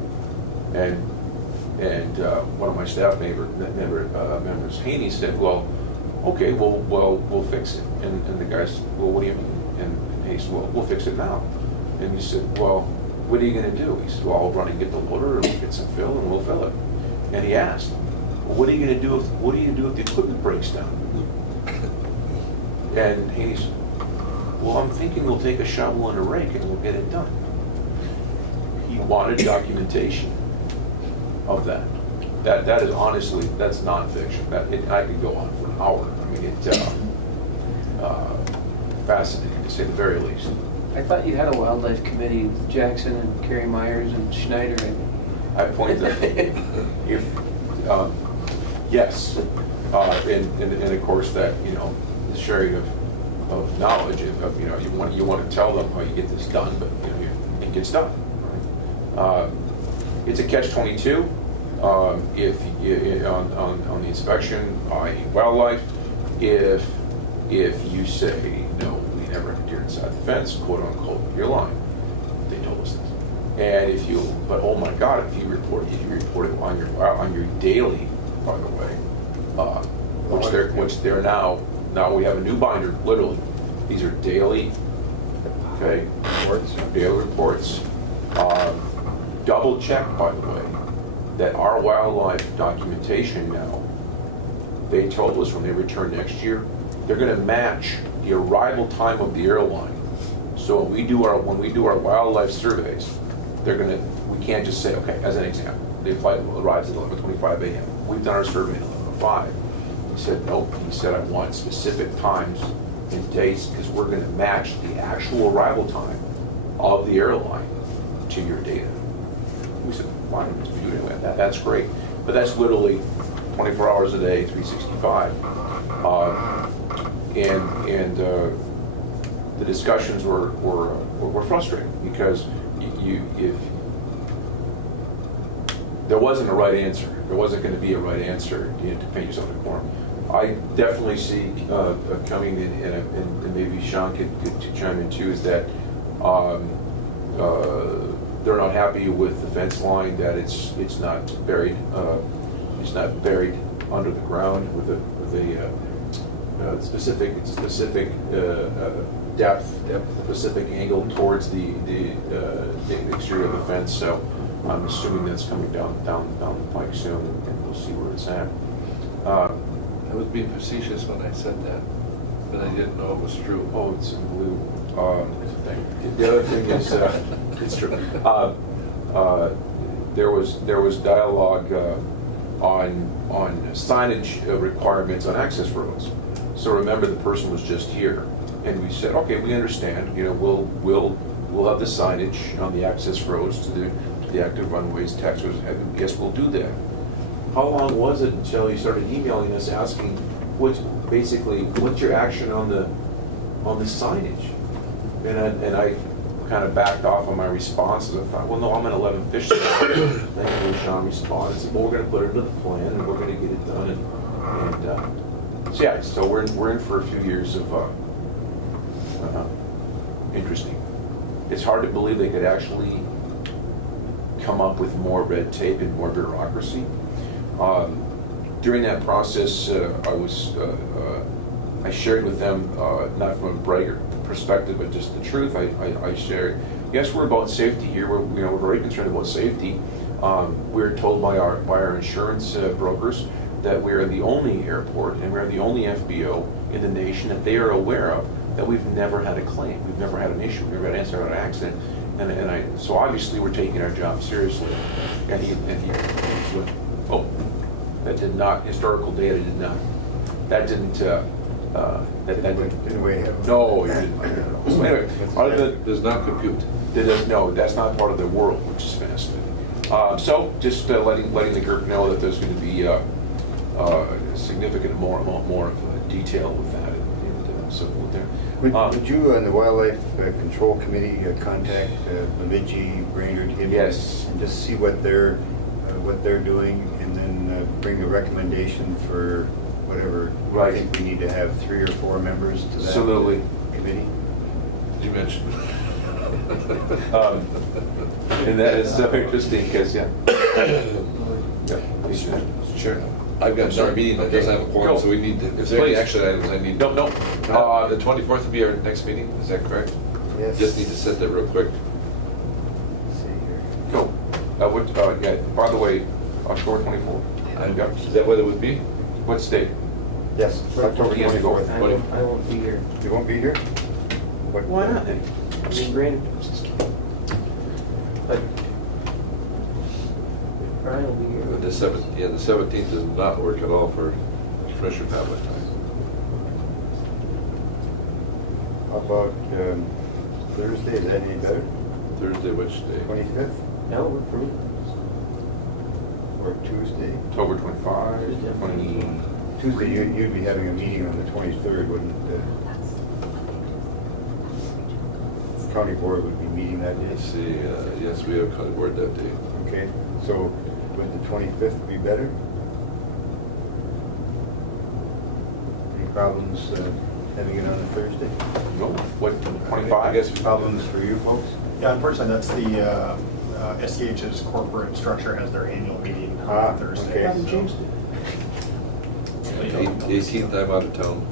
And one of my staff members, Haney, said, "Well, okay, we'll fix it." And the guy said, "Well, what do you mean?" And he said, "Well, we'll fix it now." And he said, "Well, what are you gonna do? He said, well, I'll run and get the loader, and we'll get some fill, and we'll fill it. And he asked, well, what are you gonna do if the equipment breaks down? And he's, well, I'm thinking we'll take a shovel and a rake and we'll get it done. He wanted documentation of that. That is honestly, that's nonfiction. I could go on for an hour. I mean, it's fascinating to say the very least. I thought you had a wildlife committee with Jackson and Kerry Myers and Schneider. I point that if yes, and of course that the sharing of knowledge. Of, you want to tell them how you get this done, but it gets done. Right? It's a catch-22. If you, on the inspection by wildlife, if you say no, we never deer inside the fence, quote unquote, you're lying. They told us this. And but oh my God, if you report it on your daily, by the way, which they're now we have a new binder. Literally, these are daily, okay, daily reports. Double check, by the way, that our wildlife documentation now, they told us when they return next year, they're going to match the arrival time of the airline. So when we do our wildlife surveys, we can't just say, okay, as an example, the flight arrives at 11:25 a.m. We've done our survey at 11:05. He said, nope. He said, I want specific times and dates because we're going to match the actual arrival time of the airline to your data. We said, fine, we do anyway. That's great. But that's literally 24 hours a day, 365. And the discussions were frustrating because if there wasn't a right answer, there wasn't going to be a right answer to paint yourself in a corner. I definitely see coming in, and maybe Sean could chime in too, is that they're not happy with the fence line, that it's not buried under the ground with a specific depth, specific angle towards the exterior of the fence. So I'm assuming that's coming down the pike soon, and we'll see where it's at. I was being facetious when I said that, but I didn't know it was true. Oh, it's unbelievable. The other thing is, it's true. There was dialogue on signage requirements on access roads. So remember, the person was just here, and we said, okay, we understand. We'll have the signage on the access roads to the active runways, tax roads. Yes, we'll do that. How long was it until you started emailing us asking what's your action on the signage? And I kind of backed off on my responses. I thought, well, no, I'm an 11 fish. Thankfully, Sean responded. Said, well, we're going to put it into the plan, and we're going to get it done. So yeah, so we're in for a few years of interesting. It's hard to believe they could actually come up with more red tape and more bureaucracy. During that process, I shared with them, not from a braggart perspective, but just the truth. I shared, yes, we're about safety here. We're very concerned about safety. We're told by our insurance brokers that we're the only airport and we're the only FBO in the nation that they are aware of that we've never had a claim. We've never had an issue. We've never had an answer on an accident. So obviously we're taking our job seriously. And he went, oh, that did not, historical data did not, that didn't, Didn't weigh in. no, it didn't. So anyway, other than, Does not compute. no, that's not part of their world, which is fascinating. So just letting the group know that there's going to be a significant more of detail with that. And so there. Would you and the Wildlife Control Committee contact Bemidji, Brainerd, Hibbing? Yes. And just see what they're doing, and then bring a recommendation for whatever. Right. I think we need to have 3 or 4 members to that Absolutely. committee. You mentioned. And that is so interesting because, yeah. Mr. Chair, I've got another meeting that doesn't have a quorum, so we need to, if there are any Please. action items, I need. No. The 24th will be our next meeting, is that correct? Yes. Just need to set that real quick. Yeah, by the way, October 24th. Yeah. Is that what it would be? What state? Yes, October He has to go. 24th. I won't be here. You won't be here? What- Why not? I mean, granted, but Brian will be here. The 17th does not work at all for Commissioner Pavlik. How about Thursday, is that any better? Thursday, which day? 25th No, we're free. or Tuesday? October 25, 20. Tuesday, you'd be having a meeting on the 23rd, wouldn't the county board would be meeting that day? Let's see, yes, we have county board that day. Okay, so would the 25th be better? Any problems having it on a Thursday? No, what, I 25? guess problems for you folks? Yeah, unfortunately, that's the, SEH's corporate structure has their annual meeting on Thursday. okay. so- 18th, I'm out of town.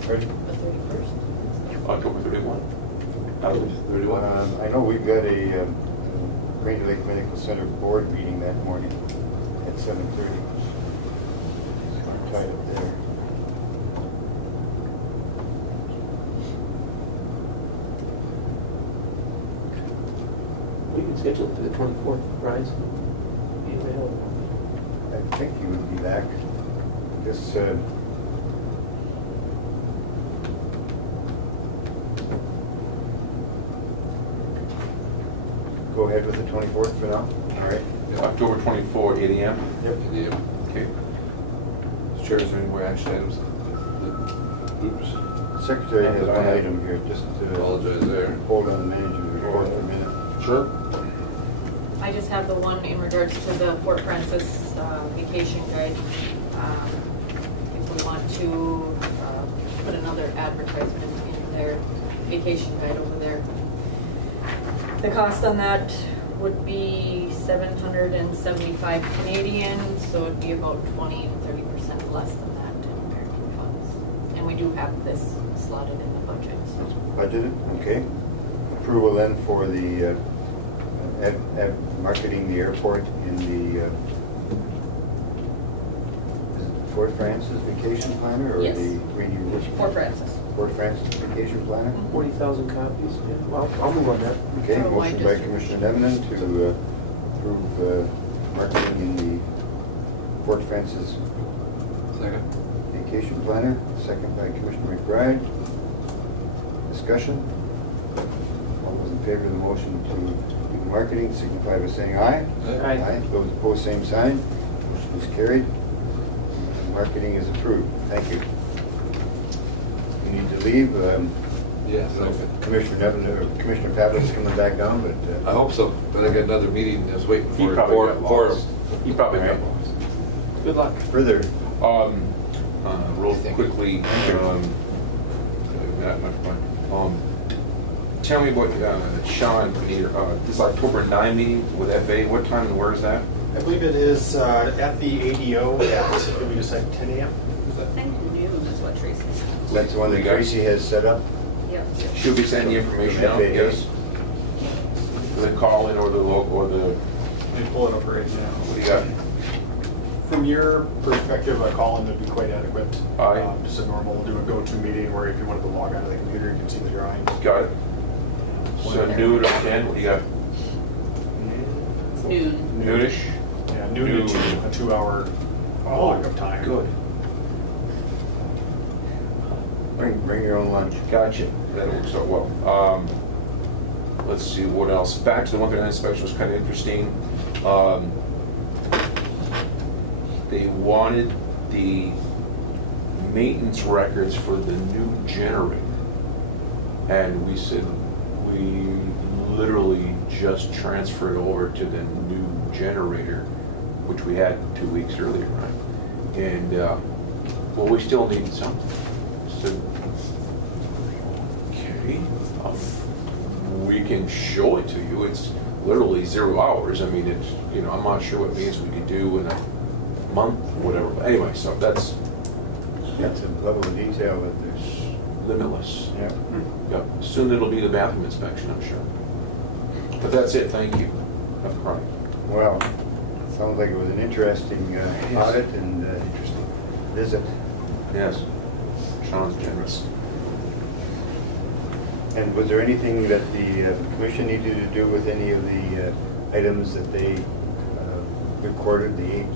The 31st? October 31. 31? I know we've got a Rainy Lake Medical Center board meeting that morning at 7:30. So I'm tied up there. We can schedule it for the 24th, Brian's. Be available. I think he would be back. This, go ahead with the 24th for now, all right? October 24, 8 a.m. Yep. Yeah. Okay. Chair, is there any more action items? Oops, Secretary has That I one have. item here, just apologize there. hold on the manager's report for a minute. Sure. I just have the one in regards to the Fort Francis vacation guide. If we want to put another advertisement in their vacation guide over there. The cost on that would be 775 Canadian, so it'd be about 20 to 30% less than that in American funds. And we do have this slotted in the budget, so. Budgeted, okay. Approval then for the marketing the airport in the is it Fort Francis vacation planner or Yes. the Rainy Ridge? Fort Francis. Fort Francis vacation planner? 40,000 copies, yeah. Well, I'll move on that. Okay, Oh, motion mine by just- Commissioner Nevinen to approve marketing in the Fort Francis Second. vacation planner, second by Commissioner McBride. Discussion? All those in favor of the motion to do the marketing signify by saying aye. Aye. Those opposed, same sign. Motion is carried. Marketing is approved. Thank you. You need to leave. Yes, Commissioner Nevin, or Commissioner Pavlik is coming back down, but I hope so, but I got another meeting I was waiting He for. probably got for- lost. He probably got Alright. lost. Good luck. further, Real quickly, tell me what, Sean, this October 9 meeting with FA, what time and where is that? I believe it is at the ADO at, we just said 10 a.m.? I think noon is what Tracy said. that's the one that Tracy has set up. Yep. Should we send the information out? FAA. Yes. The call-in or the local, or the, Let me pull it up right now. what do you got? From your perspective, a call-in would be quite adequate. Aye. Just a normal, do a go-to meeting where if you wanted to log onto the computer, you can see the drawings. Got it. So noon or 10, what do you got? It's noon. Noonish? Yeah, noon to 2, a 2-hour block of time. Good. Bring your own lunch. Gotcha. That works out well. Let's see, what else? Back to the 139 inspection was kind of interesting. They wanted the maintenance records for the new generator. And we said, we literally just transferred over to the new generator, which we had 2 weeks earlier, right? And, well, we still need something. So, okay, we can show it to you. It's literally 0 hours. I mean, it's, you know, I'm not sure what means we could do in a month, whatever. But anyway, so that's That's a level of detail that there's, limitless. yeah. Yeah, soon it'll be the bathroom inspection, I'm sure. But that's it, thank you. of crime. Well, sounds like it was an interesting audit and interesting visit. Yes. Sean's generous. And was there anything that the commission needed to do with any of the items that they recorded, the 8?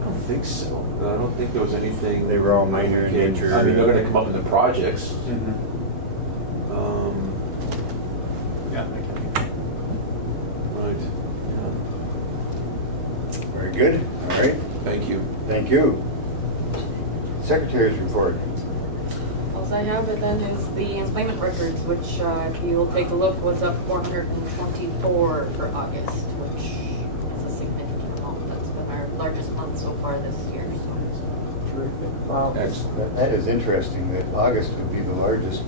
I don't think so. I don't think there was anything. They were all minor in nature. I mean, they're gonna come up in the projects. Yeah. Right. Very good. All right. Thank you. Thank you. Secretary's report. All I have then is the employment records, which if you will take a look, was up 424 for August, which is a significant amount. That's been our largest month so far this year. So. Terrific. Wow. Excellent. That is interesting that August would be the largest.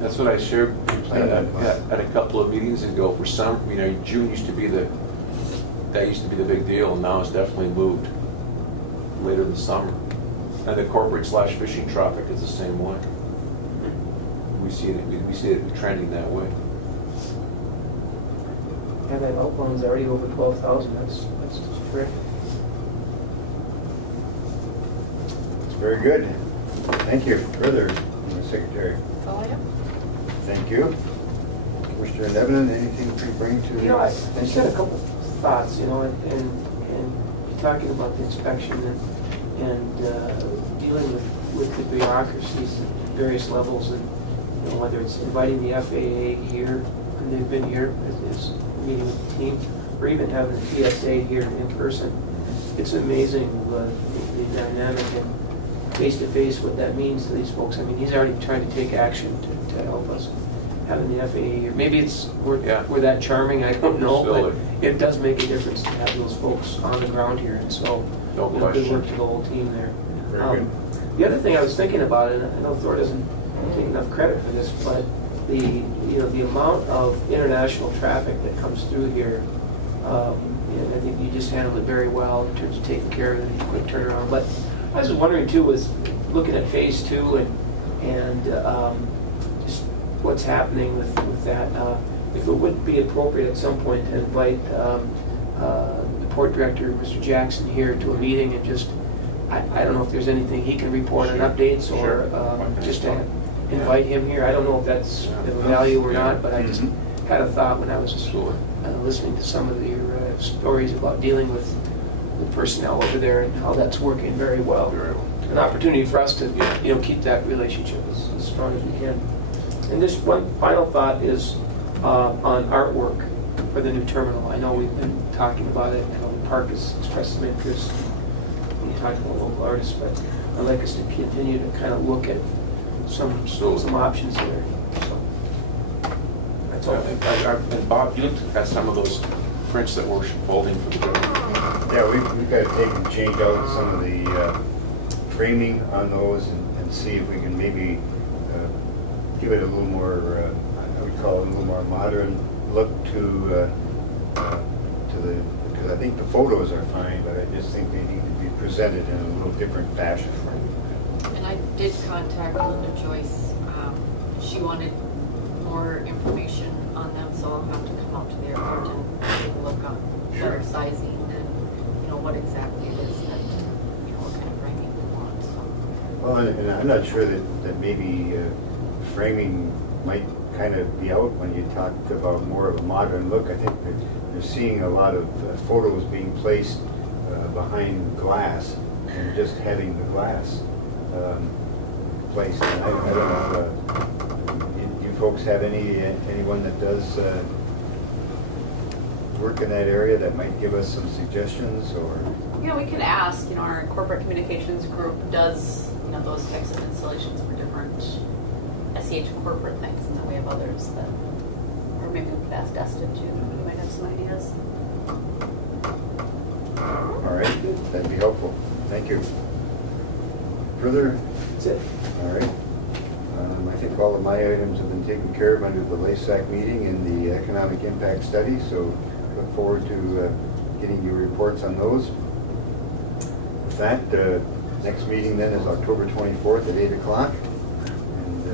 That's what I shared Employment month. at a couple of meetings ago. For some, June used to be that used to be the big deal, and now it's definitely moved later in the summer. And the corporate/fishing traffic is the same way. We see it trending that way. Yeah, that outbound's already over 12,000. That's just terrific. It's very good. Thank you. Further, Secretary. That's all I have. Thank you. Commissioner Lebanon, anything to bring to the... I just had a couple thoughts, and talking about the inspection and dealing with the bureaucracies at various levels, and whether it's inviting the FAA here, and they've been here as meeting with the team, or even having the TSA here in person. It's amazing the dynamic and face-to-face what that means to these folks. I mean, he's already trying to take action to help us. Having the FAA here, maybe we're that charming, I don't know, but it does make a difference to have those folks on the ground here, and so good work to the whole team there. Very good. The other thing I was thinking about, and I know Thor doesn't take enough credit for this, but the amount of international traffic that comes through here, and I think you just handled it very well in terms of taking care of it and quick turnaround. But I was wondering too, was looking at phase 2 and just what's happening with that. If it would be appropriate at some point to invite the port director, Mr. Jackson, here to a meeting and just, I don't know if there's anything he can report on updates or just to invite him here. I don't know if that's of value or not, but I just had a thought when I was listening to some of your stories about dealing with the personnel over there and how that's working very well. An opportunity for us to keep that relationship as strong as we can. And just one final thought is on artwork for the new terminal. I know we've been talking about it. I know the park has expressed some interest. We talked about local artists, but I'd like us to continue to kind of look at some options there. So that's all. And Bob, you looked at some of those prints that we're holding for the building. Yeah, we've got to take and change out some of the framing on those and see if we can maybe give it a little more, I would call it a little more modern look to the, because I think the photos are fine, but I just think they need to be presented in a little different fashion. And I did contact Linda Joyce. She wanted more information on them, so I'll have to come out to the airport and take a look on better sizing and what exactly it is that, what kind of framing we want. So. Well, and I'm not sure that maybe framing might kind of be out when you talk about more of a modern look. I think that you're seeing a lot of photos being placed behind glass and just having the glass placed. And I don't know, you folks have anyone that does work in that area that might give us some suggestions, or? Yeah, we could ask. Our corporate communications group does those types of installations for different SEH corporate things, and then we have others that, or maybe we could ask Destin too. He might have some ideas. All right, that'd be helpful. Thank you. Further? That's it. All right. I think all of my items have been taken care of under the LASAC meeting and the economic impact study, so look forward to getting your reports on those. With that, next meeting then is October 24th at 8 o'clock. And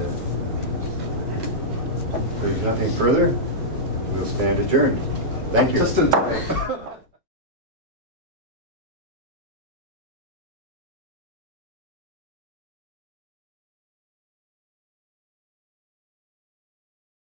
if there's nothing further, We'll stand adjourned. Thank you. Just in time.